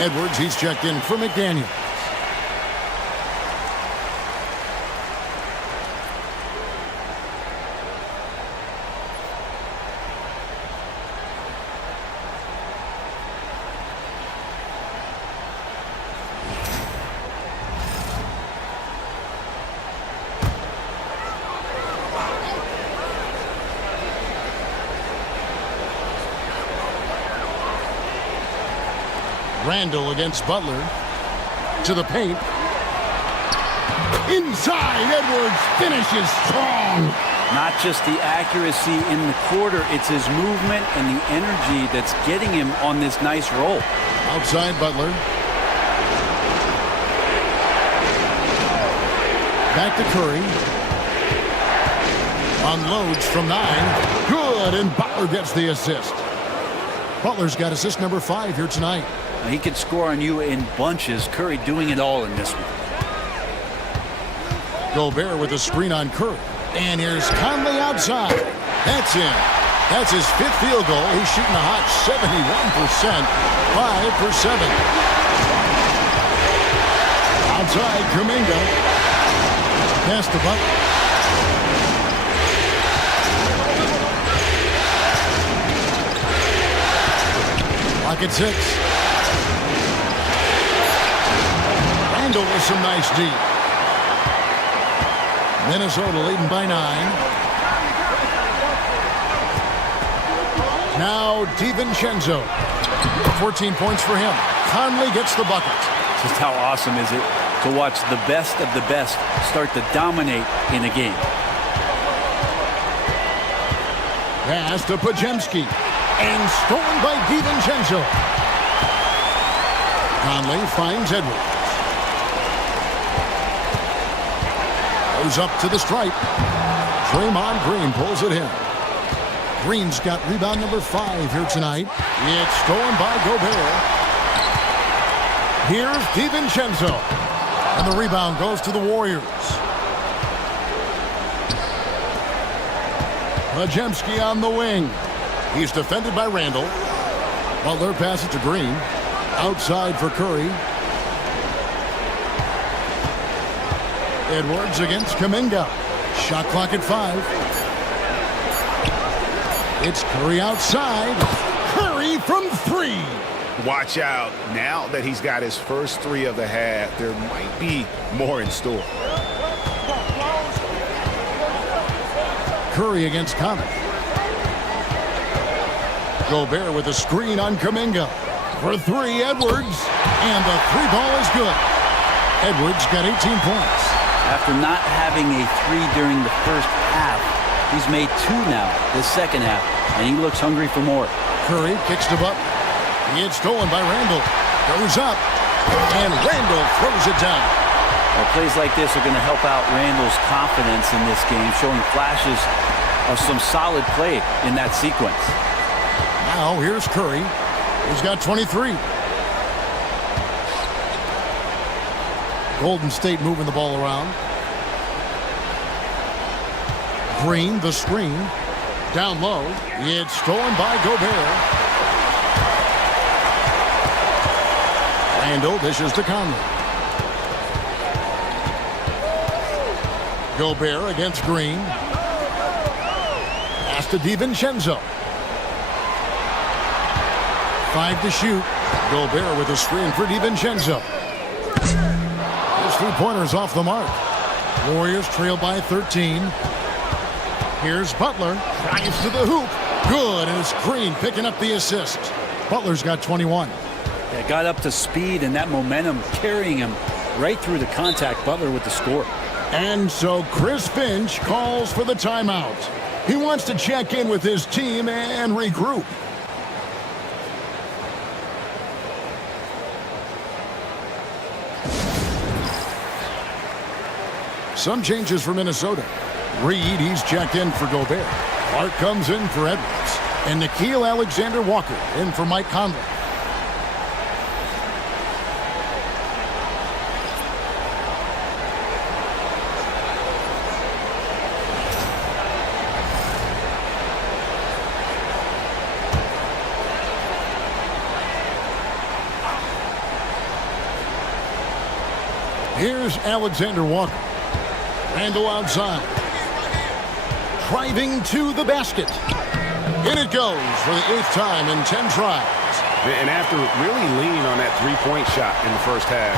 Edwards, he's checked in for McDaniels. Randall against Butler. To the paint. Inside, Edwards finishes strong. Not just the accuracy in the quarter, it's his movement and the energy that's getting him on this nice roll. Outside Butler. Back to Curry. Unloads from 9. Good, and Butler gets the assist. Butler's got assist number 5 here tonight. He can score on you in bunches. Curry doing it all in this one. Gobert with a screen on Curry. And here's Conley outside. That's in. That's his 5th field goal. He's shooting a hot 71%. 5 for 7. Outside, Kuminga. Pass to Butler. Lock at 6. Randall with some nice D. Minnesota leading by 9. Now DiVincenzo. 14 points for him. Conley gets the bucket. Just how awesome is it to watch the best of the best start to dominate in a game. Pass to Podziemski. And stolen by DiVincenzo. Conley finds Edwards. Goes up to the stripe. Draymond Green pulls it in. Green's got rebound number 5 here tonight. It's stolen by Gobert. Here's DiVincenzo. And the rebound goes to the Warriors. Podziemski on the wing. He's defended by Randall. Butler passes to Green. Outside for Curry. Edwards against Kuminga. Shot clock at 5. It's Curry outside. Curry from 3. Watch out. Now that he's got his first 3 of the half, there might be more in store. Curry against Conley. Gobert with a screen on Kuminga. For 3, Edwards. And the 3 ball is good. Edwards got 18 points. After not having a 3 during the first half, He's made 2 now this second half, and he looks hungry for more. Curry kicks to Butler. It's stolen by Randall. Goes up, and Randall throws it down. Well, plays like this are going to help out Randall's confidence in this game, showing flashes of some solid play in that sequence. Now here's Curry. He's got 23. Golden State moving the ball around. Green, the screen. Down low. It's stolen by Gobert. Randall dishes to Conley. Gobert against Green. Pass to DiVincenzo. 5 to shoot. Gobert with a screen for DiVincenzo. His three-pointers off the mark. Warriors trail by 13. Here's Butler. Drives to the hoop. Good, and it's Green picking up the assist. Butler's got 21. Yeah, got up to speed, and that momentum carrying him right through the contact. Butler with the score. And so Chris Finch calls for the timeout. He wants to check in with his team and regroup. Some changes for Minnesota. Reed, he's checked in for Gobert. Clark comes in for Edwards. And Nickeil Alexander-Walker in for Mike Conley. Here's Alexander-Walker. Randall outside. Driving to the basket. In it goes for the 8th time in 10 tries. And after really leaning on that three-point shot in the first half,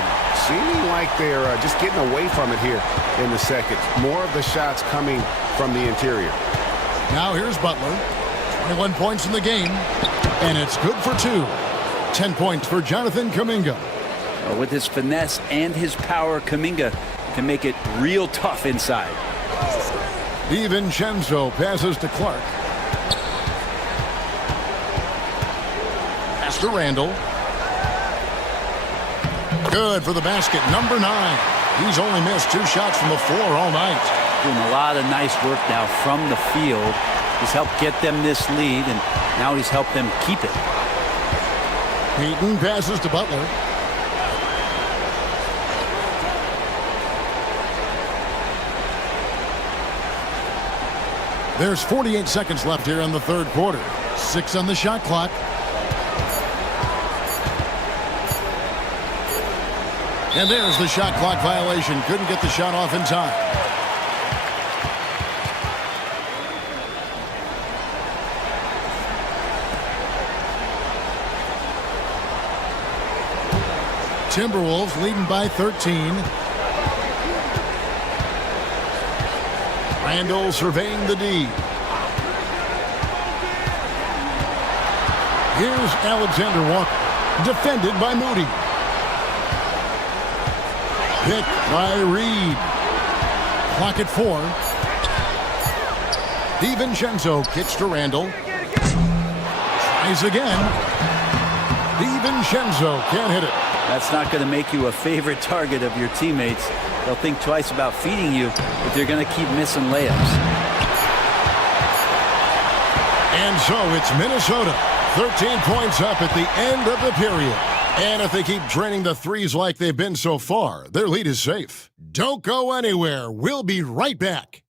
seeming like they're just getting away from it here in the second. More of the shots coming from the interior. Now here's Butler. 21 points in the game. And it's good for 2. 10 points for Jonathan Kuminga. With his finesse and his power, Kuminga can make it real tough inside. DiVincenzo passes to Clark. Pass to Randall. Good for the basket, number 9. He's only missed 2 shots from the floor all night. Doing a lot of nice work now from the field. He's helped get them this lead, and now he's helped them keep it. Peyton passes to Butler. There's 48 seconds left here in the third quarter. 6 on the shot clock. And there's the shot clock violation. Couldn't get the shot off in time. Timberwolves leading by 13. Randall surveying the D. Here's Alexander Walker. Defended by Moody. Pick by Reed. Clock at 4. DiVincenzo kicks to Randall. Tries again. DiVincenzo can't hit it. That's not going to make you a favorite target of your teammates. They'll think twice about feeding you if they're going to keep missing layups. And so it's Minnesota. 13 points up at the end of the period. And if they keep draining the threes like they've been so far, their lead is safe. Don't go anywhere. We'll be right back.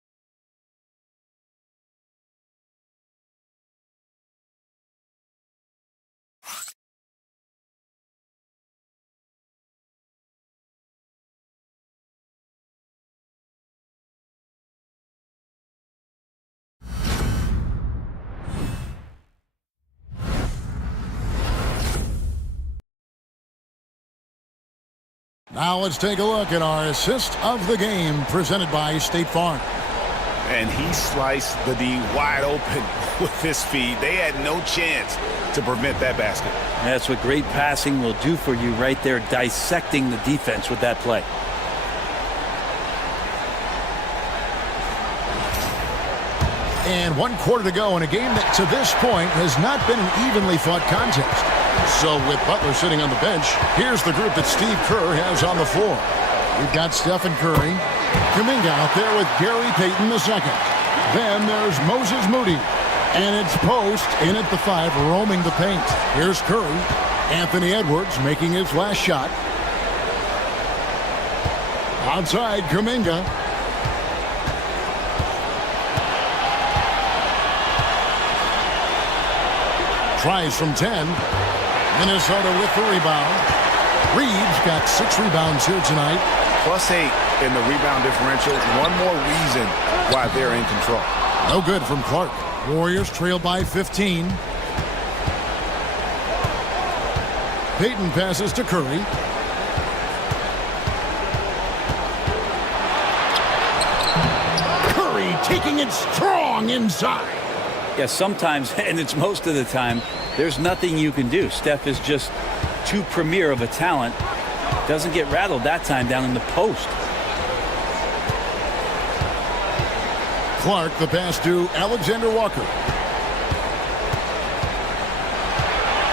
Now let's take a look at our assist of the game presented by State Farm. And he sliced the D wide open with his feet. They had no chance to prevent that basket. That's what great passing will do for you right there, dissecting the defense with that play. And 1 quarter to go in a game that to this point has not been an evenly fought contest. So with Butler sitting on the bench, here's the group that Steve Kerr has on the floor. We've got Stephen Curry, Kuminga out there with Gary Payton II. Then there's Moses Moody. And it's Post in at the 5, roaming the paint. Here's Curry. Anthony Edwards making his last shot. Outside, Kuminga. Tries from 10. Minnesota with the rebound. Reeves got 6 rebounds here tonight. +8 in the rebound differential. One more reason why they're in control. No good from Clark. Warriors trail by 15. Payton passes to Curry. Curry taking it strong inside. Yeah, sometimes, and it's most of the time, there's nothing you can do. Steph is just too premier of a talent. Doesn't get rattled that time down in the post. Clark, the pass to Alexander Walker.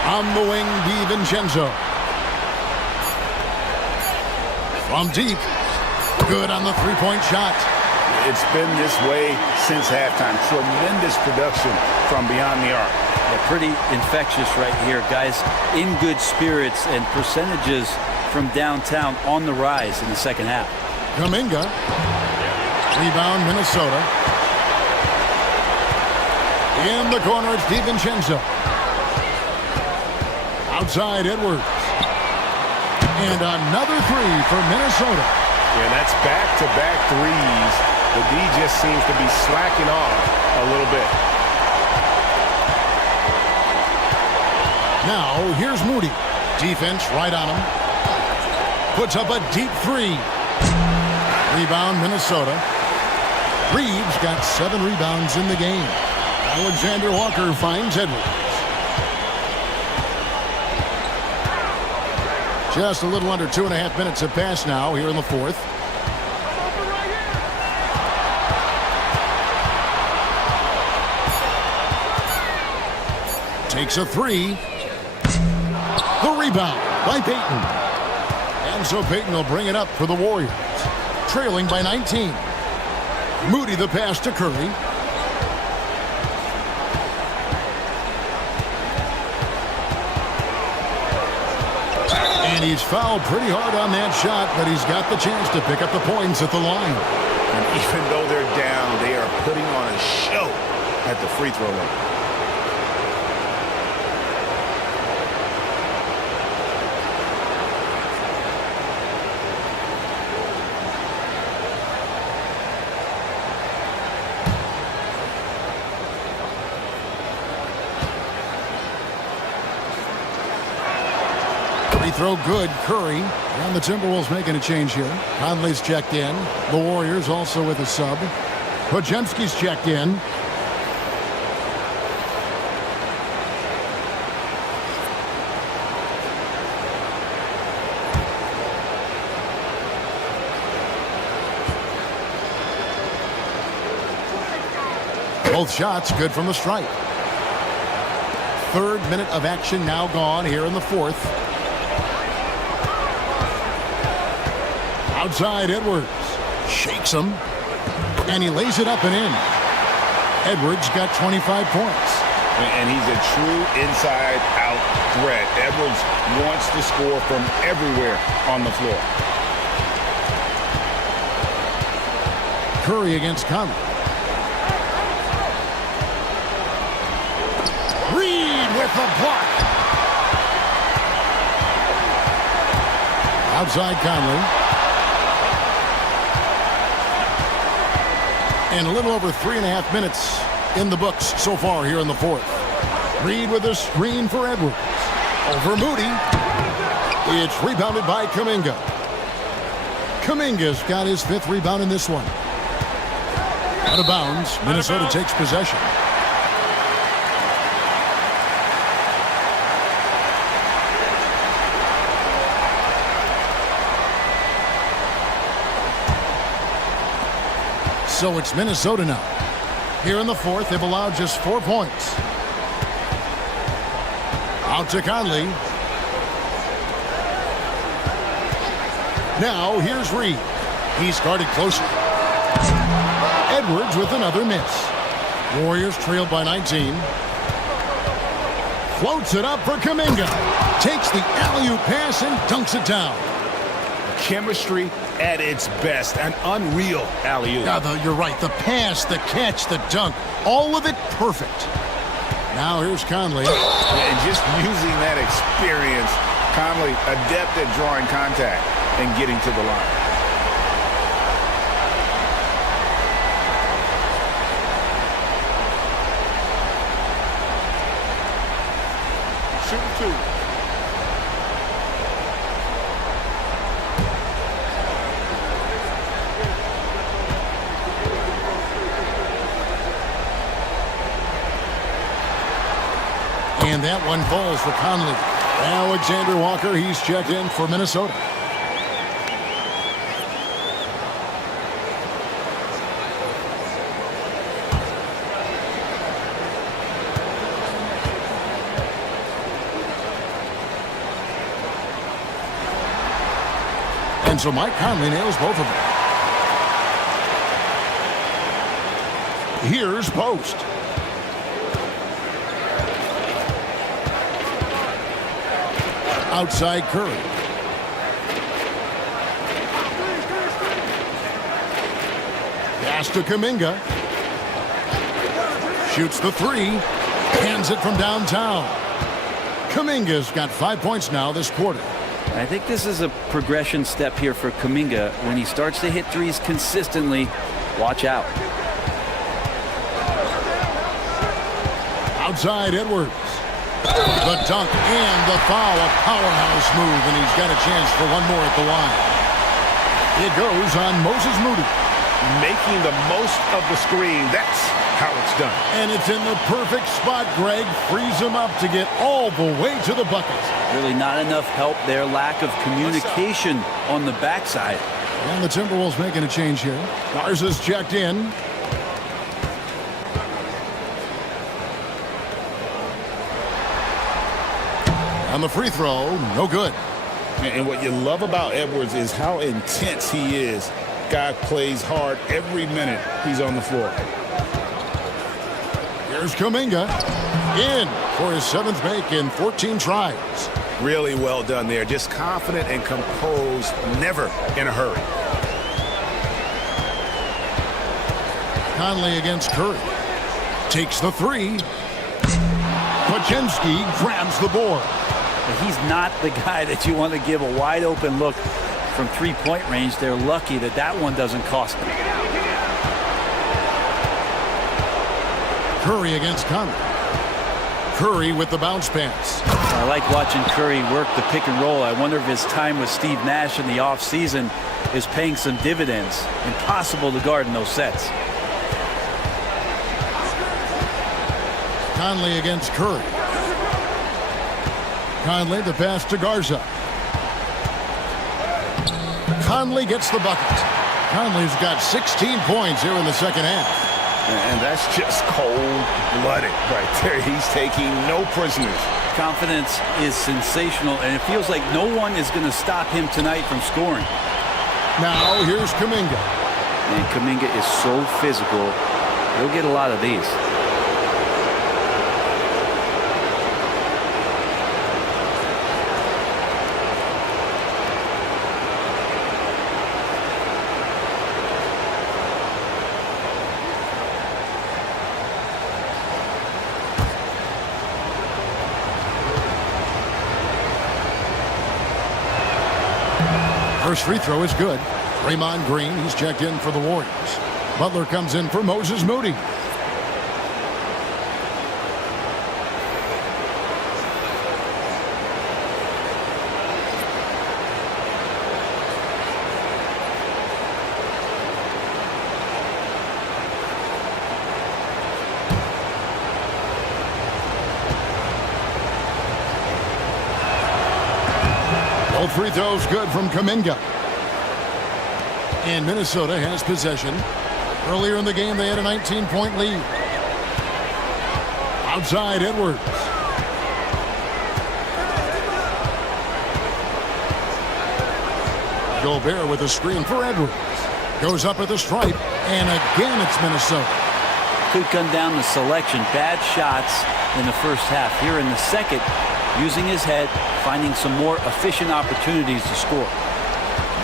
On the wing, DiVincenzo. From deep. Good on the three-point shot. It's been this way since halftime. Tremendous production from beyond the arc. Yeah, pretty infectious right here. Guys in good spirits and percentages from downtown on the rise in the second half. Kuminga. Rebound, Minnesota. In the corner, it's DiVincenzo. Outside, Edwards. And another 3 for Minnesota. Yeah, that's back-to-back threes. The D just seems to be slacking off a little bit. Now, here's Moody. Defense right on him. Puts up a deep 3. Rebound, Minnesota. Reeves got 7 rebounds in the game. Alexander Walker finds Edwards. Just a little under 2.5 minutes have passed now here in the fourth. Takes a 3. The rebound by Payton. And so Payton will bring it up for the Warriors. Trailing by 19. Moody the pass to Curry. And he's fouled pretty hard on that shot, but he's got the chance to pick up the points at the line. And even though they're down, they are putting on a show at the free throw line. Throw good. Curry. And the Timberwolves making a change here. Conley's checked in. The Warriors also with a sub. Podziemski's checked in. Both shots good from the stripe. 3rd minute of action now gone here in the 4th. Outside, Edwards shakes him, and he lays it up and in. Edwards got 25 points. And he's a true inside-out threat. Edwards wants to score from everywhere on the floor. Curry against Conley. Reed with the block. Outside Conley. And a little over 3.5 minutes in the books so far here in the 4th. Reed with a screen for Edwards. Over Moody. It's rebounded by Kuminga. Kuminga's got his 5th rebound in this one. Out of bounds. Minnesota takes possession. So it's Minnesota now. Here in the fourth, they've allowed just 4 points. Out to Conley. Now here's Reed. He's guarded closely. Edwards with another miss. Warriors trailed by 19. Floats it up for Kuminga. Takes the alley-oop pass and dunks it down. Chemistry at its best. An unreal alley-oop. Yeah, you're right. The pass, the catch, the dunk. All of it perfect. Now here's Conley. And just using that experience, Conley adept at drawing contact and getting to the line. Shooting 2. And that one falls for Conley. Alexander Walker, he's checked in for Minnesota. And so Mike Conley nails both of them. Here's Post. Outside Curry. Pass to Kuminga. Shoots the three. Hands it from downtown. Kuminga's got 5 points now this quarter. I think this is a progression step here for Kuminga. When he starts to hit threes consistently, watch out. Outside Edwards. The dunk and the foul. A powerhouse move, and he's got a chance for one more at the line. It goes on Moses Moody. Making the most of the screen. That's how it's done. And it's in the perfect spot, Greg. Frees him up to get all the way to the bucket. Really not enough help there. Lack of communication on the backside. And the Timberwolves making a change here. Garza's checked in. On the free throw, no good. And what you love about Edwards is how intense he is. Guy plays hard every minute he's on the floor. Here's Kuminga. In for his 7th make in 14 tries. Really well done there. Just confident and composed, never in a hurry. Conley against Curry. Takes the three. Podziemski grabs the board. But he's not the guy that you want to give a wide open look from three-point range. They're lucky that that one doesn't cost them. Curry against Conley. Curry with the bounce pass. I like watching Curry work the pick and roll. I wonder if his time with Steve Nash in the offseason is paying some dividends. Impossible to guard in those sets. Conley against Curry. Conley, the pass to Garza. Conley gets the bucket. Conley's got 16 points here in the second half. And that's just cold-blooded right there. He's taking no prisoners. Confidence is sensational, and it feels like no one is going to stop him tonight from scoring. Now here's Kuminga. And Kuminga is so physical. He'll get a lot of these. First free throw is good. Draymond Green, he's checked in for the Warriors. Butler comes in for Moses Moody. Both free throws good from Kuminga. And Minnesota has possession. Earlier in the game, they had a 19-point lead. Outside, Edwards. Gobert with a screen for Edwards. Goes up at the stripe, and again it's Minnesota. Could come down to selection. Bad shots in the first half. Here in the second, using his head, finding some more efficient opportunities to score.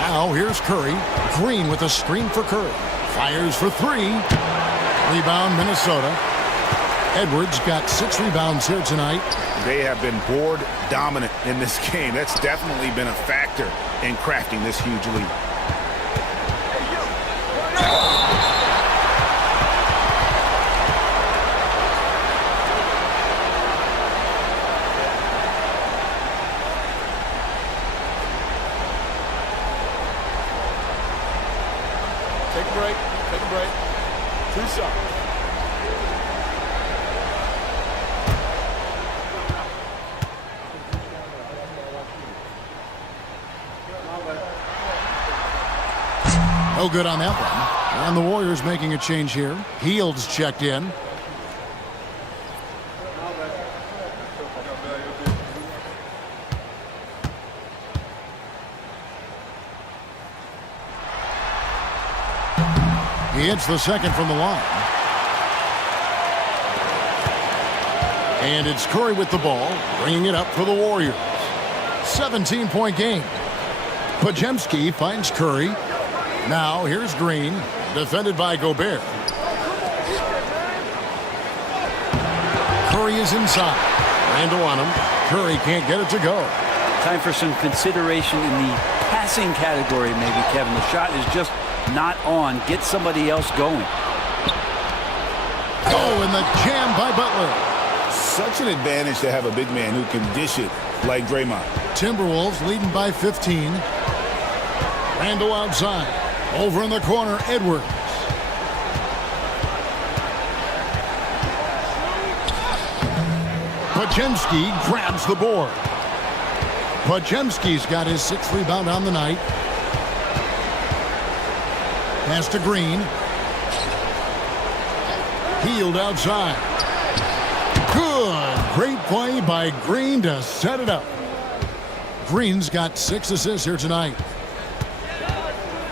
Now here's Curry. Green with a screen for Curry. Fires for three. Rebound, Minnesota. Edwards got 6 rebounds here tonight. They have been board dominant in this game. That's definitely been a factor in crafting this huge lead. Take a break. Take a break. 2 shots. No good on that one. And the Warriors making a change here. Hield's checked in. He hits the second from the line. And it's Curry with the ball, bringing it up for the Warriors. 17-point game. Podziemski finds Curry. Now here's Green, defended by Gobert. Curry is inside. Randall on him. Curry can't get it to go. Time for some consideration in the passing category, maybe, Kevin. The shot is just not on. Get somebody else going. Oh, and the jam by Butler. Such an advantage to have a big man who can dish it like Draymond. Timberwolves leading by 15. Randall outside. Over in the corner, Edwards. Podziemski grabs the board. Podziemski's got his 6th rebound on the night. Pass to Green. Hield outside. Good. Great play by Green to set it up. Green's got 6 assists here tonight.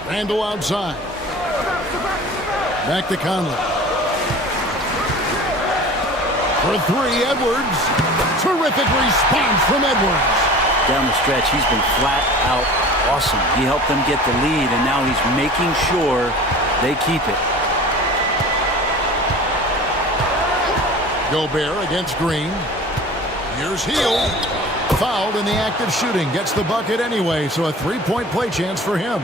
Randall outside. Back to Conley. For three, Edwards. Terrific response from Edwards. Down the stretch, he's been flat out awesome. He helped them get the lead, and now he's making sure they keep it. Gobert against Green. Here's Hield. Fouled in the act of shooting. Gets the bucket anyway, so a 3-point play chance for him.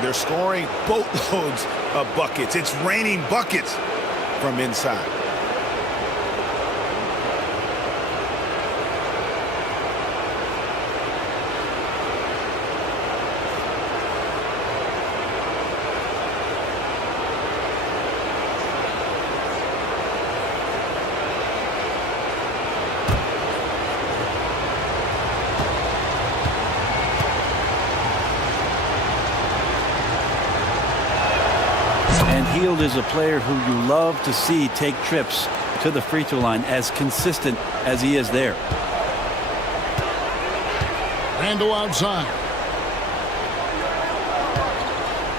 They're scoring boatloads of buckets. It's raining buckets from inside. Hield is a player who you love to see take trips to the free throw line, as consistent as he is there. Randall outside.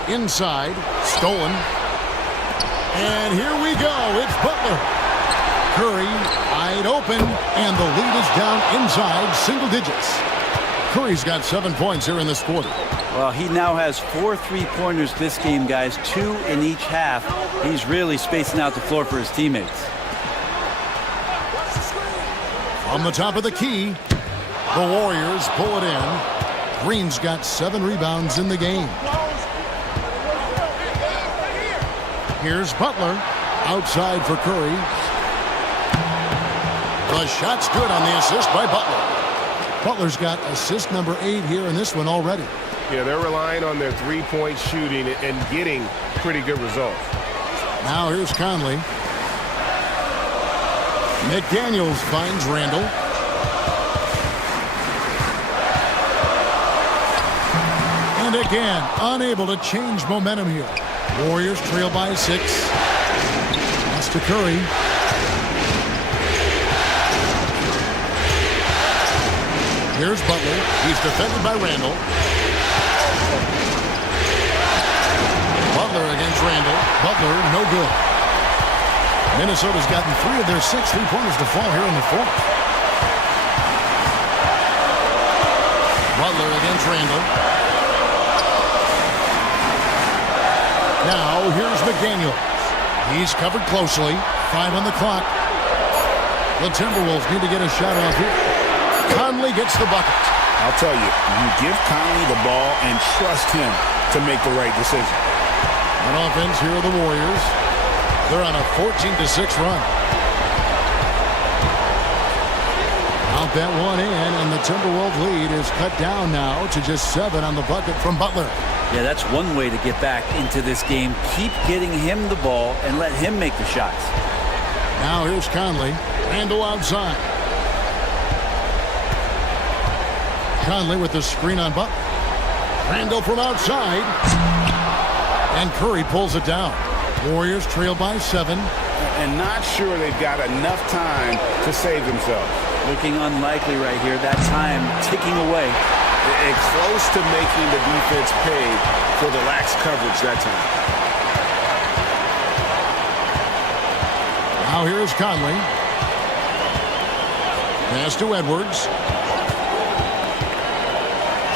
Inside. Stolen. And here we go. It's Butler. Curry wide open. And the lead is down inside single digits. Curry's got 7 points here in this quarter. Well, he now has 4 3-pointers this game, guys. 2 in each half. He's really spacing out the floor for his teammates. From the top of the key, the Warriors pull it in. Green's got 7 rebounds in the game. Here's Butler. Outside for Curry. The shot's good on the assist by Butler. Butler's got assist number 8 here in this one already. Yeah, they're relying on their three-point shooting and getting pretty good results. Now here's Conley. McDaniels finds Randall. And again, unable to change momentum here. Warriors trail by 6. Pass to Curry. Here's Butler. He's defended by Randall. Butler against Randall. Butler, no good. Minnesota's gotten 3 of their 6 3-pointers to fall here in the 4th. Butler against Randall. Now, here's McDaniels. He's covered closely. 5 on the clock. The Timberwolves need to get a shot off here. Conley gets the bucket. I'll tell you, you give Conley the ball and trust him to make the right decision. On offense, here are the Warriors. They're on a 14-6 run. Out that one in, and the Timberwolves lead is cut down now to just 7 on the bucket from Butler. Yeah, that's one way to get back into this game. Keep getting him the ball and let him make the shots. Now here's Conley. Randall outside. Conley with the screen on Butler. Randall from outside. And Curry pulls it down. Warriors trail by 7. And not sure they've got enough time to save themselves. Looking unlikely right here. That time ticking away. And close to making the defense pay for the lax coverage that time. Now here's Conley. Pass to Edwards.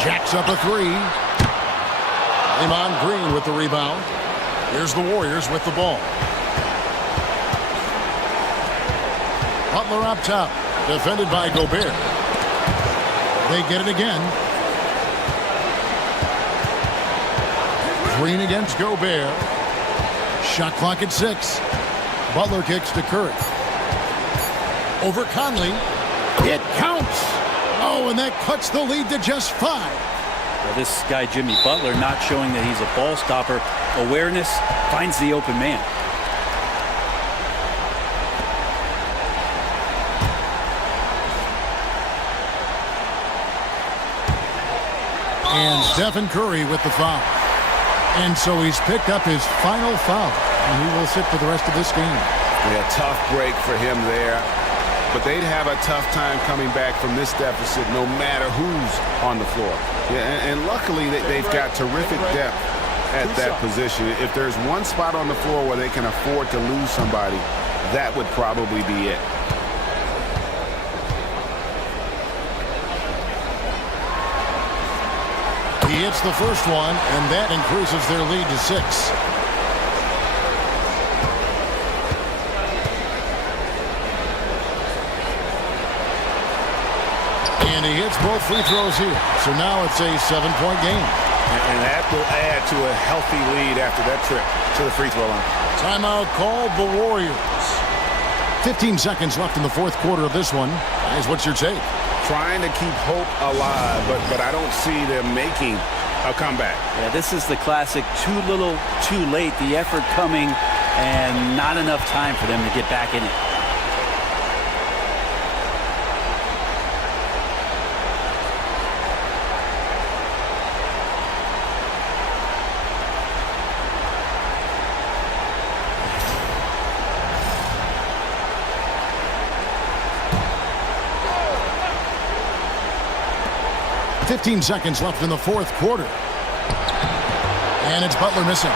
Jacks up a 3. Draymond Green with the rebound. Here's the Warriors with the ball. Butler up top. Defended by Gobert. They get it again. Green against Gobert. Shot clock at 6. Butler kicks to Curry. Over Conley. It counts. Oh, and that cuts the lead to just 5. Well, this guy, Jimmy Butler, not showing that he's a ball stopper. Awareness finds the open man. And Stephen Curry with the foul. And so he's picked up his final foul. And he will sit for the rest of this game. Yeah, tough break for him there. But they'd have a tough time coming back from this deficit no matter who's on the floor. Yeah, and luckily they've got terrific depth at that position. If there's one spot on the floor where they can afford to lose somebody, that would probably be it. He hits the first one, and that increases their lead to 6. And he hits both free throws here. So now it's a 7-point game. And that will add to a healthy lead after that trip to the free throw line. Timeout called the Warriors. 15 seconds left in the 4th quarter of this one. Guys, what's your take? Trying to keep hope alive, but I don't see them making a comeback. Yeah, this is the classic too little, too late. The effort coming and not enough time for them to get back in it. .15 seconds left in the 4th quarter. And it's Butler missing.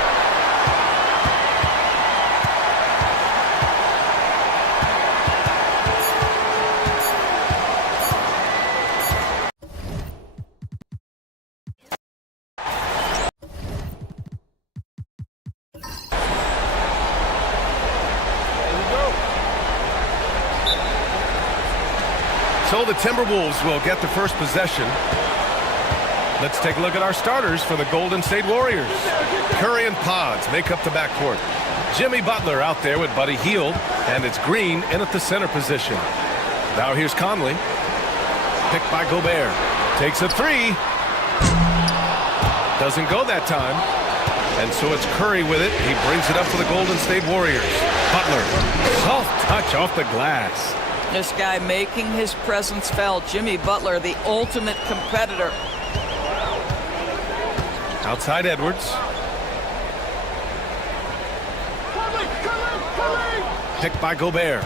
So the Timberwolves will get the first possession. Let's take a look at our starters for the Golden State Warriors. Curry and Pods make up the backcourt. Jimmy Butler out there with Buddy Hield, and it's Green in at the center position. Now here's Conley. Picked by Gobert. Takes a 3. Doesn't go that time. And so it's Curry with it. He brings it up for the Golden State Warriors. Butler, soft touch off the glass. This guy making his presence felt. Jimmy Butler, the ultimate competitor. Outside Edwards. Picked by Gobert.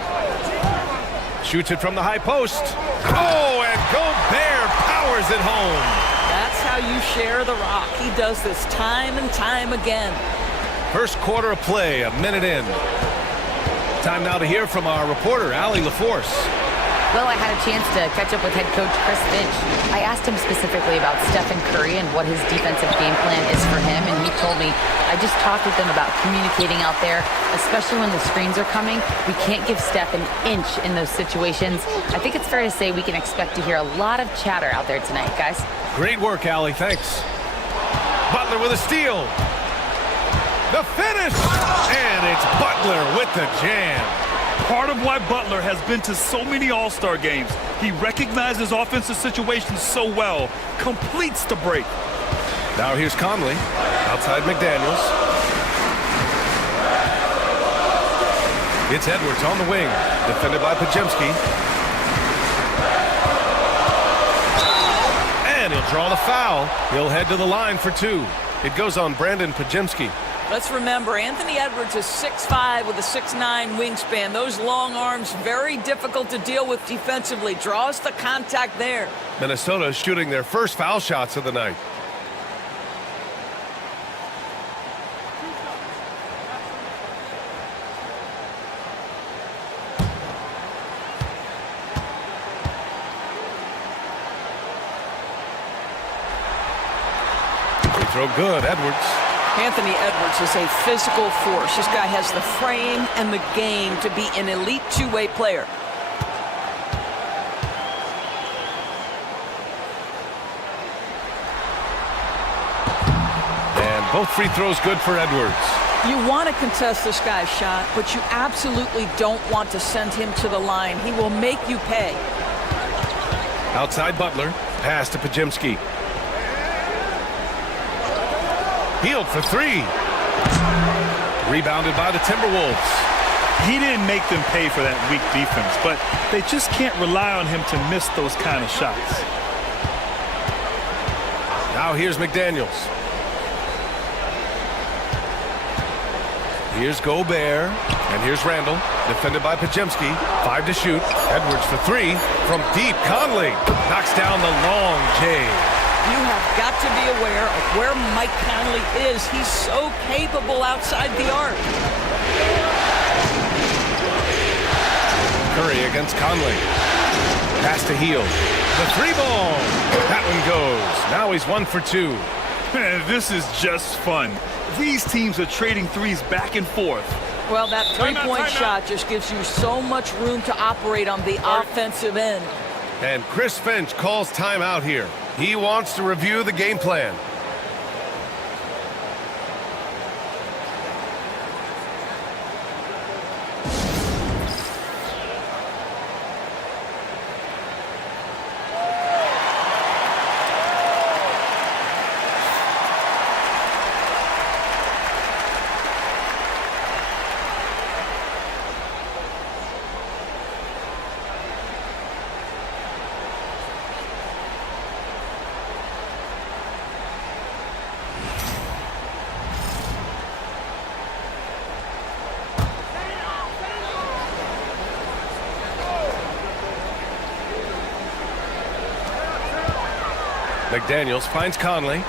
Shoots it from the high post. Oh, and Gobert powers it home. That's how you share the rock. He does this time and time again. First quarter of play, a minute in. Time now to hear from our reporter, Allie LaForce. Well, I had a chance to catch up with head coach Chris Finch. I asked him specifically about Stephen Curry and what his defensive game plan is for him, and he told me, I just talked with him about communicating out there, especially when the screens are coming. We can't give Steph an inch in those situations. I think it's fair to say we can expect to hear a lot of chatter out there tonight, guys. Great work, Allie. Thanks. Butler with a steal. The finish! And it's Butler with the jam. Part of why Butler has been to so many All-Star games. He recognizes offensive situations so well, completes the break. Now here's Conley, outside McDaniels. It's Edwards on the wing, defended by Podziemski. And he'll draw the foul. He'll head to the line for two. It goes on Brandon Podziemski. Let's remember, Anthony Edwards is 6'5" with a 6'9" wingspan. Those long arms, very difficult to deal with defensively. Draws the contact there. Minnesota shooting their first foul shots of the night. Free throw good, Edwards. Anthony Edwards is a physical force. This guy has the frame and the game to be an elite two-way player. And both free throws good for Edwards. You want to contest this guy's shot, but you absolutely don't want to send him to the line. He will make you pay. Outside Butler, pass to Podziemski. Healed for three. Rebounded by the Timberwolves. He didn't make them pay for that weak defense, but they just can't rely on him to miss those kind of shots. Now here's McDaniels. Here's Gobert, and here's Randall, defended by Podziemski. 5 to shoot. Edwards for three from deep. Conley knocks down the long J. You have got to be aware of where Mike Conley is. He's so capable outside the arc. Curry against Conley. Pass to Hield. The three ball. That one goes. Now he's 1 for 2. Man, this is just fun. These teams are trading threes back and forth. Well, that three-point shot just gives you so much room to operate on the offensive end. And Chris Finch calls timeout here. He wants to review the game plan. McDaniels finds Conley.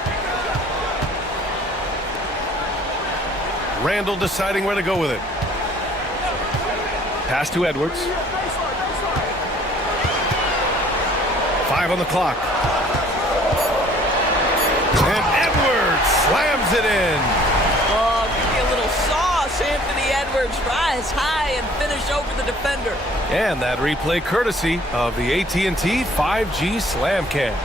Randall deciding where to go with it. Pass to Edwards. 5 on the clock. And Edwards slams it in. Oh, give me a little sauce, Anthony Edwards. Rise high and finish over the defender. And that replay courtesy of the AT&T 5G Slam Cam.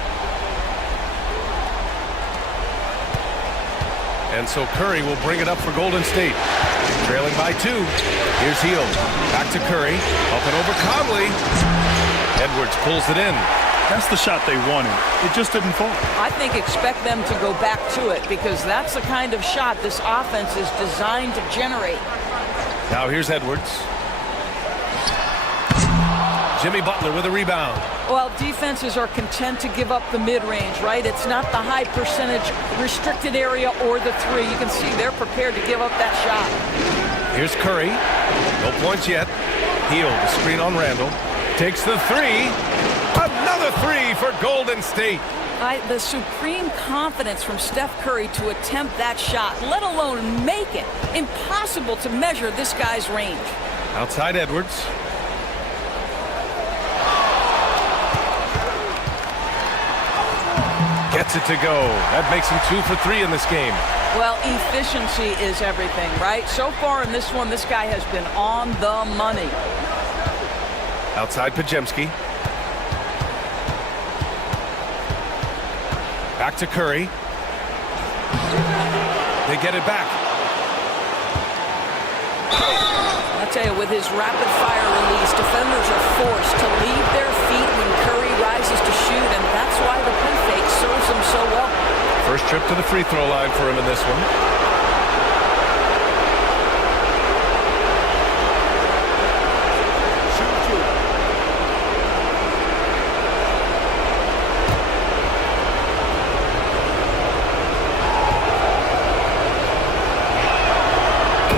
And so Curry will bring it up for Golden State. Trailing by 2. Here's Hield. Back to Curry. Up and over Conley. Edwards pulls it in. That's the shot they wanted. It just didn't fall. I think expect them to go back to it because that's the kind of shot this offense is designed to generate. Now here's Edwards. Jimmy Butler with a rebound. Well, defenses are content to give up the mid-range, right? It's not the high percentage restricted area or the three. You can see they're prepared to give up that shot. Here's Curry. No points yet. Heel, the screen on Randall. Takes the three. Another three for Golden State. The supreme confidence from Steph Curry to attempt that shot, let alone make it. Impossible to measure this guy's range. Outside Edwards. Gets it to go. That makes him 2 for 3 in this game. Well, efficiency is everything, right? So far in this one, this guy has been on the money. Outside Pajemski. Back to Curry. They get it back. I tell you, with his rapid-fire release, defenders are forced to leave their feet when Curry rises to shoot, and that's why the pin fake serves him so well. First trip to the free throw line for him in this one.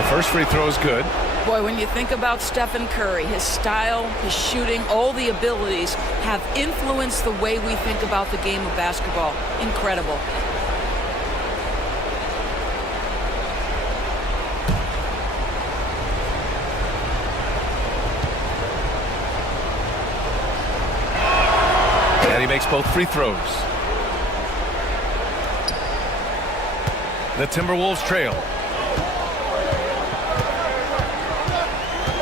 First free throw is good. Boy, when you think about Stephen Curry, his style, his shooting, all the abilities have influenced the way we think about the game of basketball. Incredible. And he makes both free throws. The Timberwolves trail.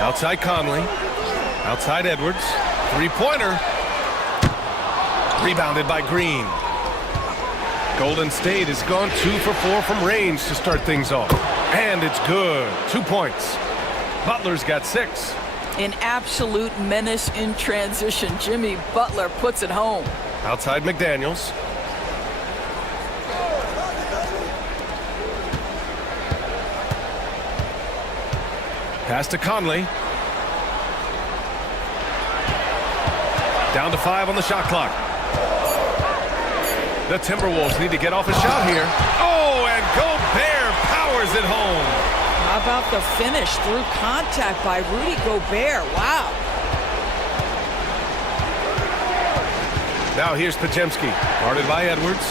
Outside Conley. Outside Edwards. Three-pointer. Rebounded by Green. Golden State has gone 2 for 4 from range to start things off. And it's good. 2 points. Butler's got 6. An absolute menace in transition. Jimmy Butler puts it home. Outside McDaniels. Pass to Conley. Down to 5 on the shot clock. The Timberwolves need to get off a shot here. Oh, and Gobert powers it home. How about the finish through contact by Rudy Gobert? Wow. Now here's Pajemski. Guarded by Edwards.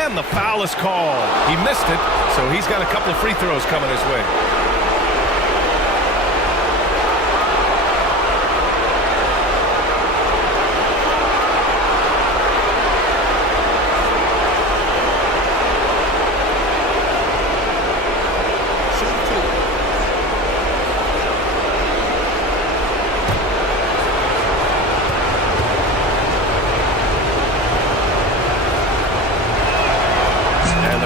And the foul is called. He missed it, so he's got a couple of free throws coming his way.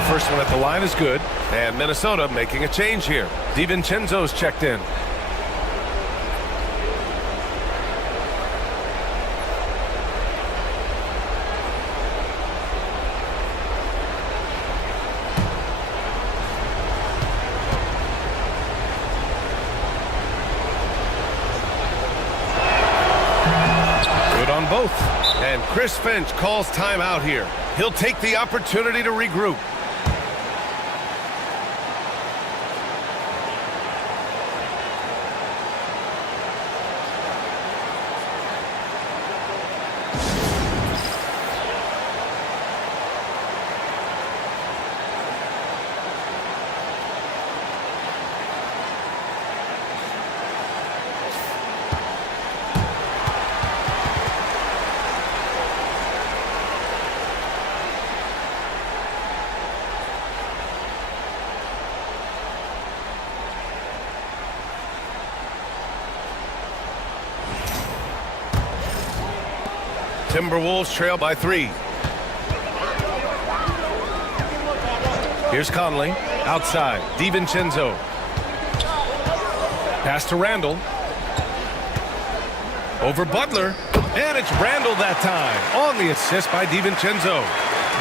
First one at the line is good, and Minnesota making a change here. DiVincenzo's checked in. Good on both, and Chris Finch calls timeout here. He'll take the opportunity to regroup. Timberwolves trail by 3. Here's Conley. Outside. DiVincenzo. Pass to Randall. Over Butler. And it's Randall that time. On the assist by DiVincenzo.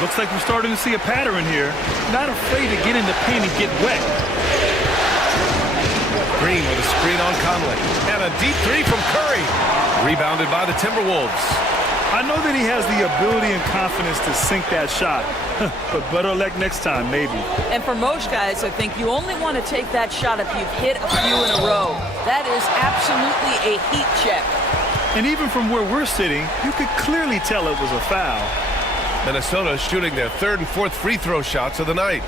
Looks like we're starting to see a pattern here. Not afraid to get in the paint and get wet. Green with a screen on Conley. And a deep 3 from Curry. Rebounded by the Timberwolves. I know that he has the ability and confidence to sink that shot, but better luck next time, maybe. And for most guys, I think you only want to take that shot if you've hit a few in a row. That is absolutely a heat check. And even from where we're sitting, you could clearly tell it was a foul. Minnesota shooting their third and fourth free throw shots of the night.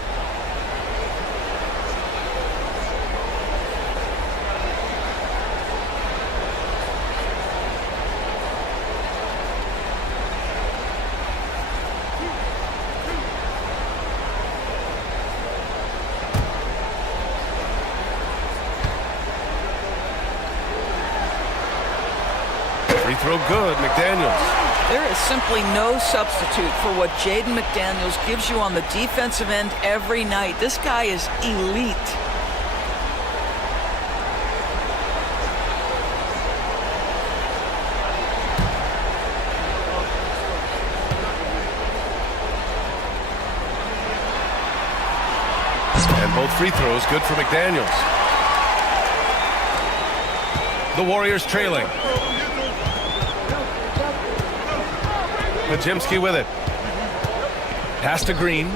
Free throw good, McDaniels. There is simply no substitute for what Jaden McDaniels gives you on the defensive end every night. This guy is elite. And both free throws good for McDaniels. The Warriors trailing. Podziemski with it. Pass to Green.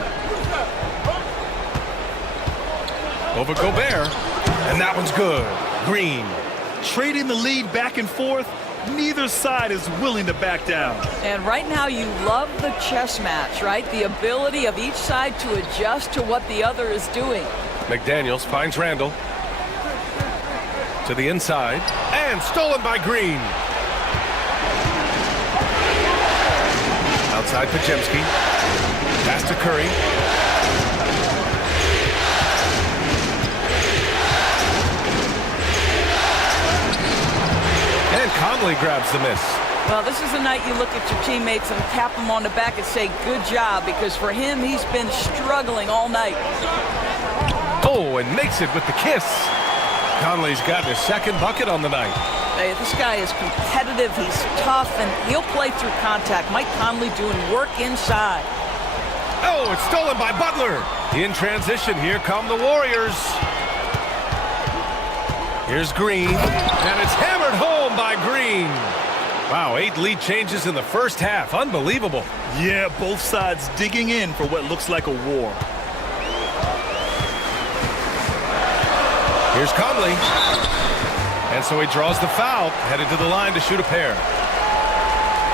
Over Gobert. And that one's good. Green. Trading the lead back and forth, neither side is willing to back down. And right now you love the chess match, right? The ability of each side to adjust to what the other is doing. McDaniels finds Randall. To the inside. And stolen by Green. Outside Podziemski. Pass to Curry. And Conley grabs the miss. Well, this is the night you look at your teammates and tap them on the back and say, good job, because for him, he's been struggling all night. Oh, and makes it with the kiss. Conley's got his second bucket on the night. Hey, this guy is competitive, he's tough, and he'll play through contact. Mike Conley doing work inside. Oh, it's stolen by Butler. In transition, here come the Warriors. Here's Green, and it's hammered home by Green. Wow, 8 lead changes in the first half. Unbelievable. Yeah, both sides digging in for what looks like a war. Here's Conley. And so he draws the foul, headed to the line to shoot a pair.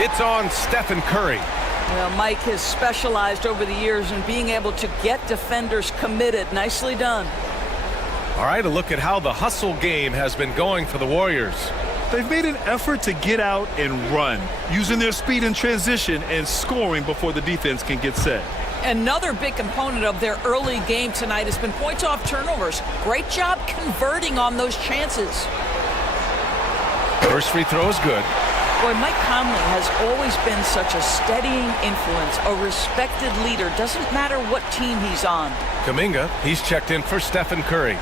It's on Stephen Curry. Well, Mike has specialized over the years in being able to get defenders committed. Nicely done. All right, a look at how the hustle game has been going for the Warriors. They've made an effort to get out and run, using their speed in transition and scoring before the defense can get set. Another big component of their early game tonight has been points off turnovers. Great job converting on those chances. First free throw is good. Boy, Mike Conley has always been such a steadying influence, a respected leader. Doesn't matter what team he's on. Kuminga, he's checked in for Stephen Curry.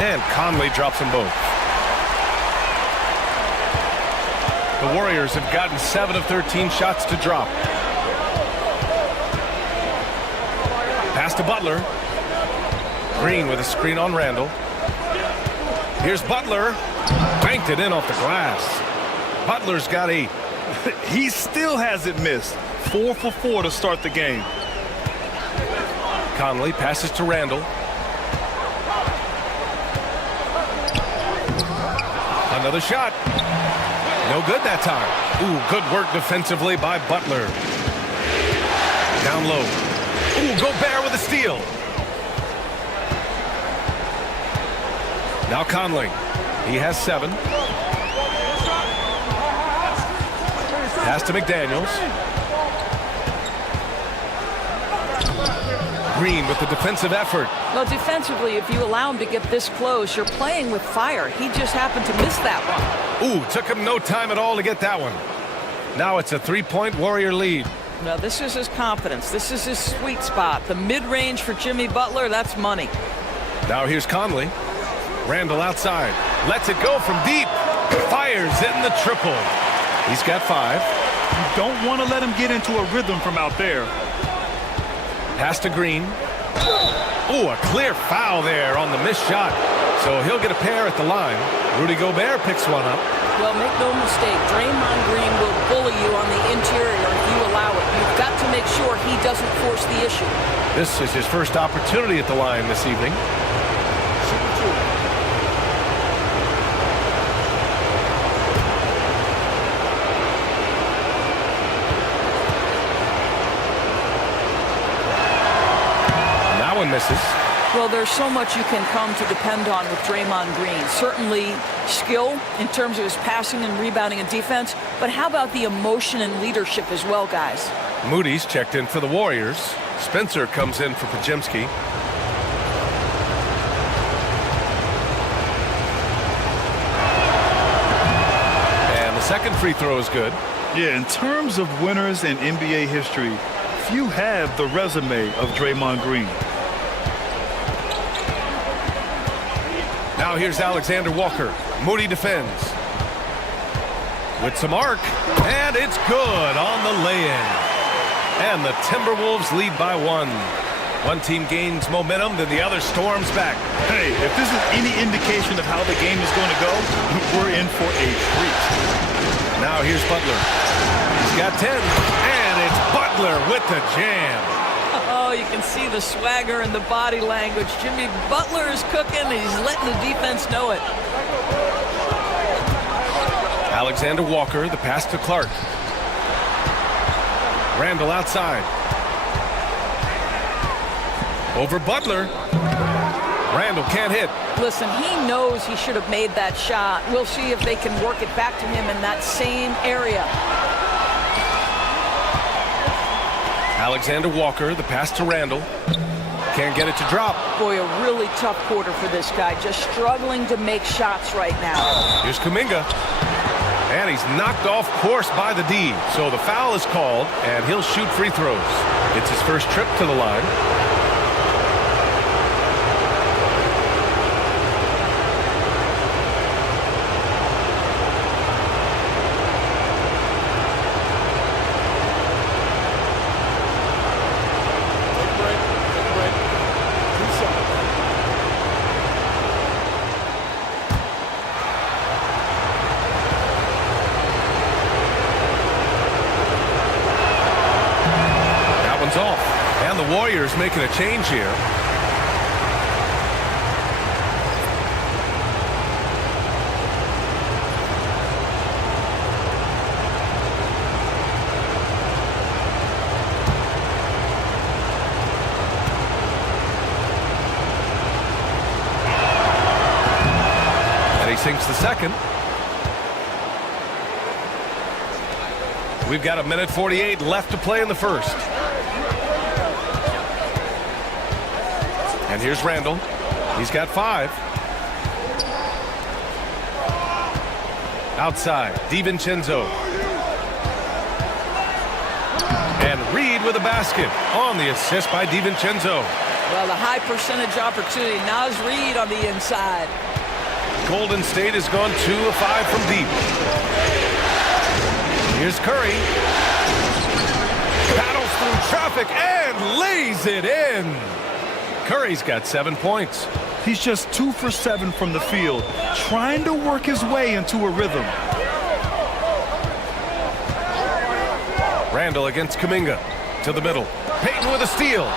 And Conley drops them both. The Warriors have gotten 7 of 13 shots to drop. Pass to Butler. Green with a screen on Randall. Here's Butler. Banked it in off the glass. Butler's got 8. He still hasn't missed. 4 for 4 to start the game. Conley passes to Randall. Another shot. No good that time. Ooh, good work defensively by Butler. Down low. Ooh, Gobert with a steal. Now Conley. He has 7. Pass to McDaniels. Green with the defensive effort. Well, defensively, if you allow him to get this close, you're playing with fire. He just happened to miss that one. Ooh, took him no time at all to get that one. Now it's a 3-point Warrior lead. Now, this is his confidence. This is his sweet spot. The mid-range for Jimmy Butler, that's money. Now here's Conley. Randall outside. Lets it go from deep. Fires in the triple. He's got 5. You don't want to let him get into a rhythm from out there. Pass to Green. Oh, a clear foul there on the missed shot. So he'll get a pair at the line. Rudy Gobert picks one up. Well, make no mistake, Draymond Green will bully you on the interior if you allow it. You've got to make sure he doesn't force the issue. This is his first opportunity at the line this evening. That one misses. Well, there's so much you can come to depend on with Draymond Green. Certainly skill in terms of his passing and rebounding and defense, but how about the emotion and leadership as well, guys? Moody's checked in for the Warriors. Spencer comes in for Podziemski. And the second free throw is good. Yeah, in terms of winners in NBA history, few have the resume of Draymond Green. Now here's Alexander Walker. Moody defends. With some arc, and it's good on the lay-in. And the Timberwolves lead by 1. One team gains momentum, then the other storms back. Hey, if this is any indication of how the game is going to go, we're in for a treat. Now here's Butler. He's got 10, and it's Butler with the jam. Oh, you can see the swagger and the body language. Jimmy Butler is cooking, and he's letting the defense know it. Alexander Walker, the pass to Clark. Randall outside. Over Butler. Randall can't hit. Listen, he knows he should have made that shot. We'll see if they can work it back to him in that same area. Alexander Walker, the pass to Randall. Can't get it to drop. Boy, a really tough quarter for this guy. Just struggling to make shots right now. Here's Kuminga. And he's knocked off course by the D. So the foul is called, and he'll shoot free throws. It's his first trip to the line. Off. And the Warriors making a change here. And he sinks the second. We've got 1:48 left to play in the first. And here's Randall. He's got 5. Outside, DiVincenzo. And Reed with a basket on the assist by DiVincenzo. Well, the high percentage opportunity. Naz Reed on the inside. Golden State has gone 2 of 5 from deep. Here's Curry. Paddles through traffic and lays it in. Curry's got 7 points. He's just 2 for 7 from the field, trying to work his way into a rhythm. Randall against Kuminga. To the middle. Payton with a steal.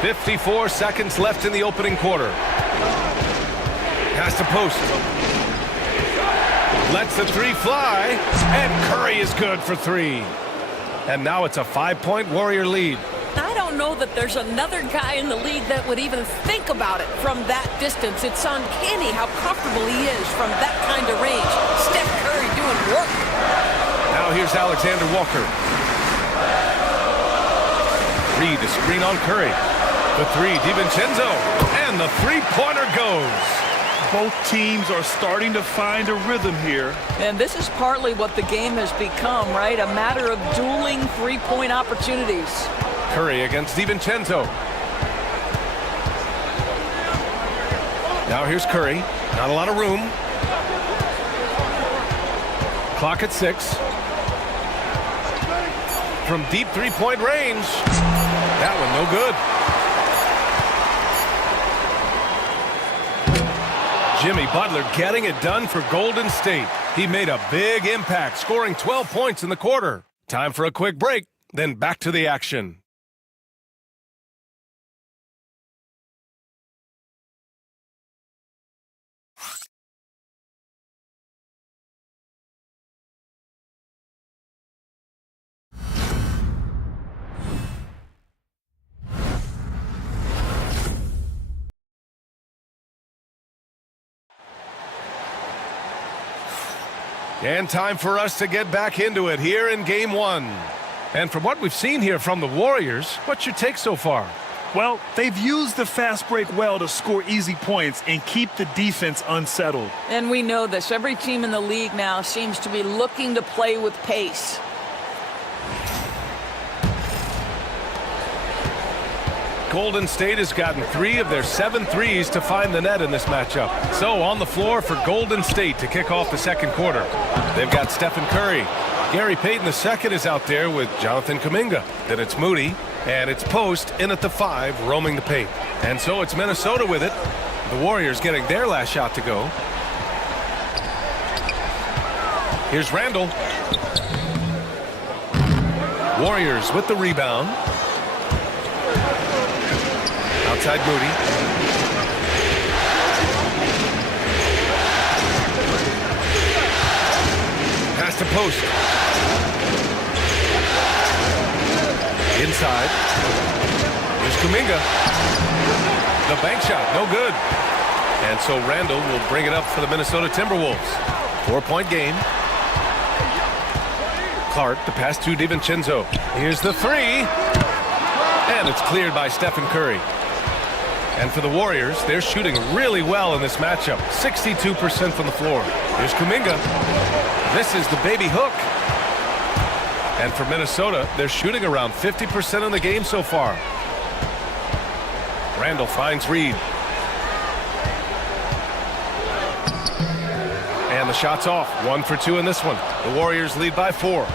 54 seconds left in the opening quarter. Pass to post. Lets the 3 fly. And Curry is good for 3. And now it's a 5-point Warrior lead. I don't know that there's another guy in the league that would even think about it from that distance. It's uncanny how comfortable he is from that kind of range. Steph Curry doing work. Now here's Alexander Walker. Reed, a screen on Curry. The 3, DiVincenzo. And the 3-pointer goes. Both teams are starting to find a rhythm here. And this is partly what the game has become, right? A matter of dueling 3-point opportunities. Curry against DiVincenzo. Now here's Curry. Not a lot of room. Clock at 6. From deep three-point range. That one no good. Jimmy Butler getting it done for Golden State. He made a big impact, scoring 12 points in the quarter. Time for a quick break, then back to the action. And time for us to get back into it here in Game 1. And from what we've seen here from the Warriors, what's your take so far? Well, they've used the fast break well to score easy points and keep the defense unsettled. And we know this. Every team in the league now seems to be looking to play with pace. Golden State has gotten 3 of their 7 threes to find the net in this matchup. So on the floor for Golden State to kick off the second quarter. They've got Stephen Curry. Gary Payton II is out there with Jonathan Kuminga. Then it's Moody, and it's Post in at the 5, roaming the paint. And so it's Minnesota with it. The Warriors getting their last shot to go. Here's Randall. Warriors with the rebound. Outside Moody. Pass to Post. Inside. Here's Kuminga. The bank shot, no good. And so Randall will bring it up for the Minnesota Timberwolves. 4-point game. Clark, the pass to DiVincenzo. Here's the 3. And it's cleared by Stephen Curry. And for the Warriors, they're shooting really well in this matchup. 62% from the floor. Here's Kuminga. This is the baby hook. And for Minnesota, they're shooting around 50% in the game so far. Randall finds Reed. And the shot's off. 1 for 2 in this one. The Warriors lead by 4.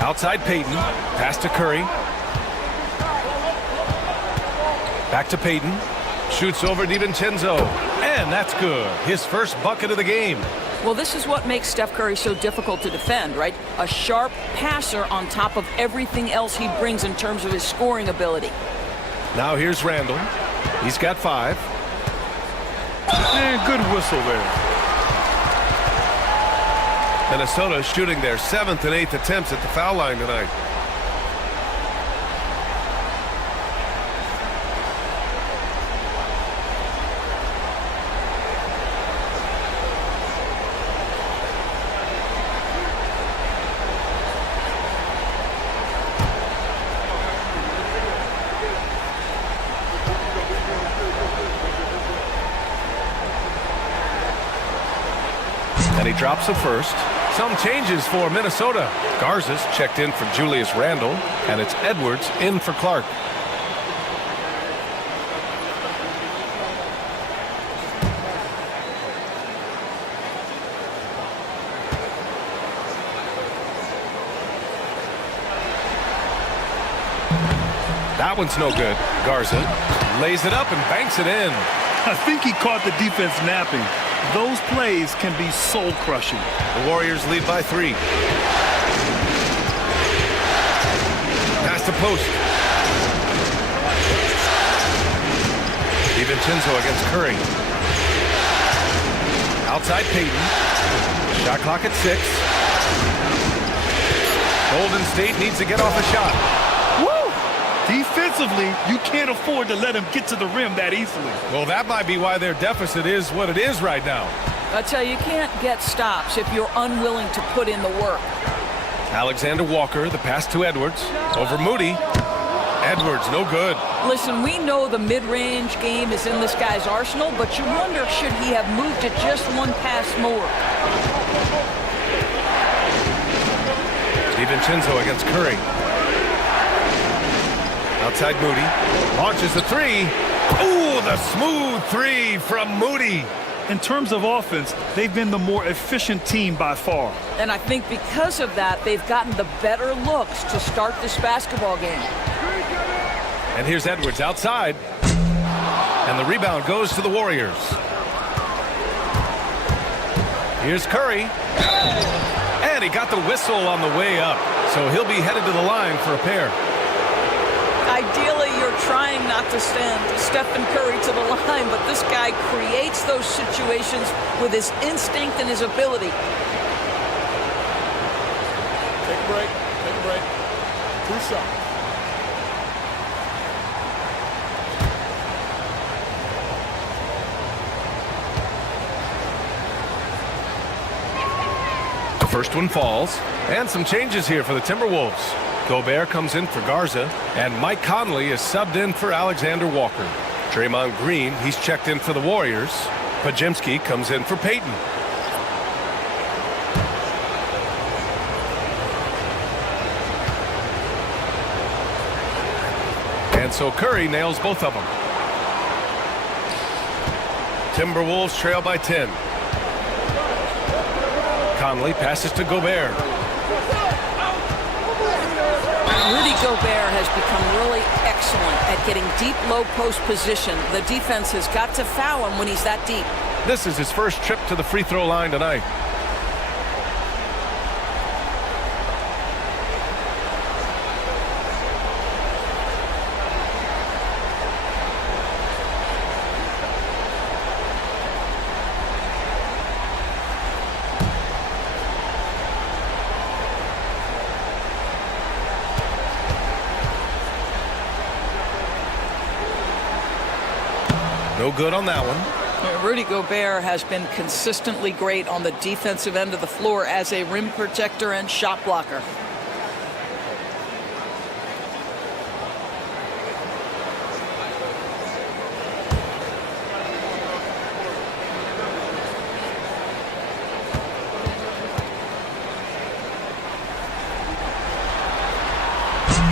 Outside Payton. Pass to Curry. Back to Payton. Shoots over DiVincenzo. And that's good. His first bucket of the game. Well, this is what makes Steph Curry so difficult to defend, right? A sharp passer on top of everything else he brings in terms of his scoring ability. Now here's Randall. He's got 5. And good whistle there. Minnesota shooting their 7th and 8th attempts at the foul line tonight. And he drops the first. Some changes for Minnesota. Garza's checked in for Julius Randle, and it's Edwards in for Clark. That one's no good. Garza lays it up and banks it in. I think he caught the defense napping. Those plays can be soul-crushing. The Warriors lead by 3. Pass to Post. DiVincenzo against Curry. Outside Payton. Shot clock at 6. Golden State needs to get off a shot. Woo! Defensively, you can't afford to let him get to the rim that easily. Well, that might be why their deficit is what it is right now. I tell you, you can't get stops if you're unwilling to put in the work. Alexander Walker, the pass to Edwards. Over Moody. Edwards, no good. Listen, we know the mid-range game is in this guy's arsenal, but you wonder, should he have moved it just one pass more? DiVincenzo against Curry. Outside Moody. Launches the 3. Ooh, the smooth 3 from Moody. In terms of offense, they've been the more efficient team by far. And I think because of that, they've gotten the better looks to start this basketball game. And here's Edwards outside. And the rebound goes to the Warriors. Here's Curry. And he got the whistle on the way up. So he'll be headed to the line for a pair. Ideally, you're trying not to send Stephen Curry to the line, but this guy creates those situations with his instinct and his ability. Take a break. Take a break. 2 shots. The first one falls. And some changes here for the Timberwolves. Gobert comes in for Garza, and Mike Conley is subbed in for Alexander Walker. Draymond Green, he's checked in for the Warriors. Podziemski comes in for Payton. And so Curry nails both of them. Timberwolves trail by 10. Conley passes to Gobert. Rudy Gobert has become really excellent at getting deep, low post position. The defense has got to foul him when he's that deep. This is his first trip to the free throw line tonight. No good on that one. Rudy Gobert has been consistently great on the defensive end of the floor as a rim protector and shot blocker.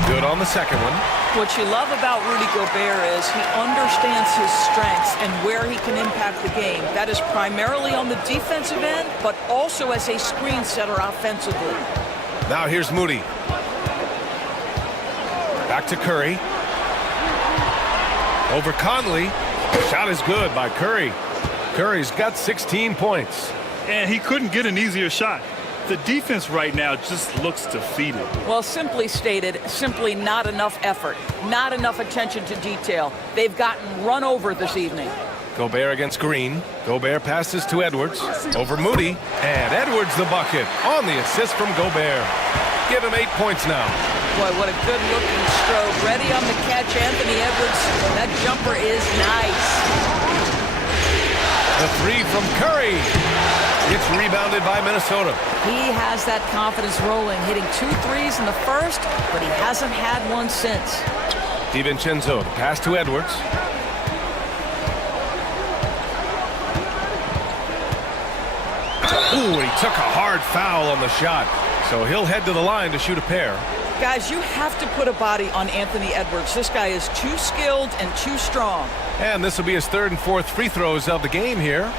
Good on the second one. What you love about Rudy Gobert is he understands his strengths and where he can impact the game. That is primarily on the defensive end, but also as a screen setter offensively. Now here's Moody. Back to Curry. Over Conley. Shot is good by Curry. Curry's got 16 points. And he couldn't get an easier shot. The defense right now just looks defeated. Well, simply stated, simply not enough effort, not enough attention to detail. They've gotten run over this evening. Gobert against Green. Gobert passes to Edwards. Over Moody. And Edwards the bucket on the assist from Gobert. Give him 8 points now. Boy, what a good-looking stroke. Ready on the catch, Anthony Edwards. That jumper is nice. The three from Curry. It's rebounded by Minnesota. He has that confidence rolling, hitting 2 threes in the first, but he hasn't had one since. DiVincenzo, the pass to Edwards. Ooh, he took a hard foul on the shot. So he'll head to the line to shoot a pair. Guys, you have to put a body on Anthony Edwards. This guy is too skilled and too strong. And this will be his third and fourth free throws of the game here.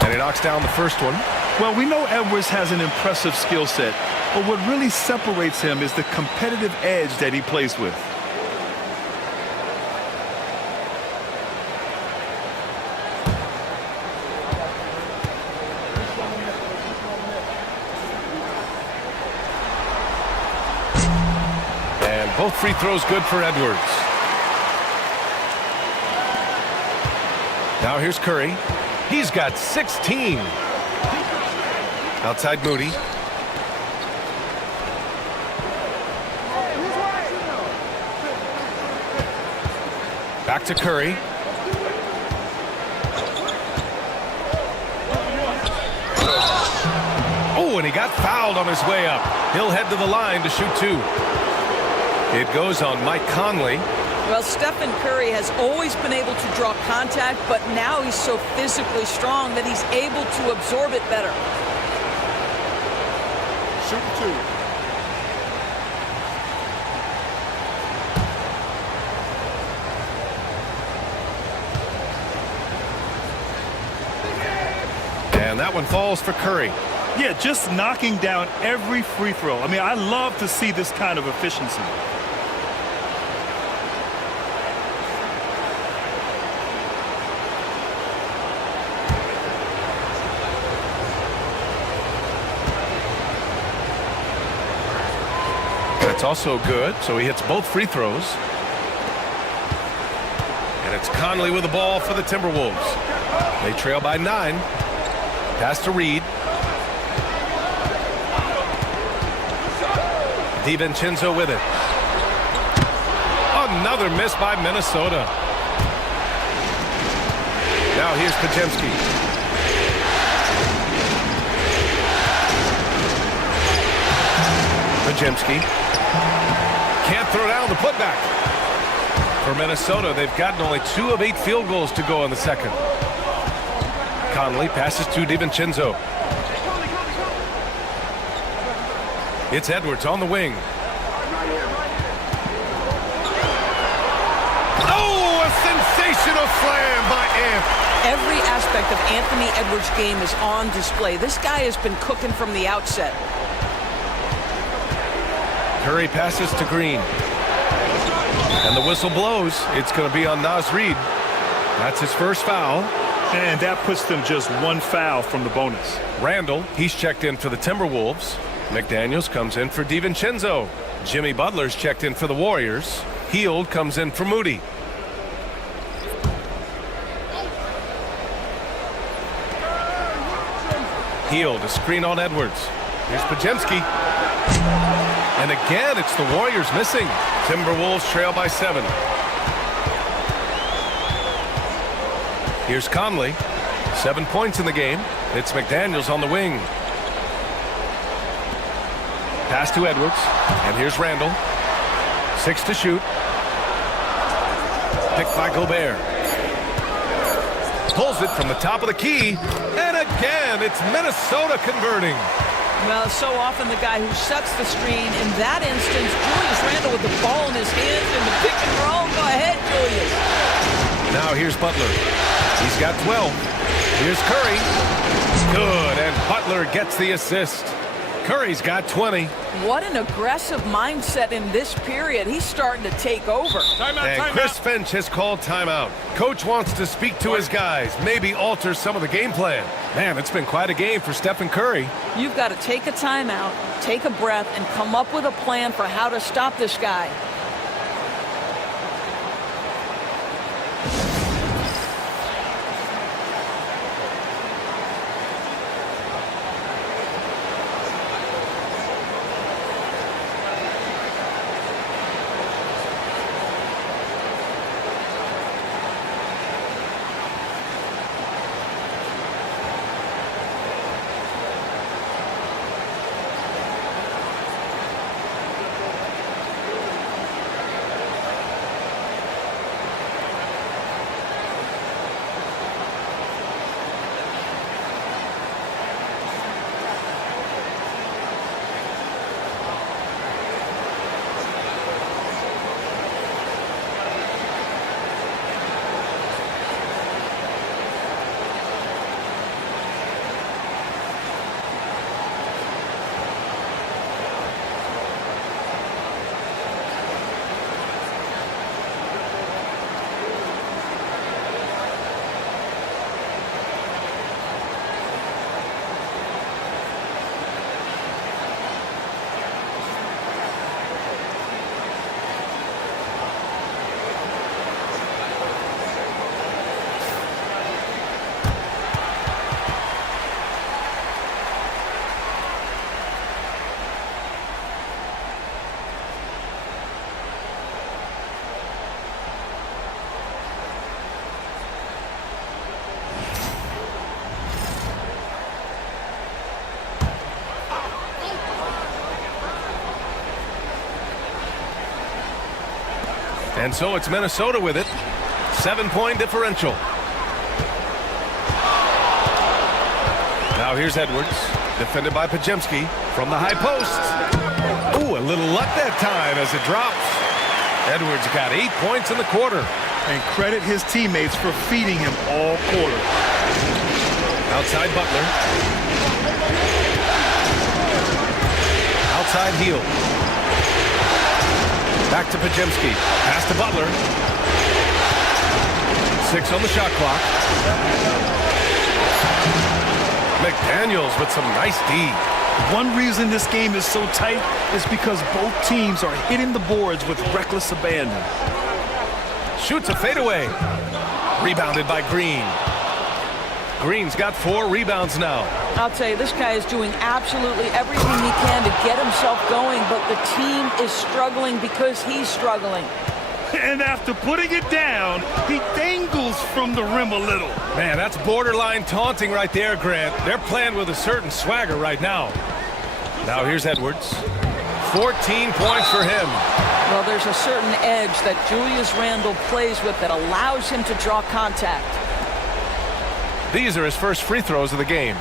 And he knocks down the first one. Well, we know Edwards has an impressive skill set, but what really separates him is the competitive edge that he plays with. And both free throws good for Edwards. Now here's Curry. He's got 16. Outside Moody. Back to Curry. Oh, and he got fouled on his way up. He'll head to the line to shoot 2. It goes on Mike Conley. Well, Stephen Curry has always been able to draw contact, but now he's so physically strong that he's able to absorb it better. Shoot 2. And that one falls for Curry. Yeah, just knocking down every free throw. I mean, I love to see this kind of efficiency. That's also good, so he hits both free throws. And it's Conley with the ball for the Timberwolves. They trail by 9. Pass to Reed. DiVincenzo with it. Another miss by Minnesota. Now here's Podziemski. Podziemski. Can't throw down the putback. For Minnesota, they've gotten only 2 of 8 field goals to go in the second. Conley passes to DiVincenzo. It's Edwards on the wing. Oh, a sensational slam by Ant. Every aspect of Anthony Edwards' game is on display. This guy has been cooking from the outset. Curry passes to Green. And the whistle blows. It's going to be on Naz Reid. That's his first foul. And that puts them just 1 foul from the bonus. Randall, he's checked in for the Timberwolves. McDaniels comes in for DiVincenzo. Jimmy Butler's checked in for the Warriors. Hield comes in for Moody. Hield, a screen on Edwards. Here's Podziemski. And again, it's the Warriors missing. Timberwolves trail by 7. Here's Conley. 7 points in the game. It's McDaniels on the wing. Pass to Edwards. And here's Randall. 6 to shoot. Picked by Gobert. Pulls it from the top of the key. And again, it's Minnesota converting. Well, so often the guy who sets the screen. In that instance, Julius Randle with the ball in his hands in the pick and roll. Go ahead, Julius. Now here's Butler. He's got 12. Here's Curry. Good, and Butler gets the assist. Curry's got 20. What an aggressive mindset in this period. He's starting to take over. And Chris Finch has called timeout. Coach wants to speak to his guys, maybe alter some of the game plan. Man, it's been quite a game for Stephen Curry. You've got to take a timeout, take a breath, and come up with a plan for how to stop this guy. And so it's Minnesota with it. 7-point differential. Now here's Edwards, defended by Podziemski from the high post. Ooh, a little luck that time as it drops. Edwards got 8 points in the quarter. And credit his teammates for feeding him all quarter. Outside Butler. Outside Hield. Back to Podziemski. Pass to Butler. 6 on the shot clock. McDaniels with some nice D. One reason this game is so tight is because both teams are hitting the boards with reckless abandon. Shoots a fadeaway. Rebounded by Green. Green's got 4 rebounds now. I'll tell you, this guy is doing absolutely everything he can to get himself going, but the team is struggling because he's struggling. And after putting it down, he dangles from the rim a little. Man, that's borderline taunting right there, Grant. They're playing with a certain swagger right now. Now here's Edwards. 14 points for him. Well, there's a certain edge that Julius Randle plays with that allows him to draw contact. These are his first free throws of the game.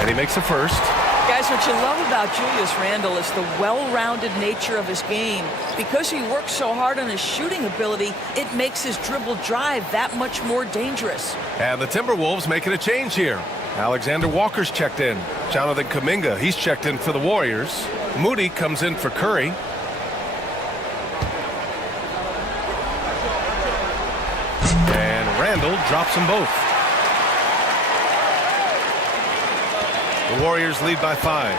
And he makes a first. Guys, what you love about Julius Randle is the well-rounded nature of his game. Because he works so hard on his shooting ability, it makes his dribble drive that much more dangerous. And the Timberwolves making a change here. Alexander Walker's checked in. Jonathan Kuminga, he's checked in for the Warriors. Moody comes in for Curry. And Randle drops them both. The Warriors lead by 5.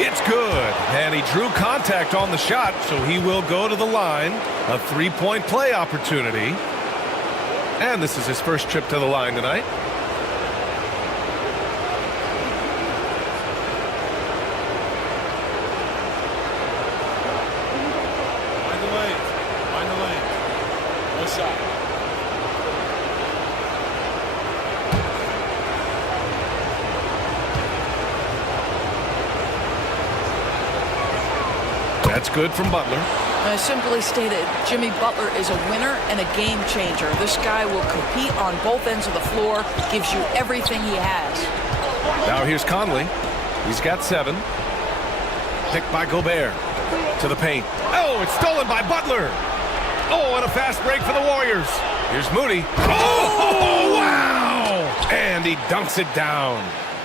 It's good. And he drew contact on the shot, so he will go to the line. A 3-point play opportunity. And this is his first trip to the line tonight. Find the lane. Find the lane. No shot. That's good from Butler. Simply stated, Jimmy Butler is a winner and a game changer. This guy will compete on both ends of the floor, gives you everything he has. Now here's Conley. He's got 7. Picked by Gobert. To the paint. Oh, it's stolen by Butler. Oh, and a fast break for the Warriors. Here's Moody. Oh, wow! And he dunks it down.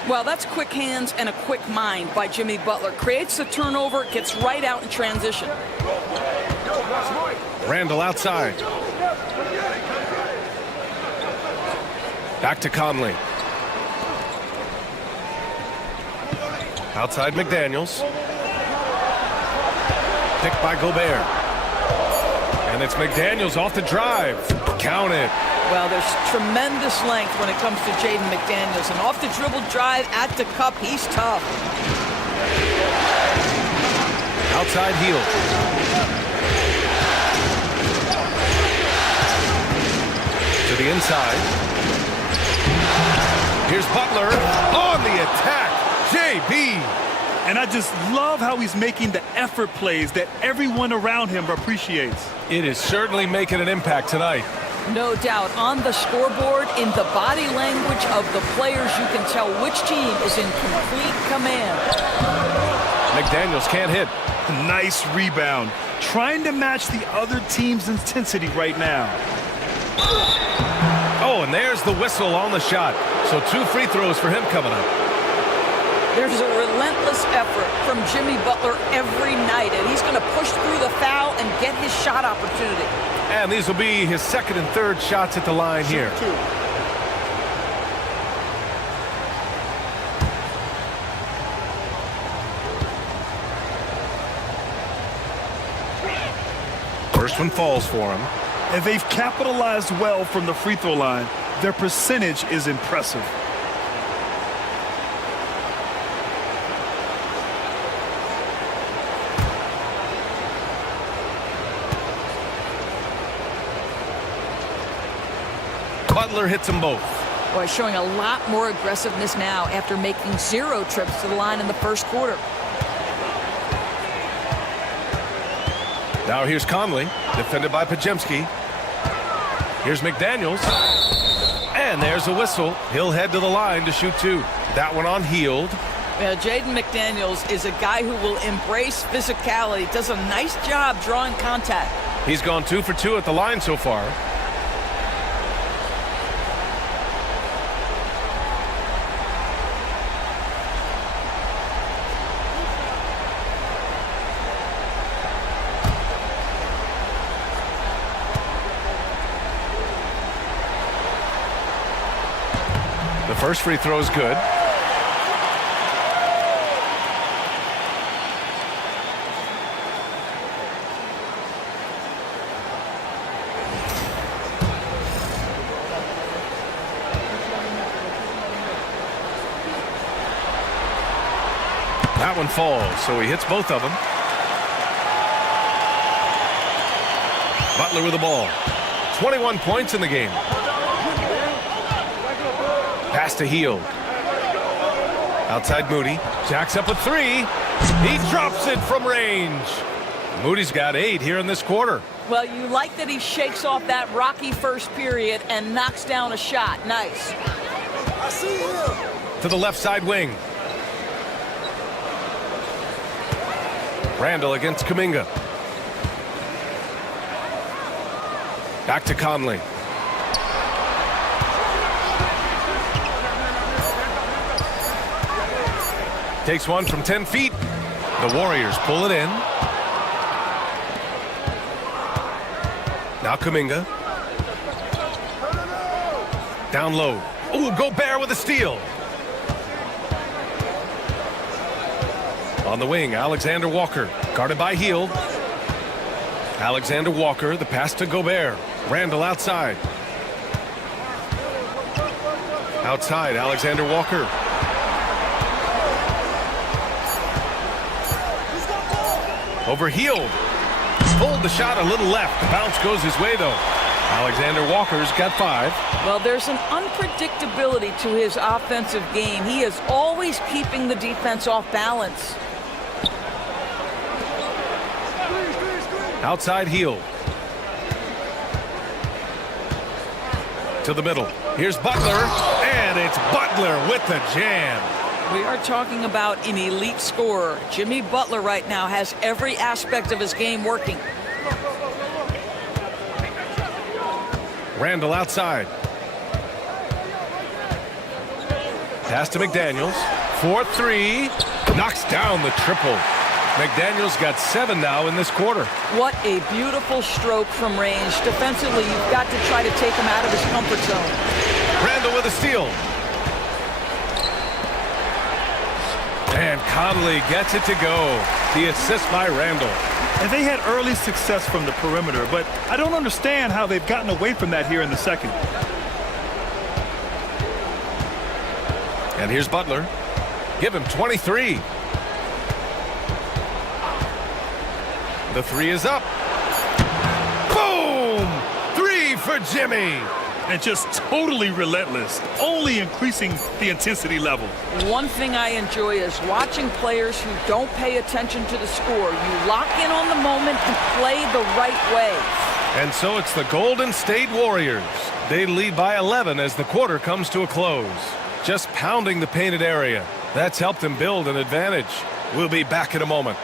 Well, that's quick hands and a quick mind by Jimmy Butler. Creates the turnover, gets right out in transition. Randle outside. Back to Conley. Outside McDaniels. Picked by Gobert. And it's McDaniels off the drive. Count it. Well, there's tremendous length when it comes to Jaden McDaniels. And off the dribble drive at the cup, he's tough. Outside Hield. To the inside. Here's Butler on the attack. JB. And I just love how he's making the effort plays that everyone around him appreciates. It is certainly making an impact tonight. No doubt. On the scoreboard, in the body language of the players, you can tell which team is in complete command. McDaniels can't hit. Nice rebound. Trying to match the other team's intensity right now. Oh, and there's the whistle on the shot. So 2 free throws for him coming up. There's a relentless effort from Jimmy Butler every night, and he's going to push through the foul and get his shot opportunity. And these will be his 2nd and 3rd shots at the line here. First one falls for him. And they've capitalized well from the free throw line. Their percentage is impressive. Butler hits them both. Boy, showing a lot more aggressiveness now after making 0 trips to the line in the first quarter. Now here's Conley, defended by Podziemski. Here's McDaniels. And there's a whistle. He'll head to the line to shoot 2. That one on Hield. Jaden McDaniels is a guy who will embrace physicality, does a nice job drawing contact. He's gone 2 for 2 at the line so far. The first free throw is good. That one falls, so he hits both of them. Butler with the ball. 21 points in the game. Pass to Hield. Outside Moody. Jacks up a 3. He drops it from range. Moody's got 8 here in this quarter. Well, you like that he shakes off that rocky first period and knocks down a shot. Nice. I see him. To the left side wing. Randall against Kuminga. Back to Conley. Takes one from 10 feet. The Warriors pull it in. Now Kuminga. Down low. Ooh, Gobert with a steal. On the wing, Alexander Walker. Guarded by Hield. Alexander Walker, the pass to Gobert. Randall outside. Outside, Alexander Walker. Over Hield. Pulled the shot a little left. The bounce goes his way, though. Alexander Walker's got 5. Well, there's an unpredictability to his offensive game. He is always keeping the defense off balance. Outside Hield. To the middle. Here's Butler. And it's Butler with the jam. We are talking about an elite scorer. Jimmy Butler right now has every aspect of his game working. Randall outside. Pass to McDaniels. 4-3. Knocks down the triple. McDaniels got 7 now in this quarter. What a beautiful stroke from range. Defensively, you've got to try to take him out of his comfort zone. Randall with a steal. And Conley gets it to go. The assist by Randall. And they had early success from the perimeter, but I don't understand how they've gotten away from that here in the second. And here's Butler. Give him 23. The 3 is up. Boom! 3 for Jimmy. And just totally relentless, only increasing the intensity level. One thing I enjoy is watching players who don't pay attention to the score. You lock in on the moment and play the right way. And so it's the Golden State Warriors. They lead by 11 as the quarter comes to a close. Just pounding the painted area. That's helped them build an advantage. We'll be back in a moment.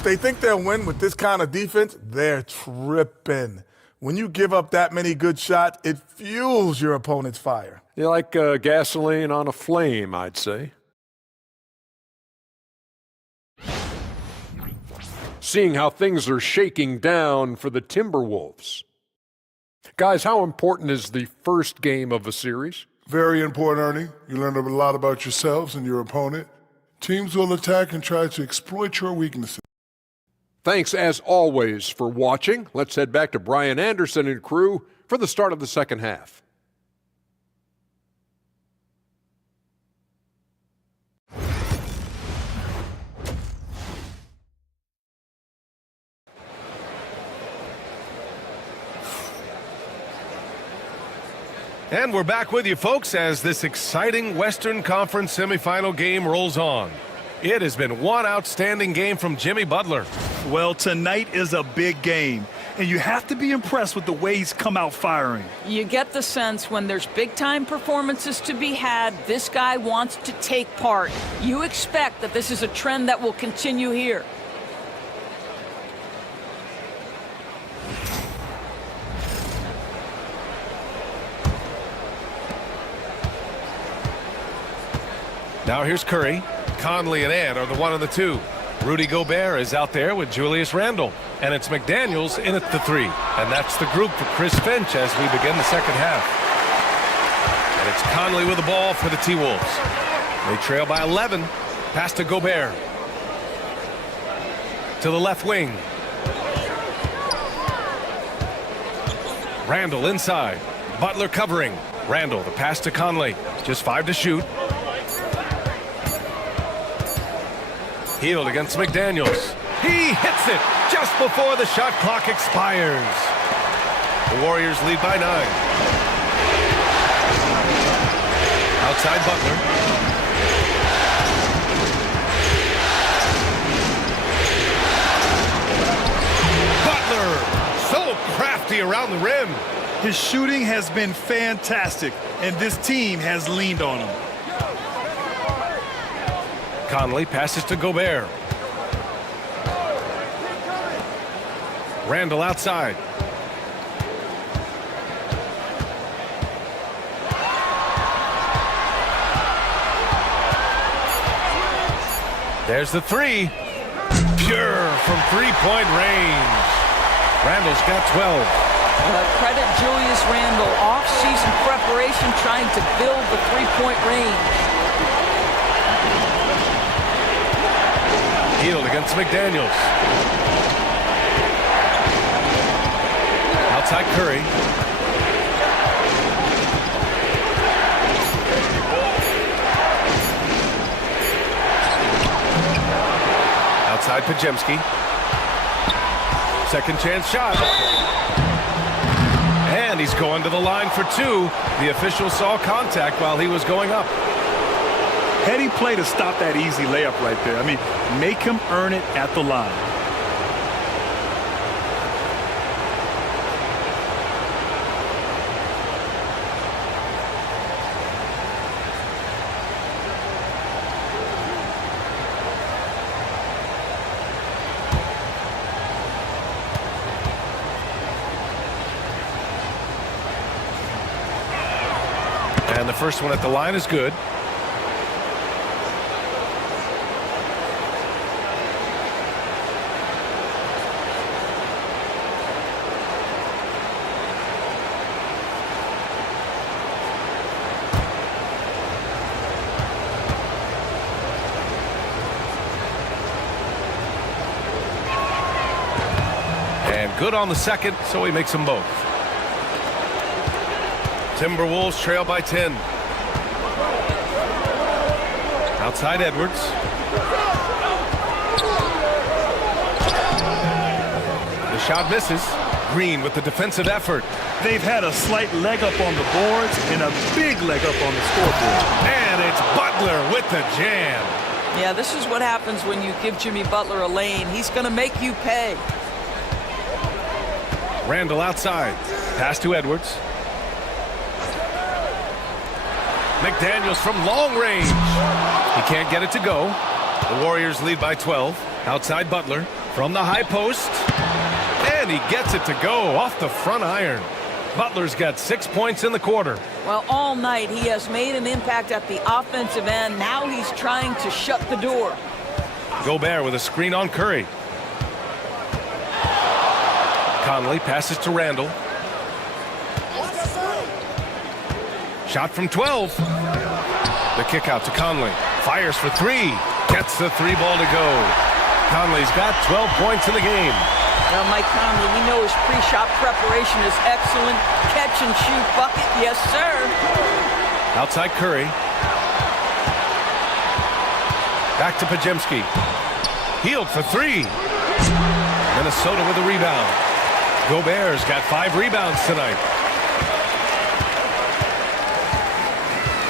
If they think they'll win with this kind of defense, they're tripping. When you give up that many good shots, it fuels your opponent's fire. You like gasoline on a flame, I'd say. Seeing how things are shaking down for the Timberwolves. Guys, how important is the first game of a series? Very important, Ernie. You learn a lot about yourselves and your opponent. Teams will attack and try to exploit your weaknesses. Thanks, as always, for watching. Let's head back to Brian Anderson and crew for the start of the second half. And we're back with you, folks, as this exciting Western Conference semifinal game rolls on. It has been one outstanding game from Jimmy Butler. Well, tonight is a big game, and you have to be impressed with the way he's come out firing. You get the sense when there's big-time performances to be had, this guy wants to take part. You expect that this is a trend that will continue here. Now here's Curry. Conley and Ant are the 1 and the 2. Rudy Gobert is out there with Julius Randle. And it's McDaniels in at the 3. And that's the group for Chris Finch as we begin the second half. And it's Conley with the ball for the T-Wolves. They trail by 11. Pass to Gobert. To the left wing. Randle inside. Butler covering. Randle, the pass to Conley. Just 5 to shoot. Healed against McDaniels. He hits it just before the shot clock expires. The Warriors lead by 9. Outside Butler. Butler, so crafty around the rim. His shooting has been fantastic, and this team has leaned on him. Conley passes to Gobert. Randle outside. There's the 3. Pure from three-point range. Randle's got 12. Credit Julius Randle. Off-season preparation trying to build the three-point range. Healed against McDaniels. Outside Curry. Outside Podziemski. Second chance shot. And he's going to the line for 2. The official saw contact while he was going up. Heady play to stop that easy layup right there. I mean, make him earn it at the line. And the first one at the line is good. Good on the second, so he makes them both. Timberwolves trail by 10. Outside Edwards. The shot misses. Green with the defensive effort. They've had a slight leg up on the boards and a big leg up on the scoreboard. And it's Butler with the jam. Yeah, this is what happens when you give Jimmy Butler a lane. He's going to make you pay. Randle outside. Pass to Edwards. McDaniels from long range. He can't get it to go. The Warriors lead by 12. Outside Butler. From the high post. And he gets it to go off the front iron. Butler's got 6 points in the quarter. Well, all night he has made an impact at the offensive end. Now he's trying to shut the door. Gobert with a screen on Curry. Conley passes to Randall. Shot from 12. The kick out to Conley. Fires for three. Gets the three ball to go. Conley's got 12 points in the game. Well, Mike Conley, we know his pre-shot preparation is excellent. Catch and shoot bucket, yes, sir. Outside Curry. Back to Podziemski. Hield for three. Minnesota with a rebound. Gobert's got 5 rebounds tonight.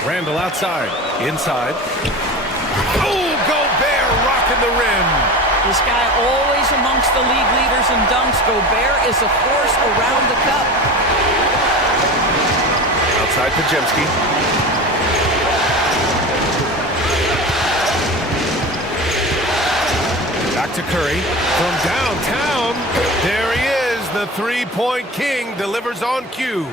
Randall outside. Inside. Oh, Gobert rocking the rim. This guy always amongst the league leaders in dunks. Gobert is a force around the cup. Outside Podziemski. Back to Curry. From downtown. There he is. The three-point king delivers on cue.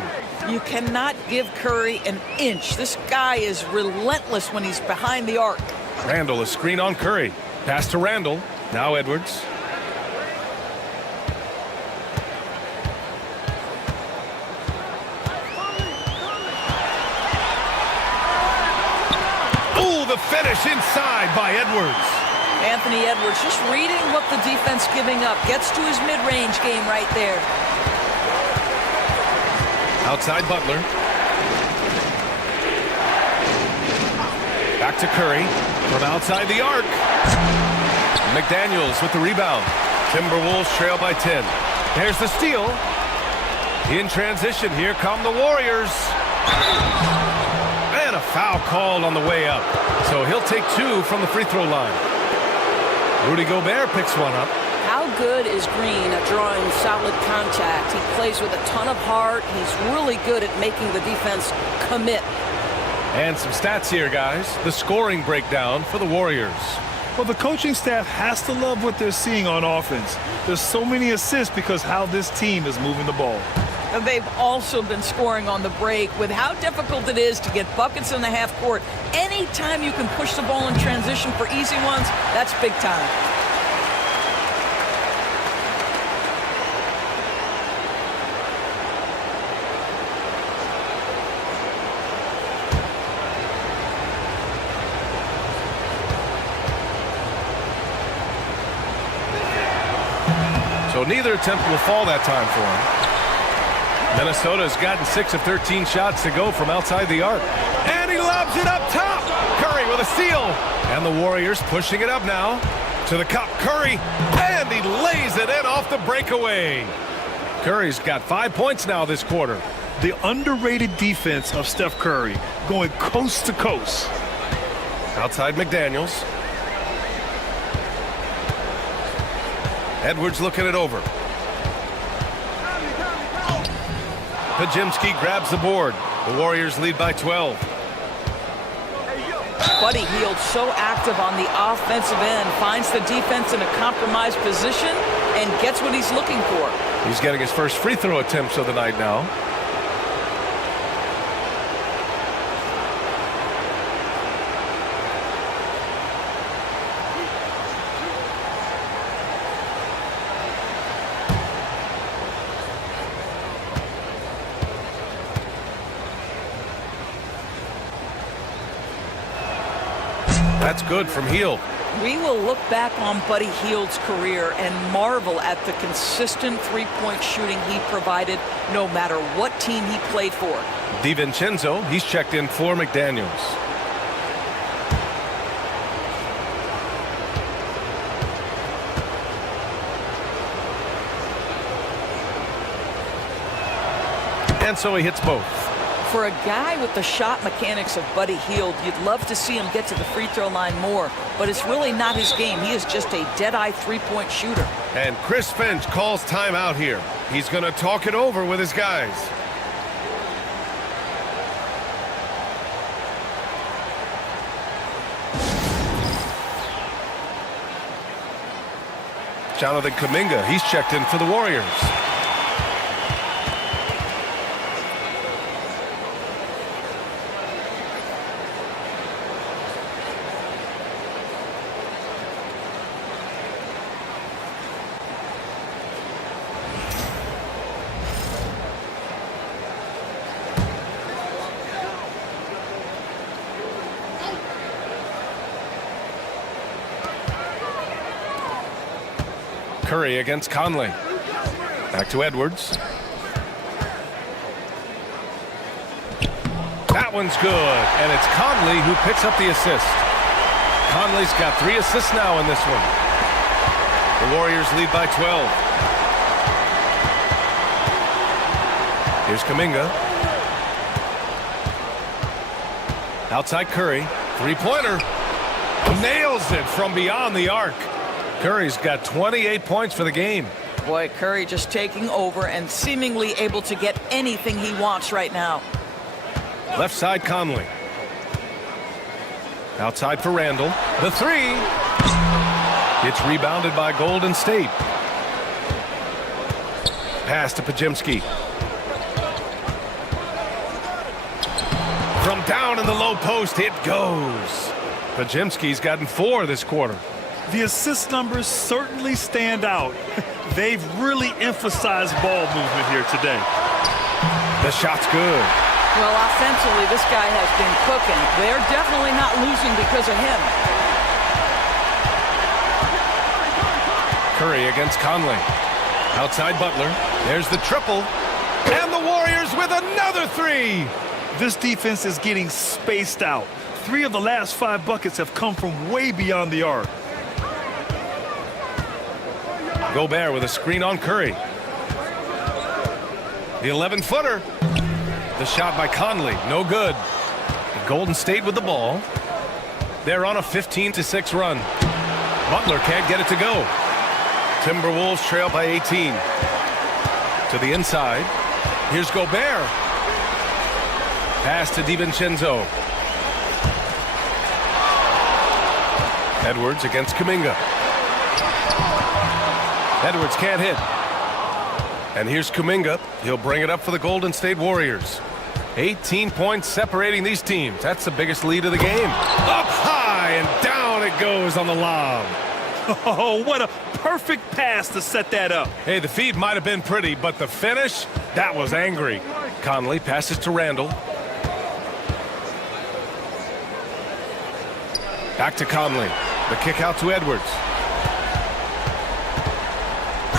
You cannot give Curry an inch. This guy is relentless when he's behind the arc. Randall, a screen on Curry. Pass to Randall. Now Edwards. Ooh, the finish inside by Edwards. Anthony Edwards just reading what the defense giving up. Gets to his mid-range game right there. Outside Butler. Back to Curry. From outside the arc. McDaniels with the rebound. Timberwolves trail by 10. There's the steal. In transition, here come the Warriors. And a foul called on the way up. So he'll take 2 from the free throw line. Rudy Gobert picks one up. How good is Green at drawing solid contact? He plays with a ton of heart. He's really good at making the defense commit. And some stats here, guys. The scoring breakdown for the Warriors. Well, the coaching staff has to love what they're seeing on offense. There's so many assists because how this team is moving the ball. And they've also been scoring on the break. With how difficult it is to get buckets in the half court, anytime you can push the ball in transition for easy ones, that's big time. So neither attempt will fall that time for him. Minnesota's gotten 6 of 13 shots to go from outside the arc. And he lobs it up top. Curry with a steal. And the Warriors pushing it up now. To the cup, Curry. And he lays it in off the breakaway. Curry's got 5 points now this quarter. The underrated defense of Steph Curry going coast to coast. Outside McDaniels. Edwards looking it over. Podziemski grabs the board. The Warriors lead by 12. Buddy Hield so active on the offensive end, finds the defense in a compromised position and gets what he's looking for. He's getting his first free throw attempts of the night now. That's good from Hield. We will look back on Buddy Hield's career and marvel at the consistent three-point shooting he provided no matter what team he played for. DiVincenzo, he's checked in for McDaniels. And so he hits both. For a guy with the shot mechanics of Buddy Hield, you'd love to see him get to the free throw line more, but it's really not his game. He is just a dead-eye three-point shooter. And Chris Finch calls timeout here. He's going to talk it over with his guys. Jonathan Kuminga, he's checked in for the Warriors. Curry against Conley. Back to Edwards. That one's good, and it's Conley who picks up the assist. Conley's got 3 assists now in this one. The Warriors lead by 12. Here's Kuminga. Outside Curry. Three-pointer. Nails it from beyond the arc. Curry's got 28 points for the game. Boy, Curry just taking over and seemingly able to get anything he wants right now. Left side Conley. Outside for Randall. The three. It's rebounded by Golden State. Pass to Podziemski. From down in the low post, it goes. Podziemski's gotten 4 this quarter. The assist numbers certainly stand out. They've really emphasized ball movement here today. The shot's good. Well, offensively, this guy has been cooking. They're definitely not losing because of him. Curry against Conley. Outside Butler. There's the triple. And the Warriors with another 3. This defense is getting spaced out. 3 of the last 5 buckets have come from way beyond the arc. Gobert with a screen on Curry. The 11-footer. The shot by Conley, no good. Golden State with the ball. They're on a 15-6 run. Butler can't get it to go. Timberwolves trail by 18. To the inside. Here's Gobert. Pass to DiVincenzo. Edwards against Kuminga. Edwards can't hit. And here's Kuminga. He'll bring it up for the Golden State Warriors. 18 points separating these teams. That's the biggest lead of the game. Up high and down it goes on the lob. Oh, what a perfect pass to set that up. Hey, the feed might have been pretty, but the finish, that was angry. Conley passes to Randall. Back to Conley. The kick out to Edwards.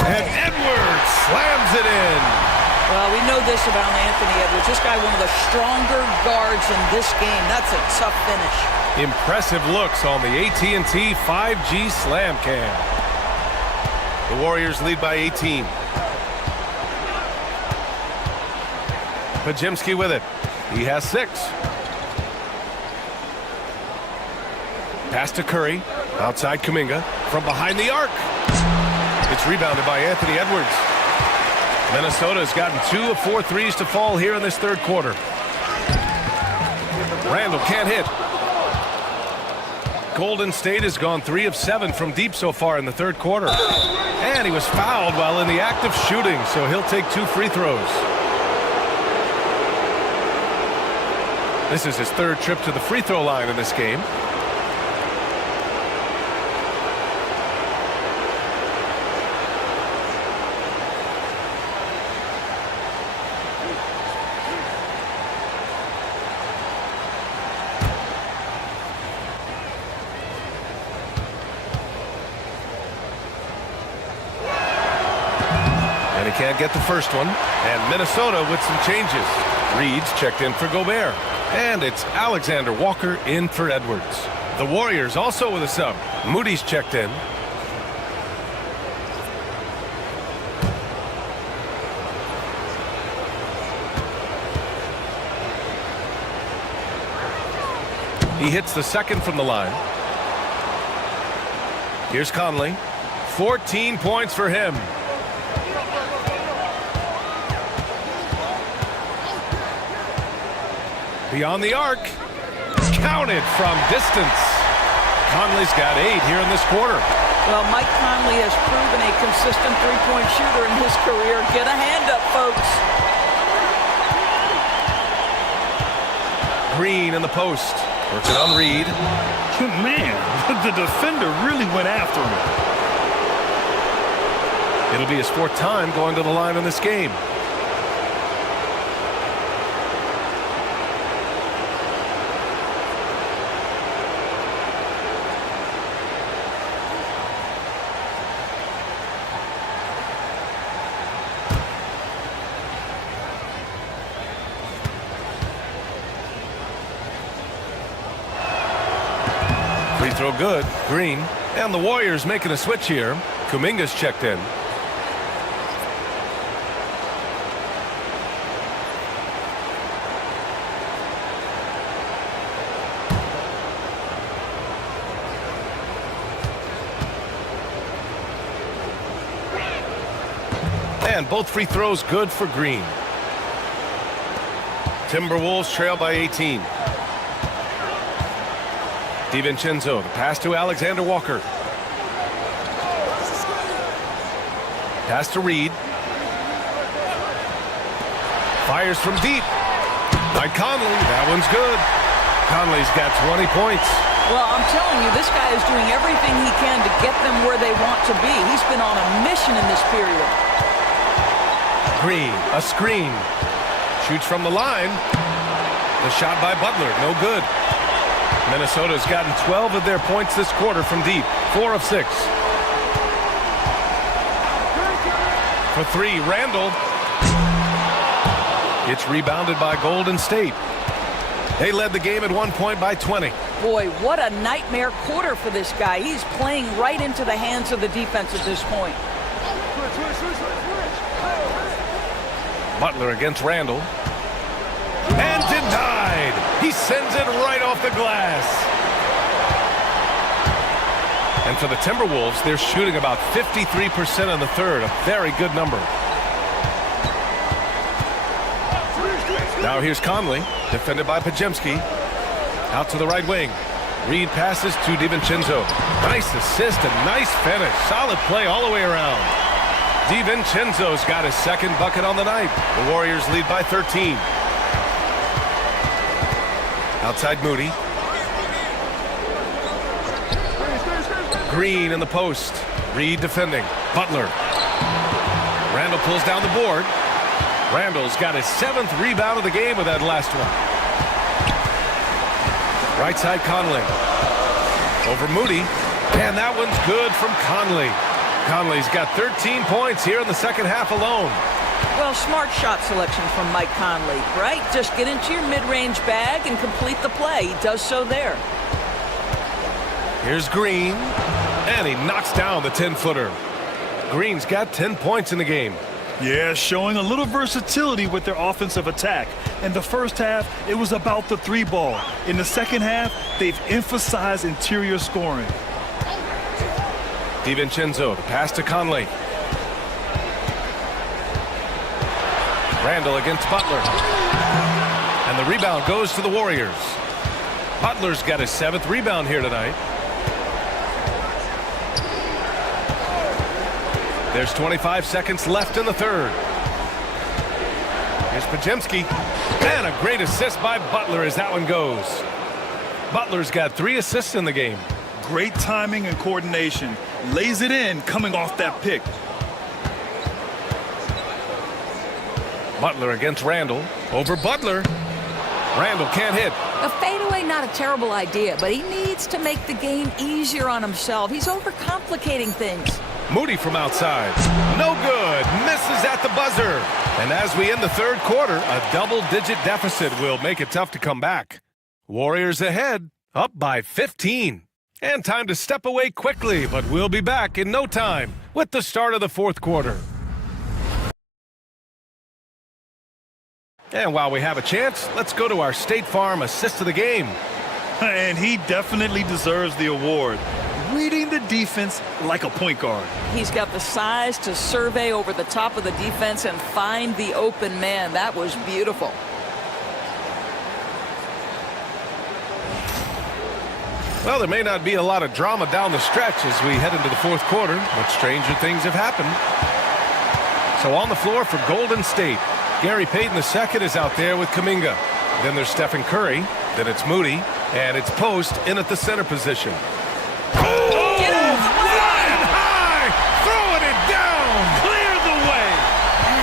And Edwards slams it in. Well, we know this about Anthony Edwards. This guy, one of the stronger guards in this game. That's a tough finish. Impressive looks on the AT&T 5G Slam Cam. The Warriors lead by 18. Podziemski with it. He has 6. Pass to Curry. Outside Kuminga. From behind the arc. It's rebounded by Anthony Edwards. Minnesota's gotten 2 of 4 threes to fall here in this third quarter. Randall can't hit. Golden State has gone 3 of 7 from deep so far in the third quarter. And he was fouled while in the act of shooting, so he'll take 2 free throws. This is his 3rd trip to the free throw line in this game. Can't get the first one. And Minnesota with some changes. Reed's checked in for Gobert. And it's Alexander Walker in for Edwards. The Warriors also with a sub. Moody's checked in. He hits the second from the line. Here's Conley. 14 points for him. Beyond the arc. Counted from distance. Conley's got 8 here in this quarter. Well, Mike Conley has proven a consistent three-point shooter in his career. Get a hand up, folks. Green in the post. Works it on Reed. Man, the defender really went after him. It'll be his 4th time going to the line in this game. Free throw good. Green. And the Warriors making a switch here. Kuminga's checked in. And both free throws good for Green. Timberwolves trail by 18. DiVincenzo, the pass to Alexander Walker. Pass to Reed. Fires from deep. By Conley. That one's good. Conley's got 20 points. Well, I'm telling you, this guy is doing everything he can to get them where they want to be. He's been on a mission in this period. Green, a screen. Shoots from the line. The shot by Butler, no good. Minnesota's gotten 12 of their points this quarter from deep. 4 of 6. For 3, Randall. It's rebounded by Golden State. They led the game at one point by 20. Boy, what a nightmare quarter for this guy. He's playing right into the hands of the defense at this point. Butler against Randall. And denied. He sends it right off the glass. And for the Timberwolves, they're shooting about 53% in the third. A very good number. Now here's Conley, defended by Podziemski. Out to the right wing. Reed passes to DiVincenzo. Nice assist and nice finish. Solid play all the way around. DiVincenzo's got his 2nd bucket on the night. The Warriors lead by 13. Outside Moody. Green in the post. Reed defending. Butler. Randall pulls down the board. Randall's got his 7th rebound of the game with that last one. Right side Conley. Over Moody. And that one's good from Conley. Conley's got 13 points here in the second half alone. Well, smart shot selection from Mike Conley, right? Just get into your mid-range bag and complete the play. He does so there. Here's Green. And he knocks down the 10-footer. Green's got 10 points in the game. Yeah, showing a little versatility with their offensive attack. In the first half, it was about the 3-ball. In the second half, they've emphasized interior scoring. DiVincenzo, the pass to Conley. Randall against Butler. And the rebound goes to the Warriors. Butler's got his 7th rebound here tonight. There's 25 seconds left in the third. Here's Podziemski. And a great assist by Butler as that one goes. Butler's got 3 assists in the game. Great timing and coordination. Lays it in coming off that pick. Butler against Randall. Over Butler. Randall can't hit. A fadeaway, not a terrible idea, but he needs to make the game easier on himself. He's overcomplicating things. Moody from outside. No good. Misses at the buzzer. And as we end the third quarter, a double-digit deficit will make it tough to come back. Warriors ahead, up by 15. And time to step away quickly, but we'll be back in no time with the start of the fourth quarter. And while we have a chance, let's go to our State Farm assist of the game. And he definitely deserves the award. Reading the defense like a point guard. He's got the size to survey over the top of the defense and find the open man. That was beautiful. Well, there may not be a lot of drama down the stretch as we head into the fourth quarter, but stranger things have happened. So on the floor for Golden State, Gary Payton II is out there with Kuminga. Then there's Stephen Curry. Then it's Moody. And it's Post in at the center position. Get out of the way! Flying high! Throwing it down! Clear the way!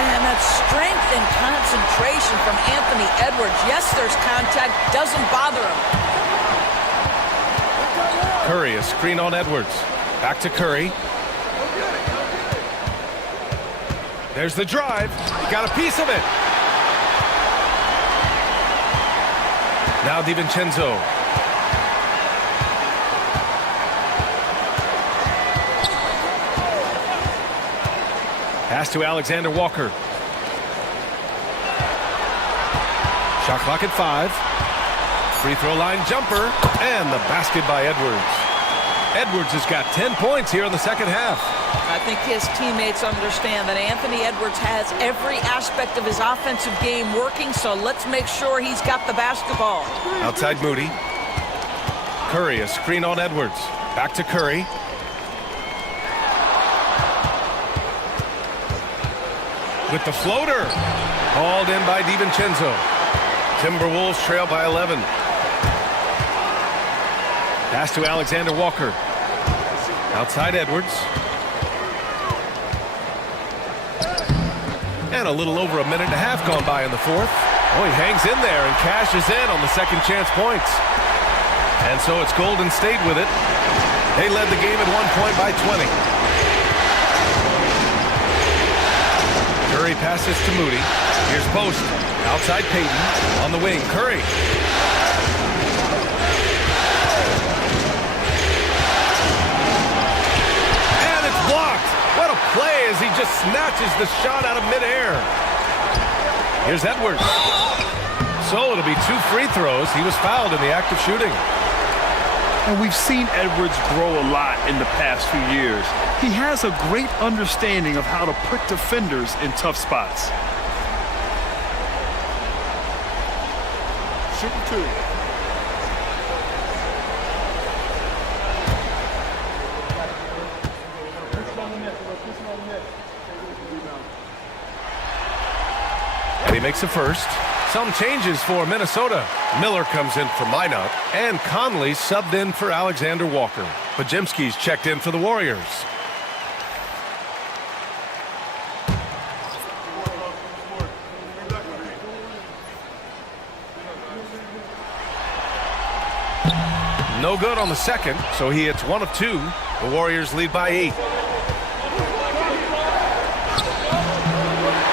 And that strength and concentration from Anthony Edwards. Yes, there's contact. Doesn't bother him. Curry, a screen on Edwards. Back to Curry. There's the drive. He got a piece of it. Now DiVincenzo. Pass to Alexander Walker. Shot clock at 5. Free throw line jumper. And the basket by Edwards. Edwards has got 10 points here in the second half. I think his teammates understand that Anthony Edwards has every aspect of his offensive game working, so let's make sure he's got the basketball. Outside Moody. Curry, a screen on Edwards. Back to Curry. With the floater. Hauled in by DiVincenzo. Timberwolves trail by 11. Pass to Alexander Walker. Outside Edwards. And a little over a minute and a half gone by in the fourth. Oh, he hangs in there and cashes in on the second chance points. And so it's Golden State with it. They led the game at 1 point by 20. Curry passes to Moody. Here's Post. Outside Payton. On the wing, Curry. And it's blocked. What a play as he just snatches the shot out of midair. Here's Edwards. So it'll be 2 free throws. He was fouled in the act of shooting. And we've seen Edwards grow a lot in the past few years. He has a great understanding of how to put defenders in tough spots. Shooting 2. And he makes a first. Some changes for Minnesota. Miller comes in for Minot, and Conley subbed in for Alexander Walker. Podziemski's checked in for the Warriors. No good on the second, so he hits 1 of 2. The Warriors lead by 8.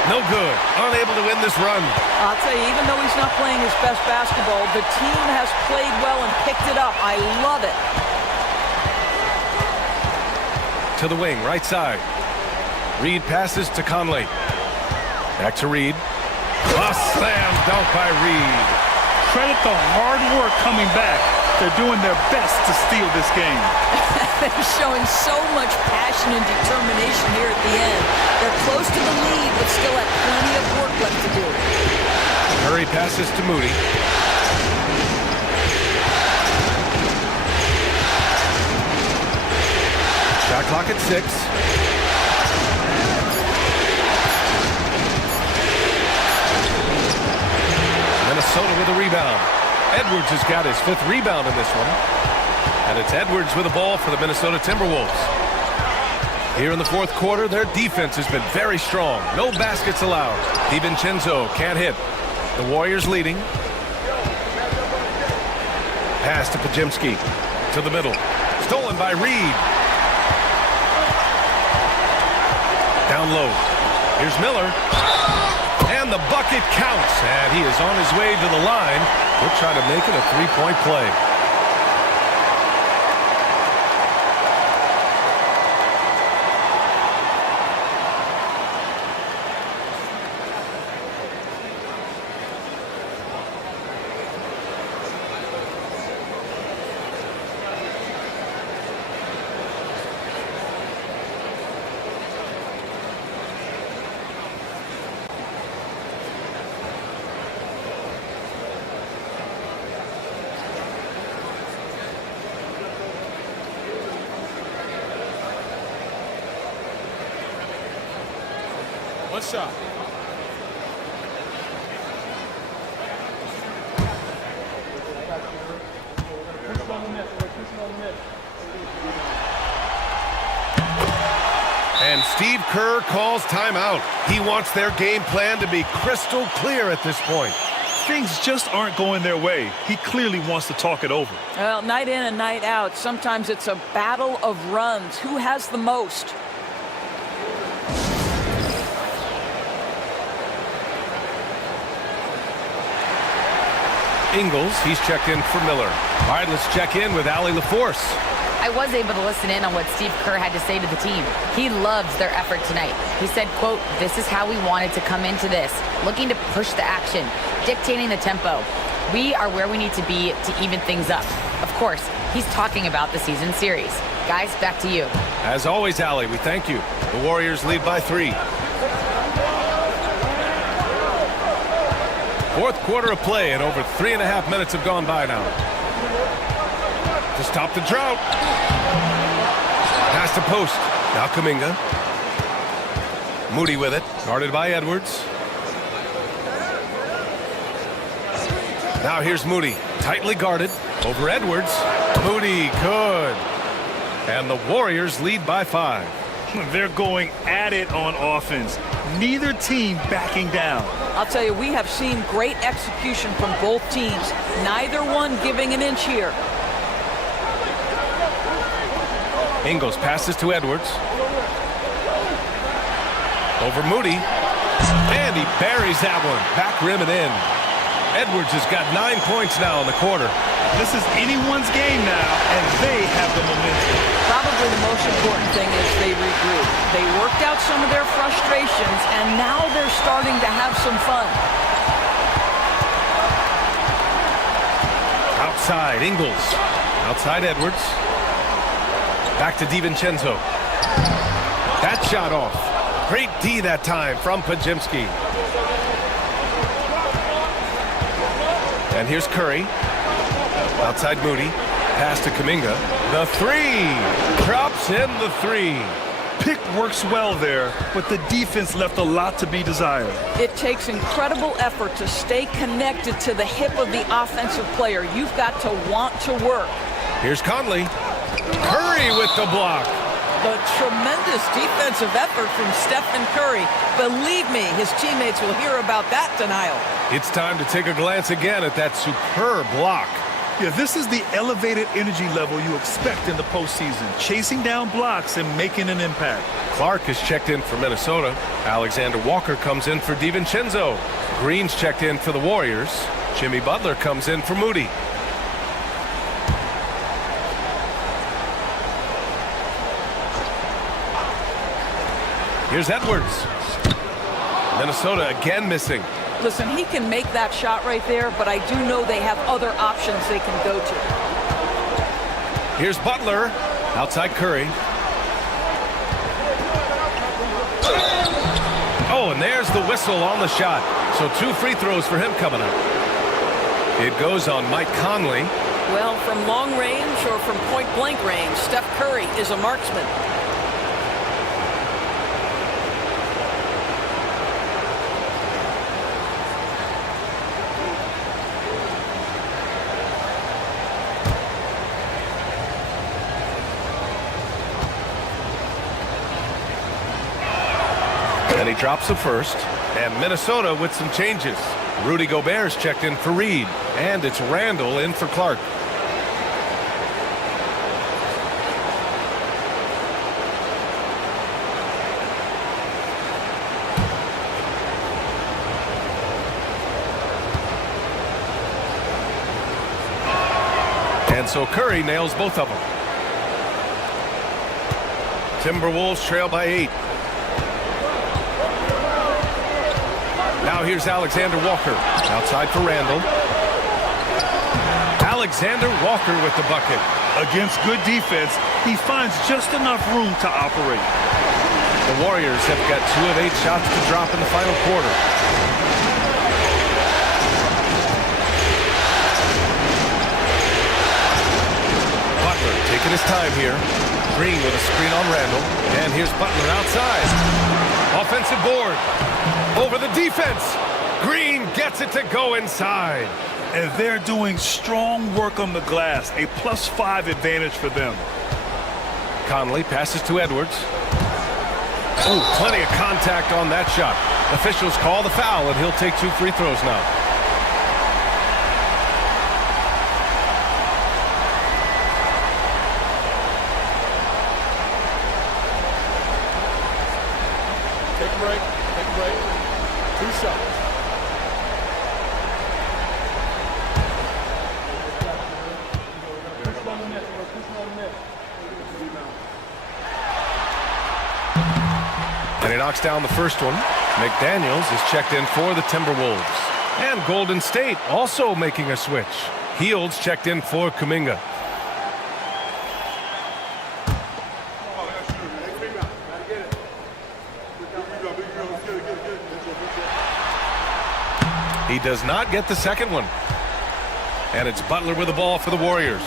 No good. Unable to win this run. I'll tell you, even though he's not playing his best basketball, the team has played well and picked it up. I love it. To the wing, right side. Reed passes to Conley. Back to Reed. A slam dunk by Reed. Credit the hard work coming back. They're doing their best to steal this game. They're showing so much passion and determination here at the end. They're close to the lead, but still have plenty of work left to do. Curry passes to Moody. Shot clock at 6. Minnesota with a rebound. Edwards has got his 5th rebound in this one. And it's Edwards with the ball for the Minnesota Timberwolves. Here in the fourth quarter, their defense has been very strong. No baskets allowed. DiVincenzo can't hit. The Warriors leading. Pass to Podziemski. To the middle. Stolen by Reed. Down low. Here's Miller. And the bucket counts. And he is on his way to the line. We'll try to make it a 3-point play. Last shot. And Steve Kerr calls timeout. He wants their game plan to be crystal clear at this point. Things just aren't going their way. He clearly wants to talk it over. Well, night in and night out, sometimes it's a battle of runs. Who has the most? Ingles, he's checked in for Miller. All right, let's check in with Allie LaForce. I was able to listen in on what Steve Kerr had to say to the team. He loves their effort tonight. He said, quote, "This is how we wanted to come into this, looking to push the action, dictating the tempo. We are where we need to be to even things up." Of course, he's talking about the season series. Guys, back to you. As always, Allie, we thank you. The Warriors lead by 3. Fourth quarter of play, and over 3.5 minutes have gone by now. To stop the drought. Pass to post. Now Kuminga. Moody with it. Guarded by Edwards. Now here's Moody. Tightly guarded. Over Edwards. Moody, good. And the Warriors lead by 5. They're going at it on offense. Neither team backing down. I'll tell you, we have seen great execution from both teams. Neither one giving an inch here. Ingles passes to Edwards. Over Moody. And he buries that one. Back rim and in. Edwards has got 9 points now in the quarter. This is anyone's game now, and they have the momentum. Probably the most important thing is they regroup. They worked out some of their frustrations, and now they're starting to have some fun. Outside, Ingles. Outside Edwards. Back to DiVincenzo. That shot off. Great D that time from Podziemski. And here's Curry. Outside Moody. Pass to Kuminga. The 3. Drops in the 3. Pick works well there, but the defense left a lot to be desired. It takes incredible effort to stay connected to the hip of the offensive player. You've got to want to work. Here's Conley. Curry with the block. The tremendous defensive effort from Stephen Curry. Believe me, his teammates will hear about that denial. It's time to take a glance again at that superb block. Yeah, this is the elevated energy level you expect in the postseason. Chasing down blocks and making an impact. Clark is checked in for Minnesota. Alexander Walker comes in for DiVincenzo. Green's checked in for the Warriors. Jimmy Butler comes in for Moody. Here's Edwards. Minnesota again missing. Listen, he can make that shot right there, but I do know they have other options they can go to. Here's Butler. Outside Curry. Oh, and there's the whistle on the shot. So 2 free throws for him coming up. It goes on Mike Conley. Well, from long range or from point-blank range, Steph Curry is a marksman. And he drops the first. And Minnesota with some changes. Rudy Gobert's checked in for Reed. And it's Randall in for Clark. And so Curry nails both of them. Timberwolves trail by 8. Now here's Alexander Walker. Outside for Randall. Alexander Walker with the bucket. Against good defense, he finds just enough room to operate. The Warriors have got 2 of 8 shots to drop in the final quarter. Butler taking his time here. Green with a screen on Randall. And here's Butler outside. Offensive board. Over the defense. Green gets it to go inside. And they're doing strong work on the glass. A +5 advantage for them. Conley passes to Edwards. Oh, plenty of contact on that shot. Officials call the foul, and he'll take 2 free throws now. Take a break. Take a break. 2 shots. And he knocks down the first one. McDaniels is checked in for the Timberwolves. And Golden State also making a switch. Heald's checked in for Kuminga. He does not get the second one. And it's Butler with the ball for the Warriors.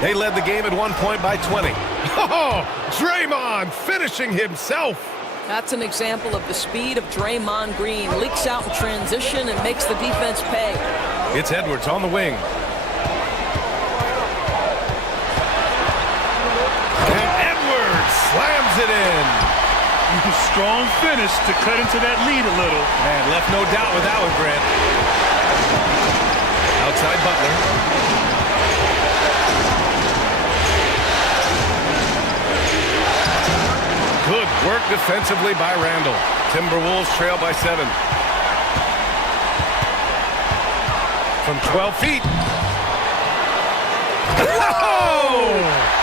They led the game at 1 point by 20. Oh, Draymond finishing himself. That's an example of the speed of Draymond Green. Leaks out in transition and makes the defense pay. It's Edwards on the wing. And Edwards slams it in. Strong finish to cut into that lead a little. Man, left no doubt with that one, Grant. Outside Butler. Good work defensively by Randall. Timberwolves trail by 7. From 12 feet. Oh!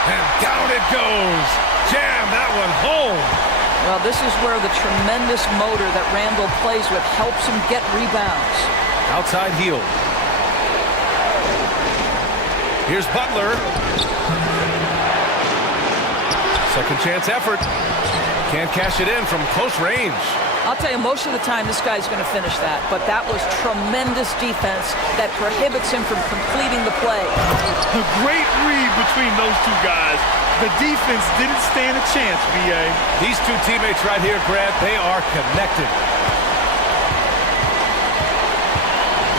And down it goes. Jam that one home. Well, this is where the tremendous motor that Randall plays with helps him get rebounds. Outside Hield. Here's Butler. Second chance effort. Can't cash it in from close range. I'll tell you, most of the time this guy's going to finish that, but that was tremendous defense that prohibits him from completing the play. A great read between those two guys. The defense didn't stand a chance, B.A. These two teammates right here, Grant, they are connected.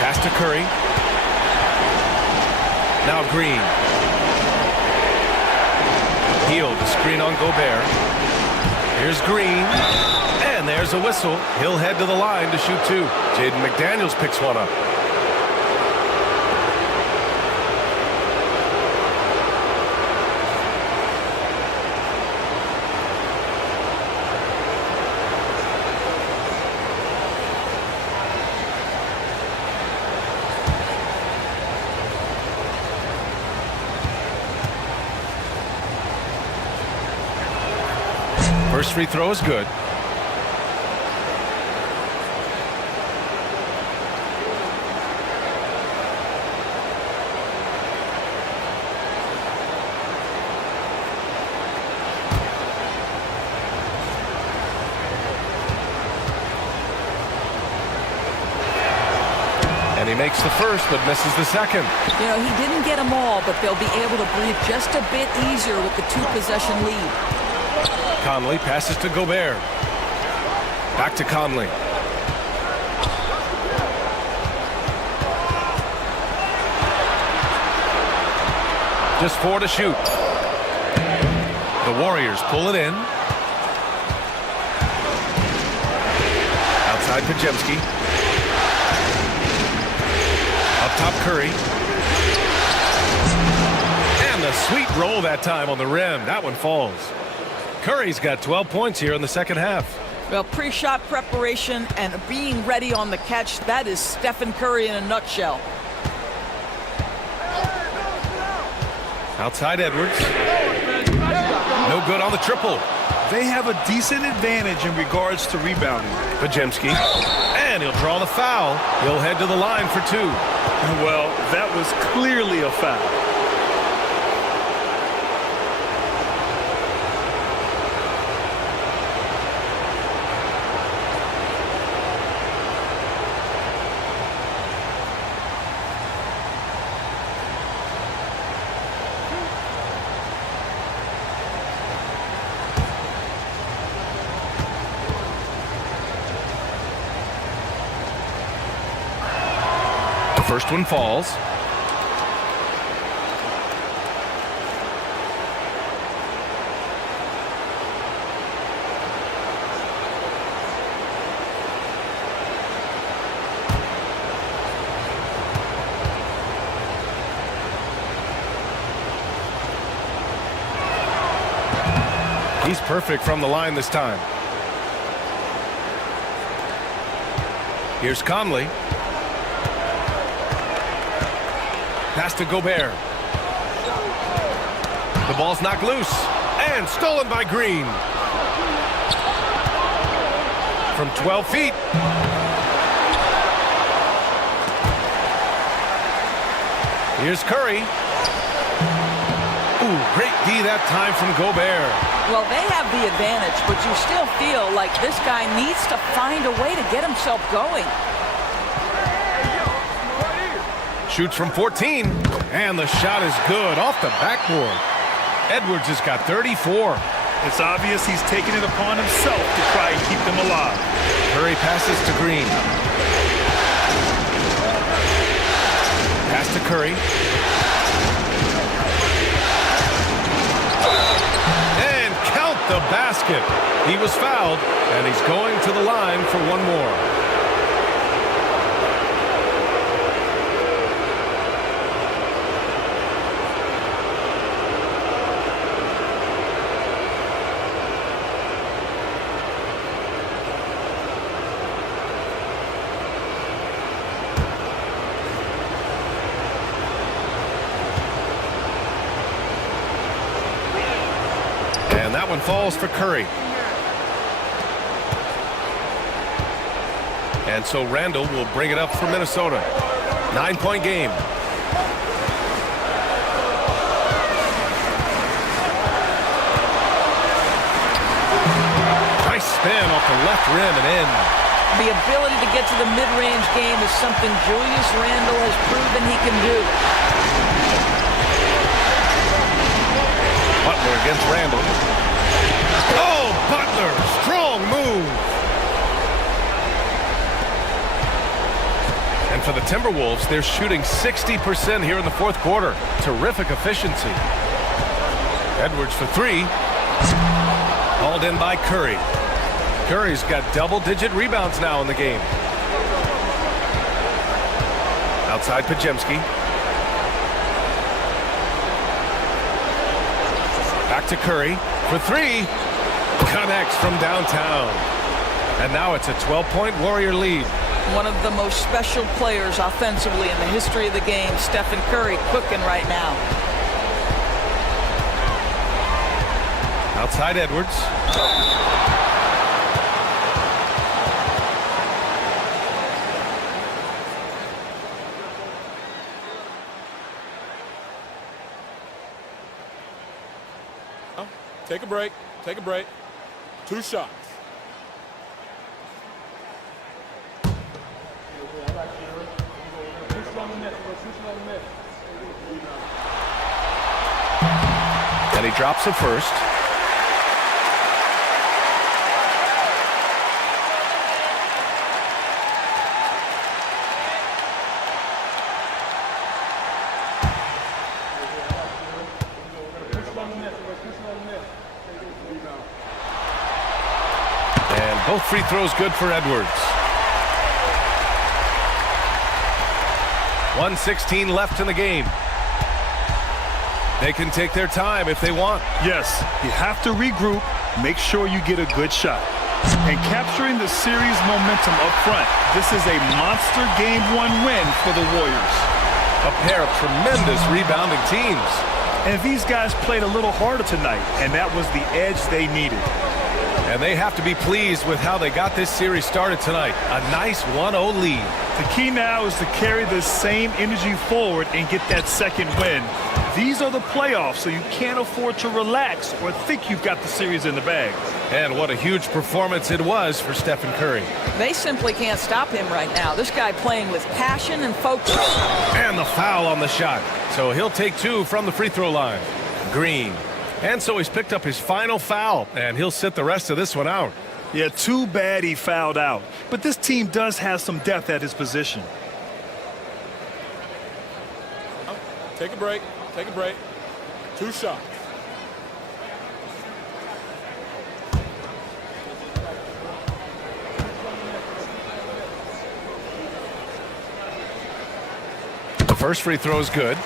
Pass to Curry. Now Green. Hield, the screen on Gobert. Here's Green. And there's a whistle. He'll head to the line to shoot 2. Jaden McDaniels picks one up. First free throw is good. And he makes the first, but misses the second. You know, he didn't get them all, but they'll be able to breathe just a bit easier with the 2-possession lead. Conley passes to Gobert. Back to Conley. Just 4 to shoot. The Warriors pull it in. Outside Podziemski. Up top Curry. And the sweet roll that time on the rim. That one falls. Curry's got 12 points here in the second half. Well, pre-shot preparation and being ready on the catch, that is Stephen Curry in a nutshell. Outside Edwards. No good on the triple. They have a decent advantage in regards to rebounding. Podziemski. And he'll draw the foul. He'll head to the line for 2. Well, that was clearly a foul. First one falls. He's perfect from the line this time. Here's Conley. Pass to Gobert. The ball's knocked loose and stolen by Green. From 12 feet. Here's Curry. Ooh, great D that time from Gobert. Well, they have the advantage, but you still feel like this guy needs to find a way to get himself going. Shoots from 14, and the shot is good off the backboard. Edwards has got 34. It's obvious he's taking it upon himself to try and keep them alive. Curry passes to Green. Pass to Curry. And count the basket. He was fouled, and he's going to the line for one more. That one falls for Curry. And so Randall will bring it up for Minnesota. 9-point game. Nice spin off the left rim and in. The ability to get to the mid-range game is something Julius Randle has proven he can do. Butler against Randall. Oh, Butler, strong move. And for the Timberwolves, they're shooting 60% here in the fourth quarter. Terrific efficiency. Edwards for three. Hauled in by Curry. Curry's got double-digit rebounds now in the game. Outside Podziemski. Back to Curry for three. Connects from downtown. And now it's a 12-point Warrior lead. One of the most special players offensively in the history of the game, Stephen Curry, cooking right now. Outside Edwards. Take a break. Take a break. 2 shots. And he drops the first. Both free throws good for Edwards. 1:16 left in the game. They can take their time if they want. Yes, you have to regroup, make sure you get a good shot. And capturing the series momentum up front, this is a monster Game 1 win for the Warriors. A pair of tremendous rebounding teams. And these guys played a little harder tonight, and that was the edge they needed. And they have to be pleased with how they got this series started tonight. A nice 1-0 lead. The key now is to carry this same energy forward and get that second win. These are the playoffs, so you can't afford to relax or think you've got the series in the bag. And what a huge performance it was for Stephen Curry. They simply can't stop him right now. This guy playing with passion and focus. And the foul on the shot. So he'll take 2 from the free throw line. Green. And so he's picked up his final foul, and he'll sit the rest of this one out. Yeah, too bad he fouled out. But this team does have some depth at his position. Take a break. Take a break. 2 shots. The first free throw is good.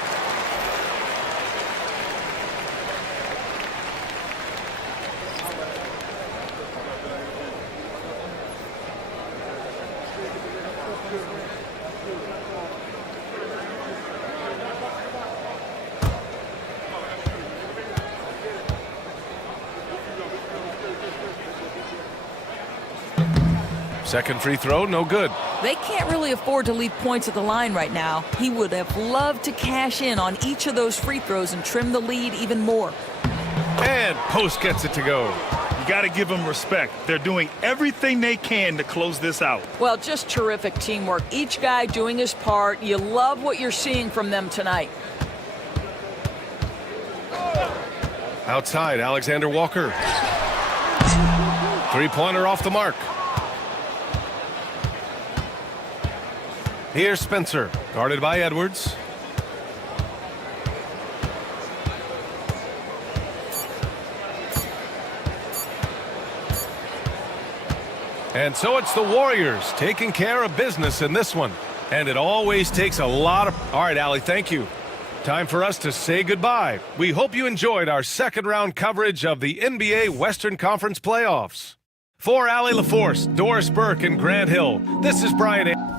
Second free throw, no good. They can't really afford to leave points at the line right now. He would have loved to cash in on each of those free throws and trim the lead even more. And Post gets it to go. You got to give them respect. They're doing everything they can to close this out. Well, just terrific teamwork. Each guy doing his part. You love what you're seeing from them tonight. Outside, Alexander Walker. Three-pointer off the mark. Here's Spencer, guarded by Edwards. And so it's the Warriors taking care of business in this one. And it always takes a lot of... All right, Allie, thank you. Time for us to say goodbye. We hope you enjoyed our second-round coverage of the NBA Western Conference playoffs. For Allie LaForce, Doris Burke, and Grant Hill, this is Brian...